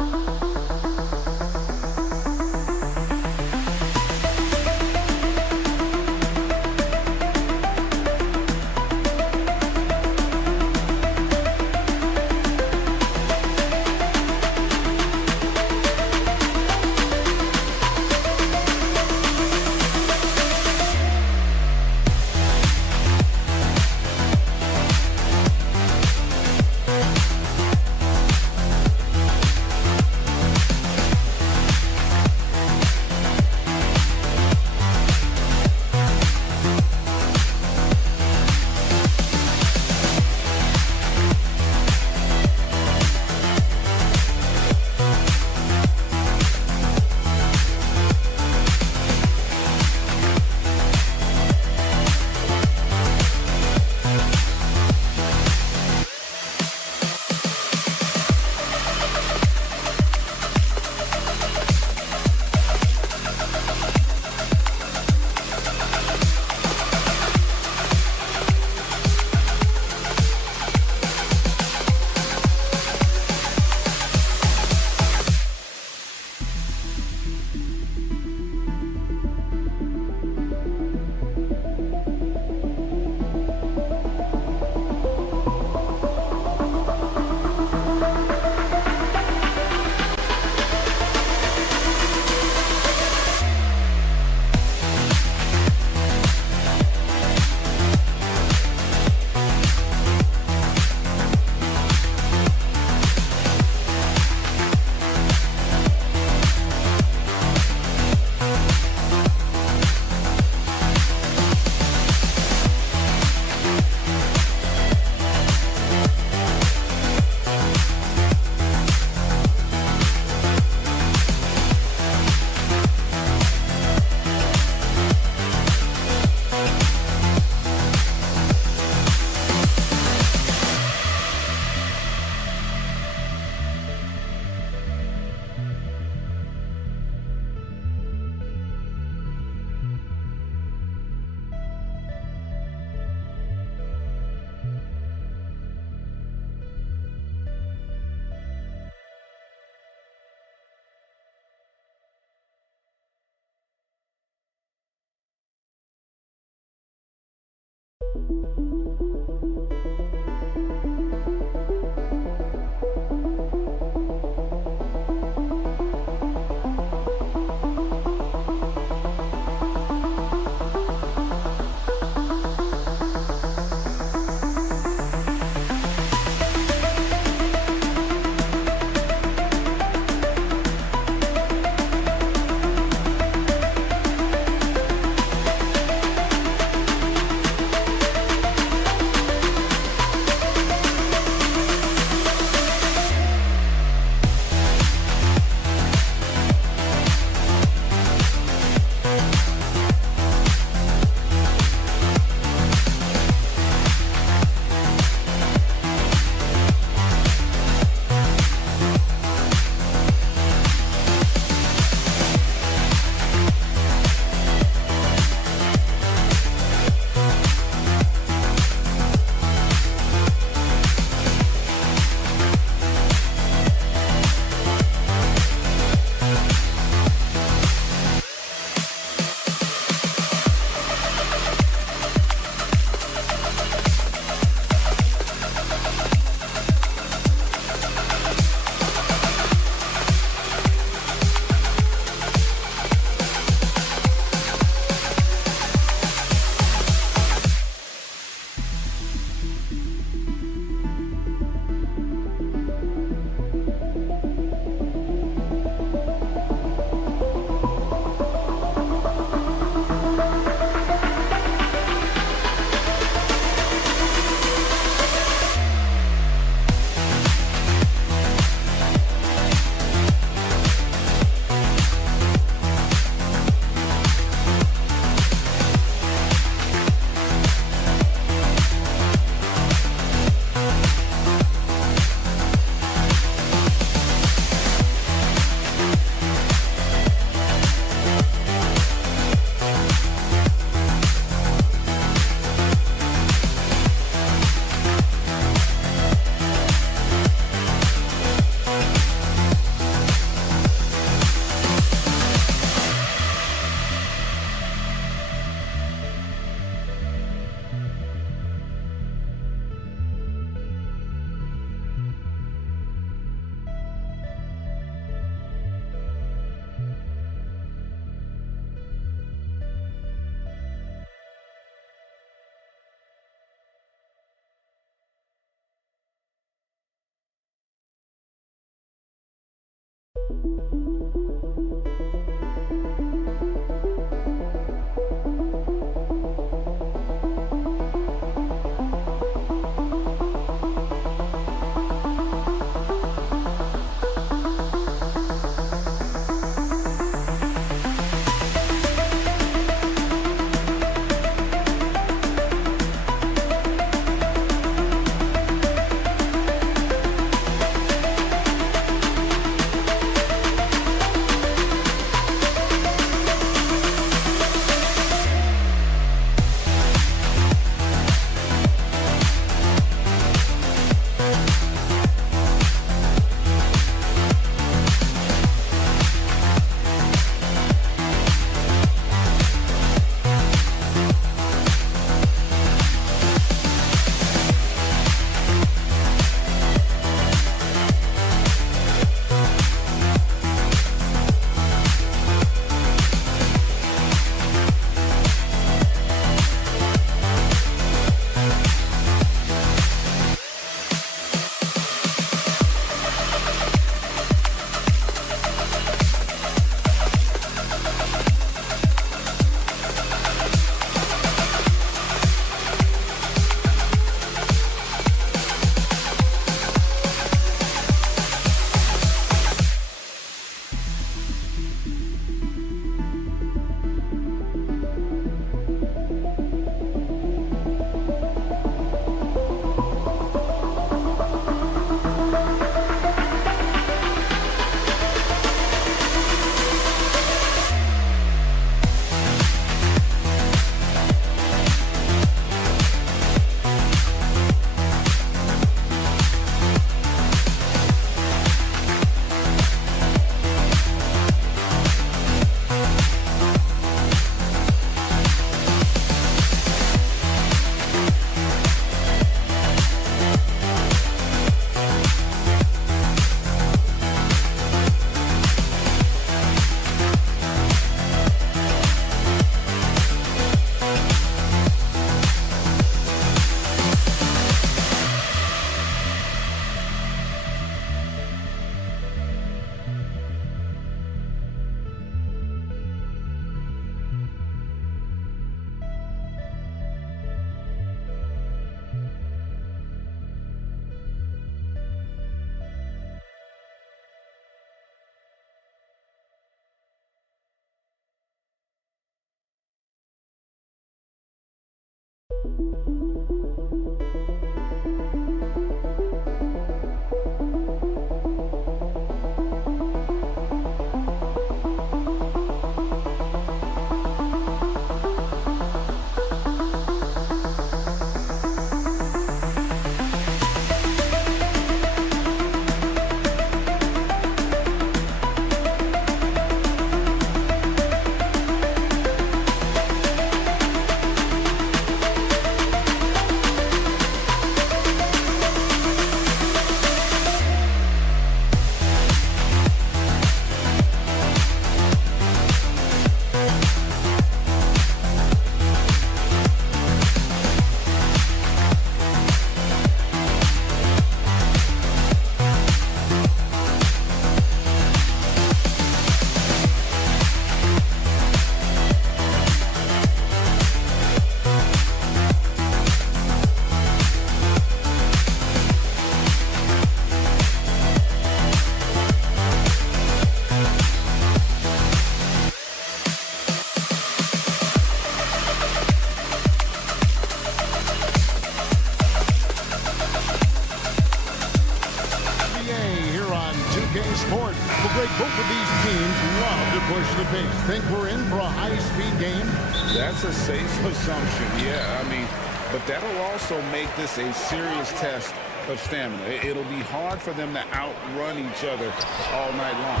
think we're in for a high-speed game? That's a safe assumption, yeah. I mean, but that'll also make this a serious test of stamina. It'll be hard for them to outrun each other all night long.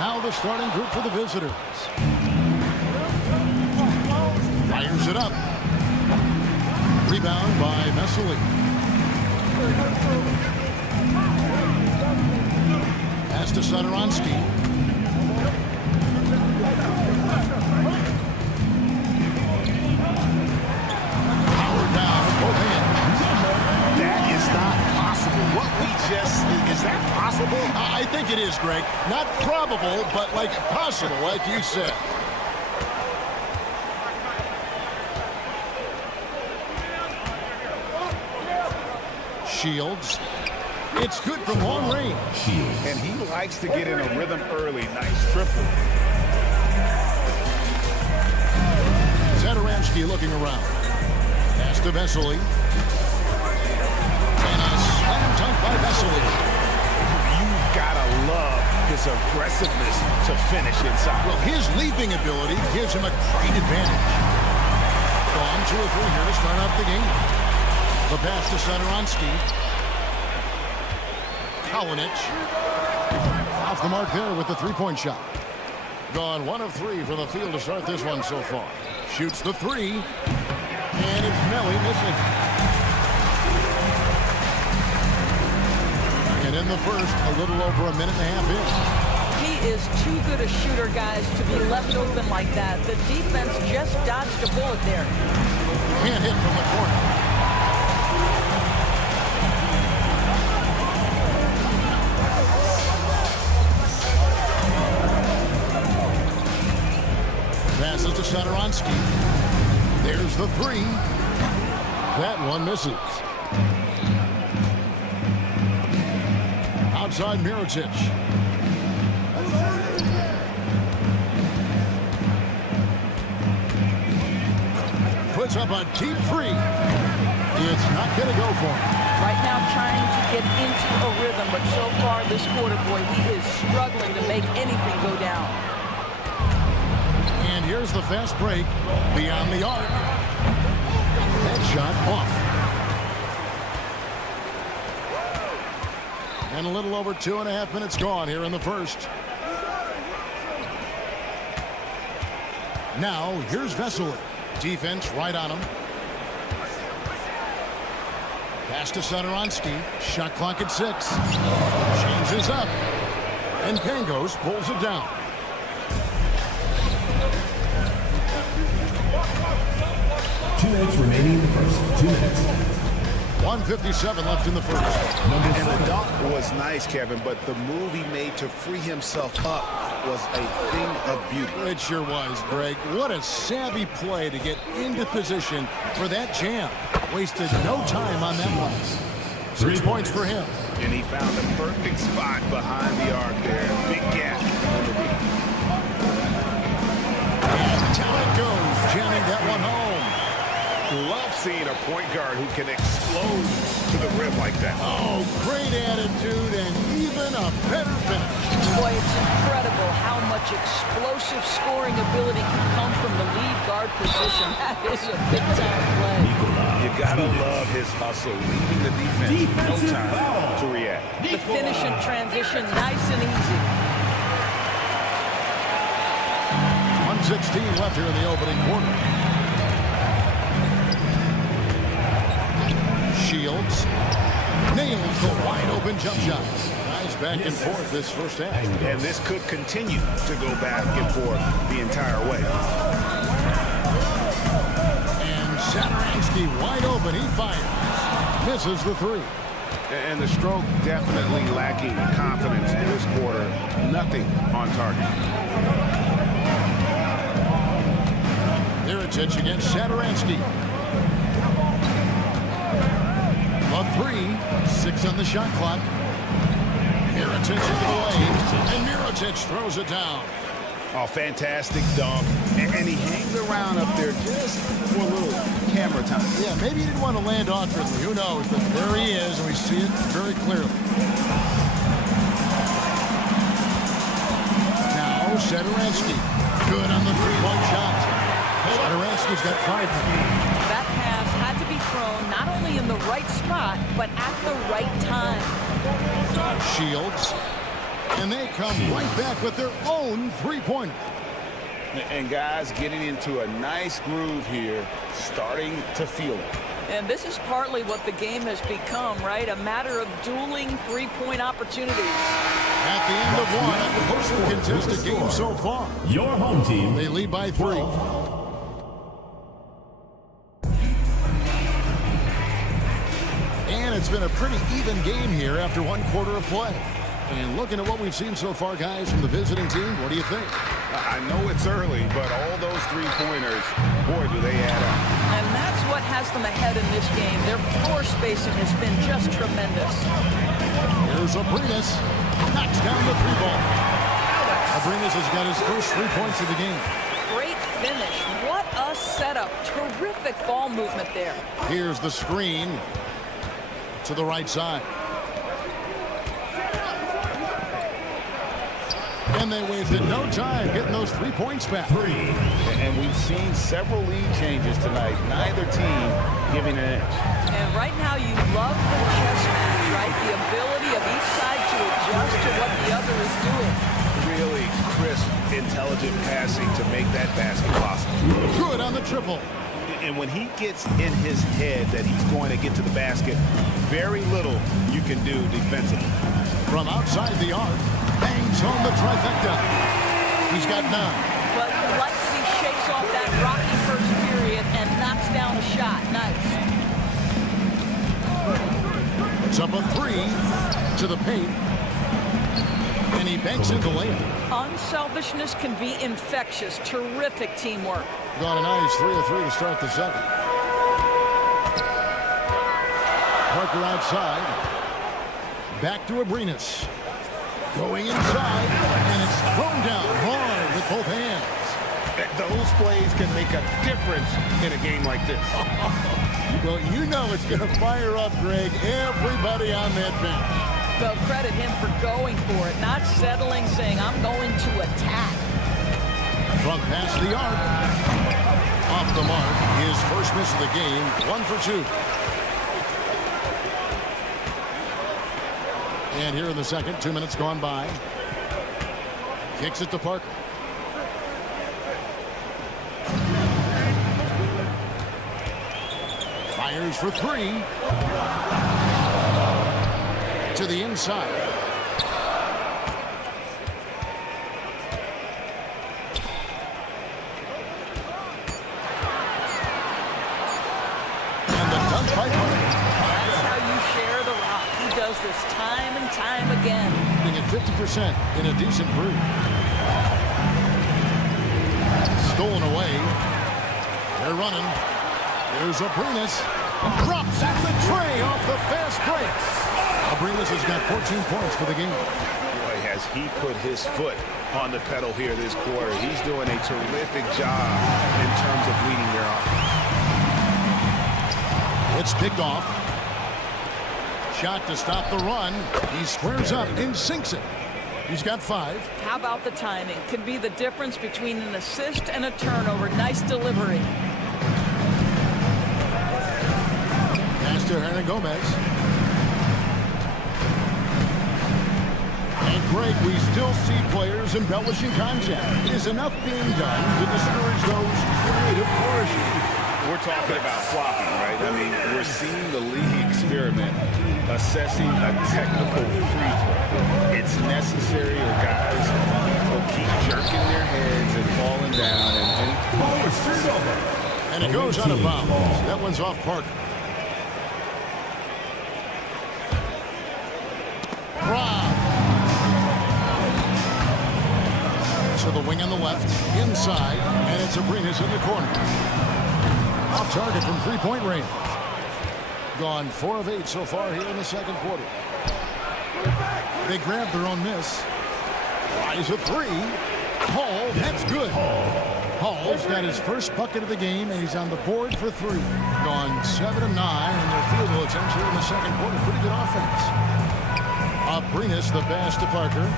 Now the starting group for the visitors. Fires it up. Rebound by Vesely. Pass to Satoransky. Powered down with both hands. That is not possible. What we just... Is that possible? I think it is, Greg. Not probable, but like possible, like you said. Shields. It's good from long range. And he likes to get in a rhythm early. Nice triple. Satoransky looking around. Pass to Vesely. And a slam dunk by Vesely. You've got to love his aggressiveness to finish inside. Well, his leaping ability gives him a great advantage. Gone 2 or 3 here to start out the game. The pass to Satoransky. Kalinic. Off the mark there with the three-point shot. Gone 1 of 3 from the field to start this one so far. Shoots the 3. And it's Melly missing. And in the first, a little over a minute and a half in. He is too good a shooter, guys, to be left open like that. The defense just dodged a bullet there. Can't hit from the corner. Passes to Satoransky. There's the 3. That one misses. Outside Mirotic. Puts up a deep 3. It's not going to go for him. Right now trying to get into a rhythm, but so far this quarter, boy, he is struggling to make anything go down. And here's the fast break beyond the arc. That shot off. And a little over 2.5 minutes gone here in the first. Now here's Vesely. Defense right on him. Pass to Satoransky. Shot clock at 6. Changes up. And Pangos pulls it down. Remaining in the first. 2 minutes. 1:57 left in the first. And the dunk was nice, Kevin, but the move he made to free himself up was a thing of beauty. It sure was, Greg. What a savvy play to get into position for that jam. Wasted no time on that one. 6 points for him. And he found the perfect spot behind the arc there. Big gap. And down it goes, jamming that one home. Love seeing a point guard who can explode to the rim like that. Oh, great attitude and even a better finish. Boy, it's incredible how much explosive scoring ability can come from the lead guard position. That is a big-time play. You gotta love his hustle, leaving the defense no time to react. The finish and transition, nice and easy. 1:16 left here in the opening quarter. Shields nails the wide-open jump shot. Nice back and forth this first half. And this could continue to go back and forth the entire way. And Satoransky wide open. He fires. Misses the 3. And the stroke definitely lacking confidence in this quarter. Nothing on target. Mirotic against Satoransky. A 3, 6 on the shot clock. Mirotic into the lane, and Mirotic throws it down. Oh, fantastic dunk. And he hangs around up there just for a little camera time. Yeah, maybe he didn't want to land awkwardly. Who knows? But there he is, and we see it very clearly. Now, Satoransky. Good on the three-point shot. Satoransky's got 5. That pass had to be thrown not only in the right spot, but at the right time. Shields. And they come right back with their own three-pointer. And guys getting into a nice groove here, starting to feel it. And this is partly what the game has become, right? A matter of dueling three-point opportunities. At the end of one, at the most contested game so far. Your home team. They lead by 3. And it's been a pretty even game here after 1 quarter of play. And looking at what we've seen so far, guys, from the visiting team, what do you think? I know it's early, but all those three-pointers, boy, do they add up. And that's what has them ahead in this game. Their floor spacing has been just tremendous. Here's Abrinas. Knocks down the 3-ball. Abrinas has got his first 3 points of the game. Great finish. What a setup. Terrific ball movement there. Here's the screen to the right side. And they wasted no time getting those 3 points back. 3. And we've seen several lead changes tonight. Neither team giving an edge. And right now you love the chess match, right? The ability of each side to adjust to what the other is doing. Really crisp, intelligent passing to make that basket possible. Good on the triple. And when he gets in his head that he's going to get to the basket, very little you can do defensively. From outside the arc, bangs home the trifecta. He's got 9. But you like that he shakes off that rocky first period and knocks down a shot. Nice. It's up a 3 to the paint. And he banks in the layup. Unselfishness can be infectious. Terrific teamwork. Got a nice 3 of 3 to start the second. Parker outside. Back to Abrinas. Going inside, and it's thrown down hard with both hands. Those plays can make a difference in a game like this. Well, you know it's going to fire up, Greg, everybody on that bench. Well, credit him for going for it, not settling, saying, I'm going to attack. From past the arc. Off the mark. His first miss of the game, 1 for 2. And here in the second, 2 minutes gone by. Kicks it to Parker. Fires for 3. To the inside. And the dunk by Parker. That's how you share the rock. He does this time and time again. Being at 50% in a decent group. Stolen away. They're running. Here's Abrinas. Drops at the tray off the fast breaks. Abrinas has got 14 points for the game. Boy, has he put his foot on the pedal here this quarter. He's doing a terrific job in terms of leading their offense. It's picked off. Shot to stop the run. He squares up and sinks it. He's got 5. How about the timing? Can be the difference between an assist and a turnover. Nice delivery. Pass to Hernan Gomez. And Greg, we still see players embellishing contact. Is enough being done to discourage those creative flourishing? We're talking about flopping, right? I mean, we're seeing the league experiment assessing a technical free throw. It's necessary, or guys will keep jerking their heads and falling down. And it goes out of bounds. That one's off Parker. To the wing on the left, inside, and it's Abrinas in the corner. Off target from three-point range. Gone 4 of 8 so far here in the second quarter. They grabbed their own miss. Rise of 3. Hall, that's good. Hall's got his first bucket of the game, and he's on the board for 3. Gone 7 of 9 in their field goal attempts here in the second quarter. Pretty good offense. Abrinas, the pass to Parker.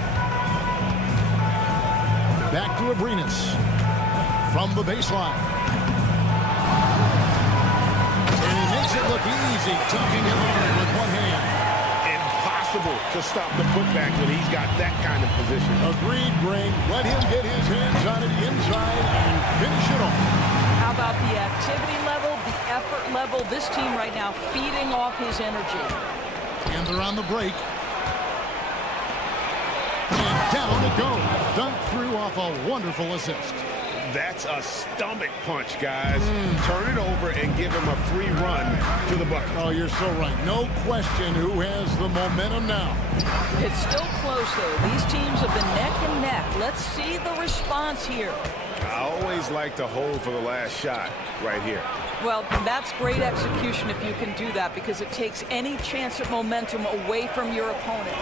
Back to Abrinas. from the baseline. And he makes it look easy, tucking it on with one hand. Impossible to stop the putback when he's got that kind of position. Agreed, Greg. Let him get his hands on it inside and finish it off. How about the activity level, the effort level? This team right now feeding off his energy. And they're on the break. And down it goes. Dunked through off a wonderful assist. That's a stomach punch, guys. Turn it over and give him a free run to the bucket. Oh, you're so right. No question who has the momentum now. It's still close, though. These teams have been neck and neck. Let's see the response here. I always like to hold for the last shot right here. Well, that's great execution if you can do that, because it takes any chance at momentum away from your opponent.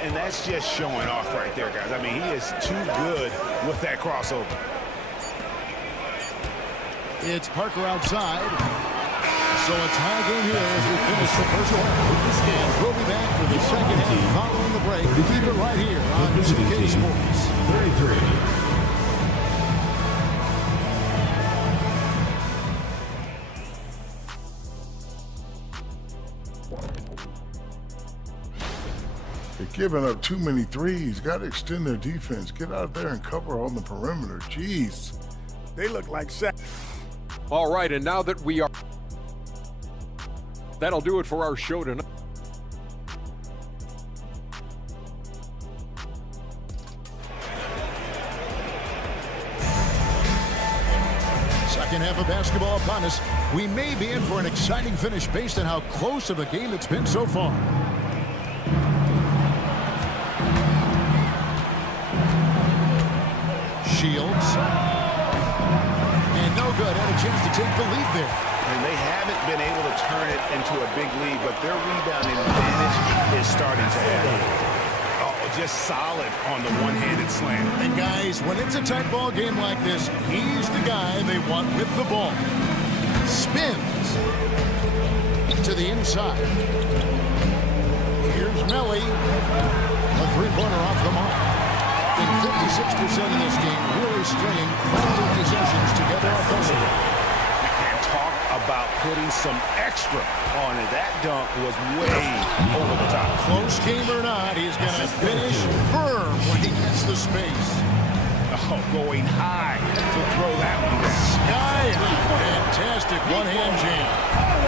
And that's just showing off right there, guys. I mean, he is too good with that crossover. It's Parker outside. So a tie game here as we finish the first half. And we'll be back for the second half following the break. Keep it right here on 2K Sports. 33. They're giving up too many threes. Got to extend their defense. Get out there and cover on the perimeter. Jeez. They look like set. All right, and now that we are... That'll do it for our show tonight. Second half of basketball upon us. We may be in for an exciting finish based on how close of a game it's been so far. Shields. And no good. Had a chance to take the lead there. And they haven't been able to turn it into a big lead, but their rebounding advantage is starting to add up. Oh, just solid on the one-handed slam. And guys, when it's a tight ball game like this, he's the guy they want with the ball. Spins to the inside. Here's Melly. A three-pointer off the mark. In 56% of this game, really stringing quality possessions together offensively. And talk about putting some extra on it. That dunk was way over the top. Close game or not, he's going to finish firm when he gets the space. Oh, going high to throw that one down. Sky high. Fantastic one-hand jam.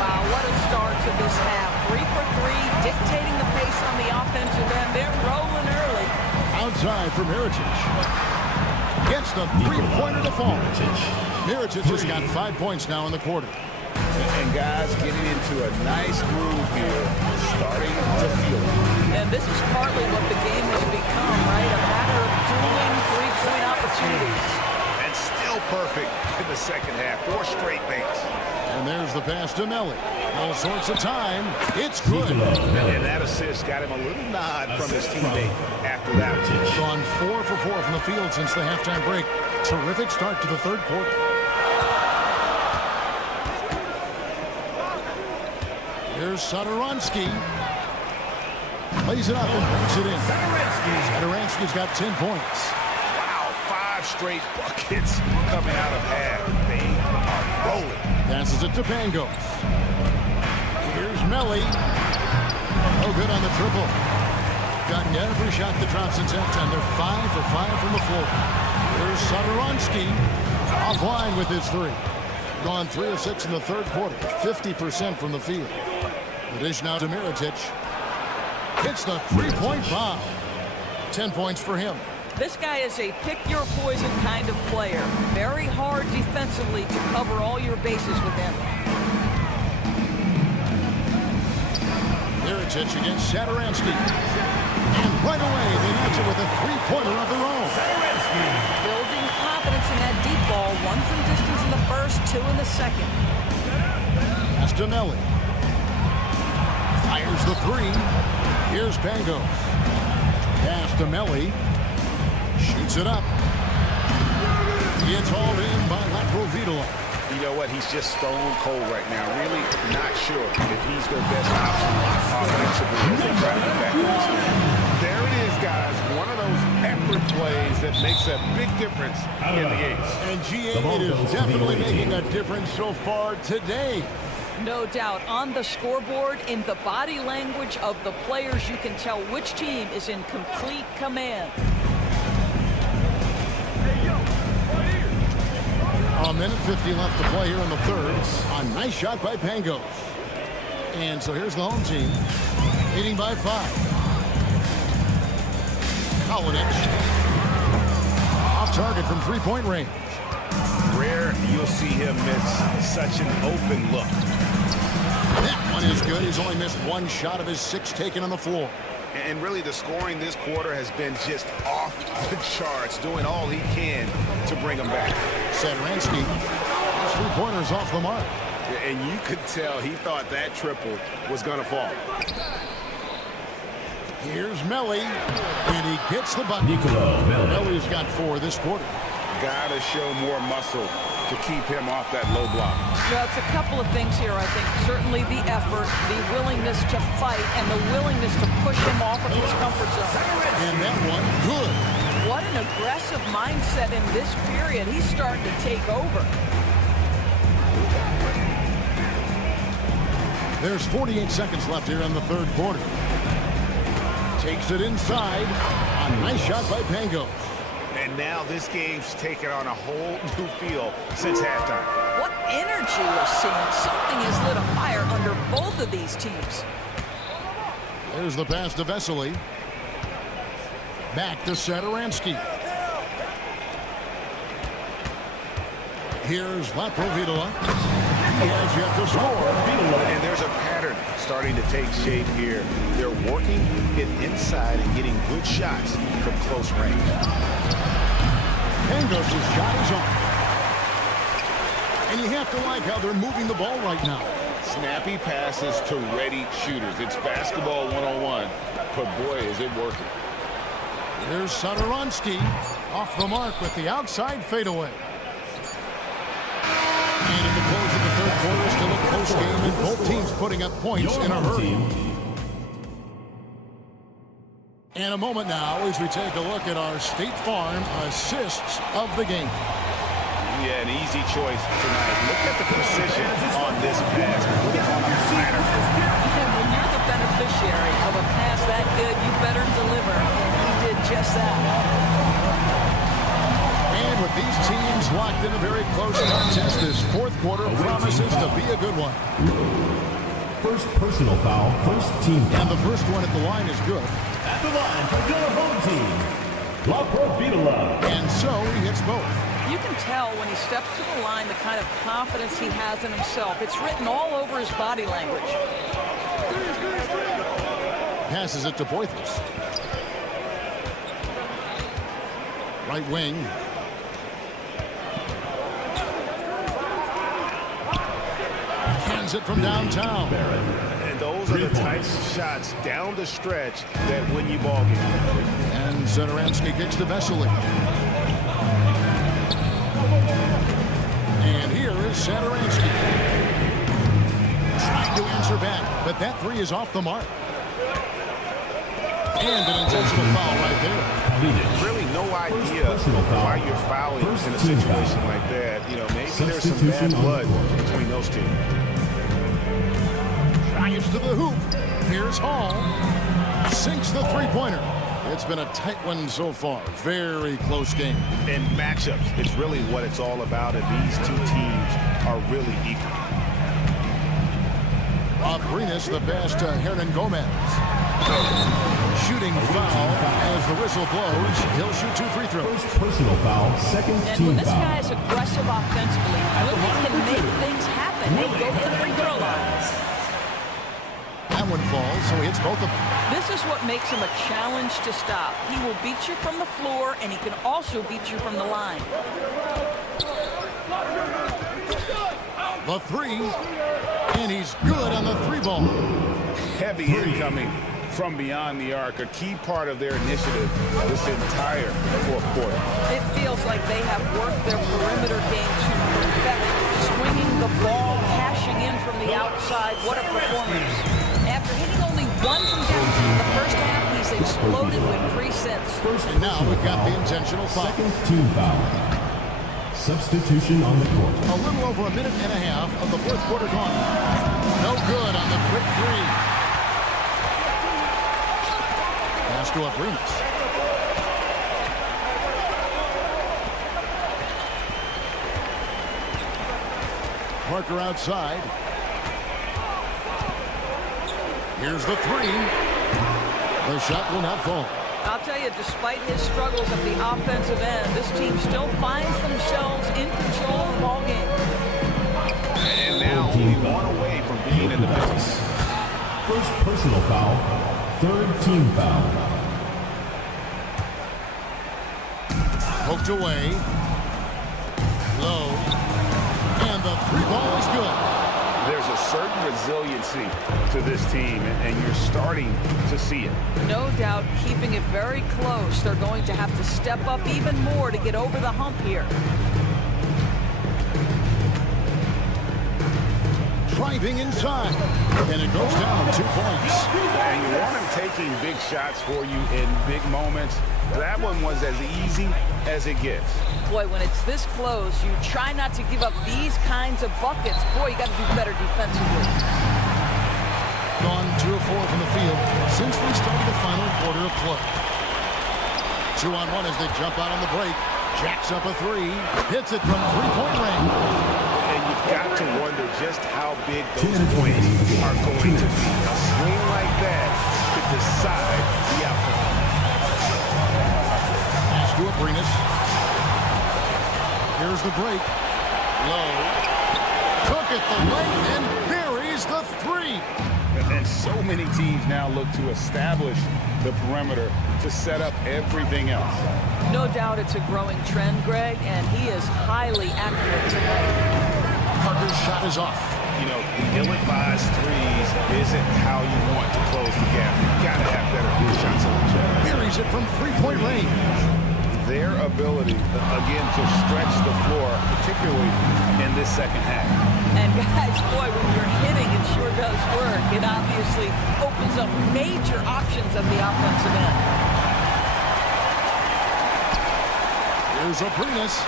Wow, what a start to this half. 3 for 3, dictating the pace on the offensive end. They're rolling early. Outside for Mirotic. Gets the three-pointer to fall. Mirotic has got 5 points now in the quarter. And guys getting into a nice groove here, starting to feel it. And this is partly what the game has become, right? A matter of dueling three-point opportunities. And still perfect in the second half. 4 straight makes. And there's the pass to Melly. All sorts of time. It's good. And that assist got him a little nod from his teammate after that. Gone 4 for 4 from the field since the halftime break. Terrific start to the third quarter. Here's Satoransky. Plays it up and brings it in. Satoransky's got 10 points. Wow, 5 straight buckets coming out of half. They are rolling. Passes it to Pangos. Here's Melly. No good on the triple. Gotten every shot that drops since halftime. They're 5 for 5 from the floor. Here's Satoransky. Offline with his 3. Gone 3 of 6 in the third quarter. 50% from the field. The dish now to Mirotic. Hits the three-point bomb. 10 points for him. This guy is a pick-your-poison kind of player. Very hard defensively to cover all your bases with him. Mirotic against Satoransky. And right away, they match it with a three-pointer of their own. Building confidence in that deep ball. 1 from distance in the first, 2 in the second. Pass to Melly. Fires the 3. Here's Pangos. Pass to Melly. Shoots it up. It's hauled in by lateral Vidal. You know what? He's just stone cold right now. Really not sure if he's their best option offensively as they try to get back in this game. There it is, guys. One of those effort plays that makes a big difference in the games. And GA, it is definitely making a difference so far today. No doubt. On the scoreboard, in the body language of the players, you can tell which team is in complete command. A minute 50 left to play here in the third. A nice shot by Pangos. And so here's the home team, leading by 5. Kalinic. Off target from three-point range. Rare you'll see him miss such an open look. That one is good. He's only missed one shot of his 6 taken on the floor. And really, the scoring this quarter has been just off the charts, doing all he can to bring them back. Sadaransky, his three-pointers off the mark. And you could tell he thought that triple was going to fall. Here's Melly, and he gets the bucket. Melly's got 4 this quarter. Got to show more muscle to keep him off that low block. Well, it's a couple of things here, I think. Certainly the effort, the willingness to fight, and the willingness to push him off of his comfort zone. And that one, good. What an aggressive mindset in this period. He's starting to take over. There's 48 seconds left here in the third quarter. Takes it inside. A nice shot by Pangos. And now this game's taken on a whole new feel since halftime. What energy we're seeing. Something has lit a fire under both of these teams. There's the pass to Vesely. Back to Sadaransky. Here's Laprovitola. He has yet to score. And there's a pattern starting to take shape here. They're working it inside and getting good shots from close range. Pangos' shot is on. And you have to like how they're moving the ball right now. Snappy passes to ready shooters. It's basketball 101, but boy, is it working. Here's Sadaransky off the mark with the outside fadeaway. And at the close of the third quarter, still a close game, and both teams putting up points in a hurry. And a moment now as we take a look at our State Farm assists of the game. Yeah, an easy choice tonight. Look at the precision on this pass. Put it on a platter. And when you're the beneficiary of a pass that good, you better deliver. He did just that. And with these teams locked in a very close contest, this fourth quarter promises to be a good one. First personal foul, first team foul. And the first one at the line is good. At the line for your home team, Laprovitola. And so he hits both. You can tell when he steps to the line the kind of confidence he has in himself. It's written all over his body language. Passes it to Poitras. Right wing. Hands it from downtown. And those are the types of shots down the stretch that win you ball games. And Sadaransky kicks to Vesely. And here is Sadaransky. Trying to answer back, but that three is off the mark. And an intentional foul right there. Really no idea why you're fouling in a situation like that. You know, maybe there's some bad blood between those two. Drives to the hoop. Here's Hall. Sinks the three-pointer. It's been a tight one so far. Very close game. And matchups, it's really what it's all about, and these two teams are really equal. Abrinas the pass to Hernan Gomez. Shooting foul as the whistle blows. He'll shoot 2 free throws. First personal foul, second and team when this foul. guy is aggressive offensively, Willie can make things happen. He'll go to the free throw line. That one falls, so he hits both of them. This is what makes him a challenge to stop. He will beat you from the floor, and he can also beat you from the line. The three, and he's good on the three ball. Heavy incoming from beyond the arc, a key part of their initiative this entire fourth quarter. It feels like they have worked their perimeter game to perfection, swinging the ball, cashing in from the outside. What a performance. After hitting only one from downtown in the first half, he's exploded with 3 assists. And now we've got the intentional foul. Second team foul. Substitution on the court. A little over a minute and a half of the fourth quarter gone. No good on the quick three. Pass to Abrinas. Parker outside. Here's the three. The shot will not fall. I'll tell you, despite his struggles at the offensive end, this team still finds themselves in control of the ball game. And now only one away from being in the business. First personal foul. Third team foul. Poked away. Low. And the three ball is good. There's a certain resiliency to this team, and you're starting to see it. No doubt, keeping it very close. They're going to have to step up even more to get over the hump here. Driving inside. And it goes down 2 points. And you want him taking big shots for you in big moments. That one was as easy as it gets. Boy, when it's this close, you try not to give up these kinds of buckets. Boy, you got to do better defensively. Gone 2 of 4 from the field since we started the final quarter of play. 2-on-1 as they jump out on the break. Jacks up a three. Hits it from three-point range. And you've got to wonder just how big those points are going to be. A swing like that could decide the outcome. Pass to Abrinas. Here's the break. Low. Took it the length and buries the three. And so many teams now look to establish the perimeter to set up everything else. No doubt it's a growing trend, Greg, and he is highly accurate tonight. Parker's shot is off. You know, the ill-advised threes isn't how you want to close the gap. You've got to have better shot selection. Buries it from three-point range. Their ability, again, to stretch the floor, particularly in this second half. And guys, boy, when you're hitting, it sure does work. It obviously opens up major options at the offensive end. Here's Abrinas.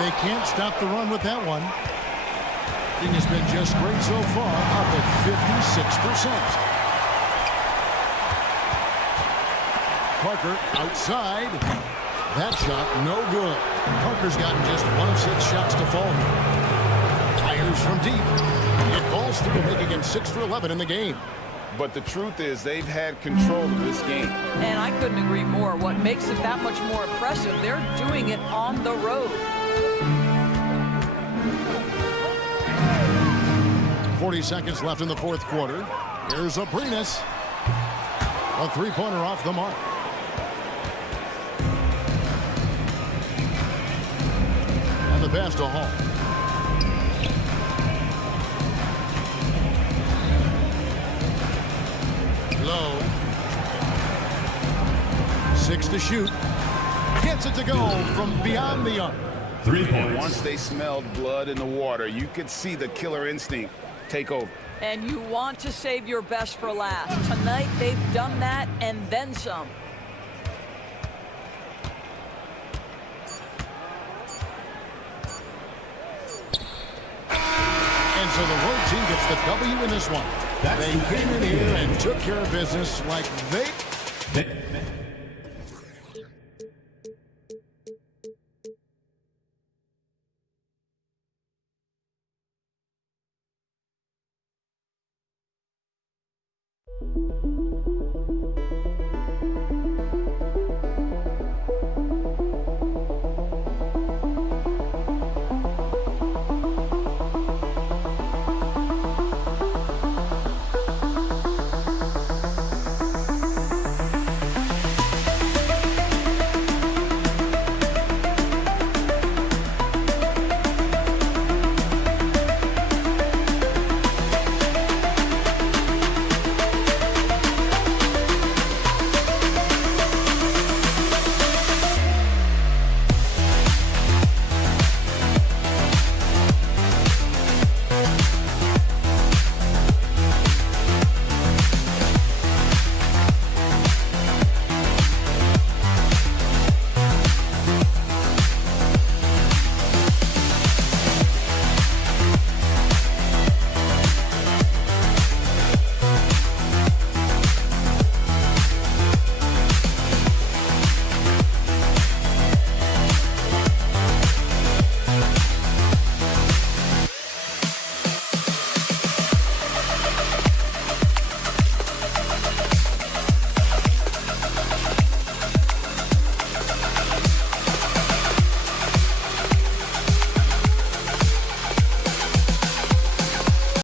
They can't stop the run with that one. Thing has been just great so far, up at 56%. Parker outside. That shot, no good. Parker's gotten just 1 of 6 shots to fall here. Fires from deep. It falls through, making him 6 for 11 in the game. But the truth is they've had control of this game. And I couldn't agree more. What makes it that much more impressive, they're doing it on the road. 40 seconds left in the fourth quarter. Here's Abrinas. A three-pointer off the mark. And the pass to Hall. Low. 6 to shoot. Gets it to go from beyond the arc. 3 points. And once they smelled blood in the water, you could see the killer instinct take over. And you want to save your best for last. Tonight, they've done that and then some. And so the road team gets the W in this one. They came in here and took care of business like they...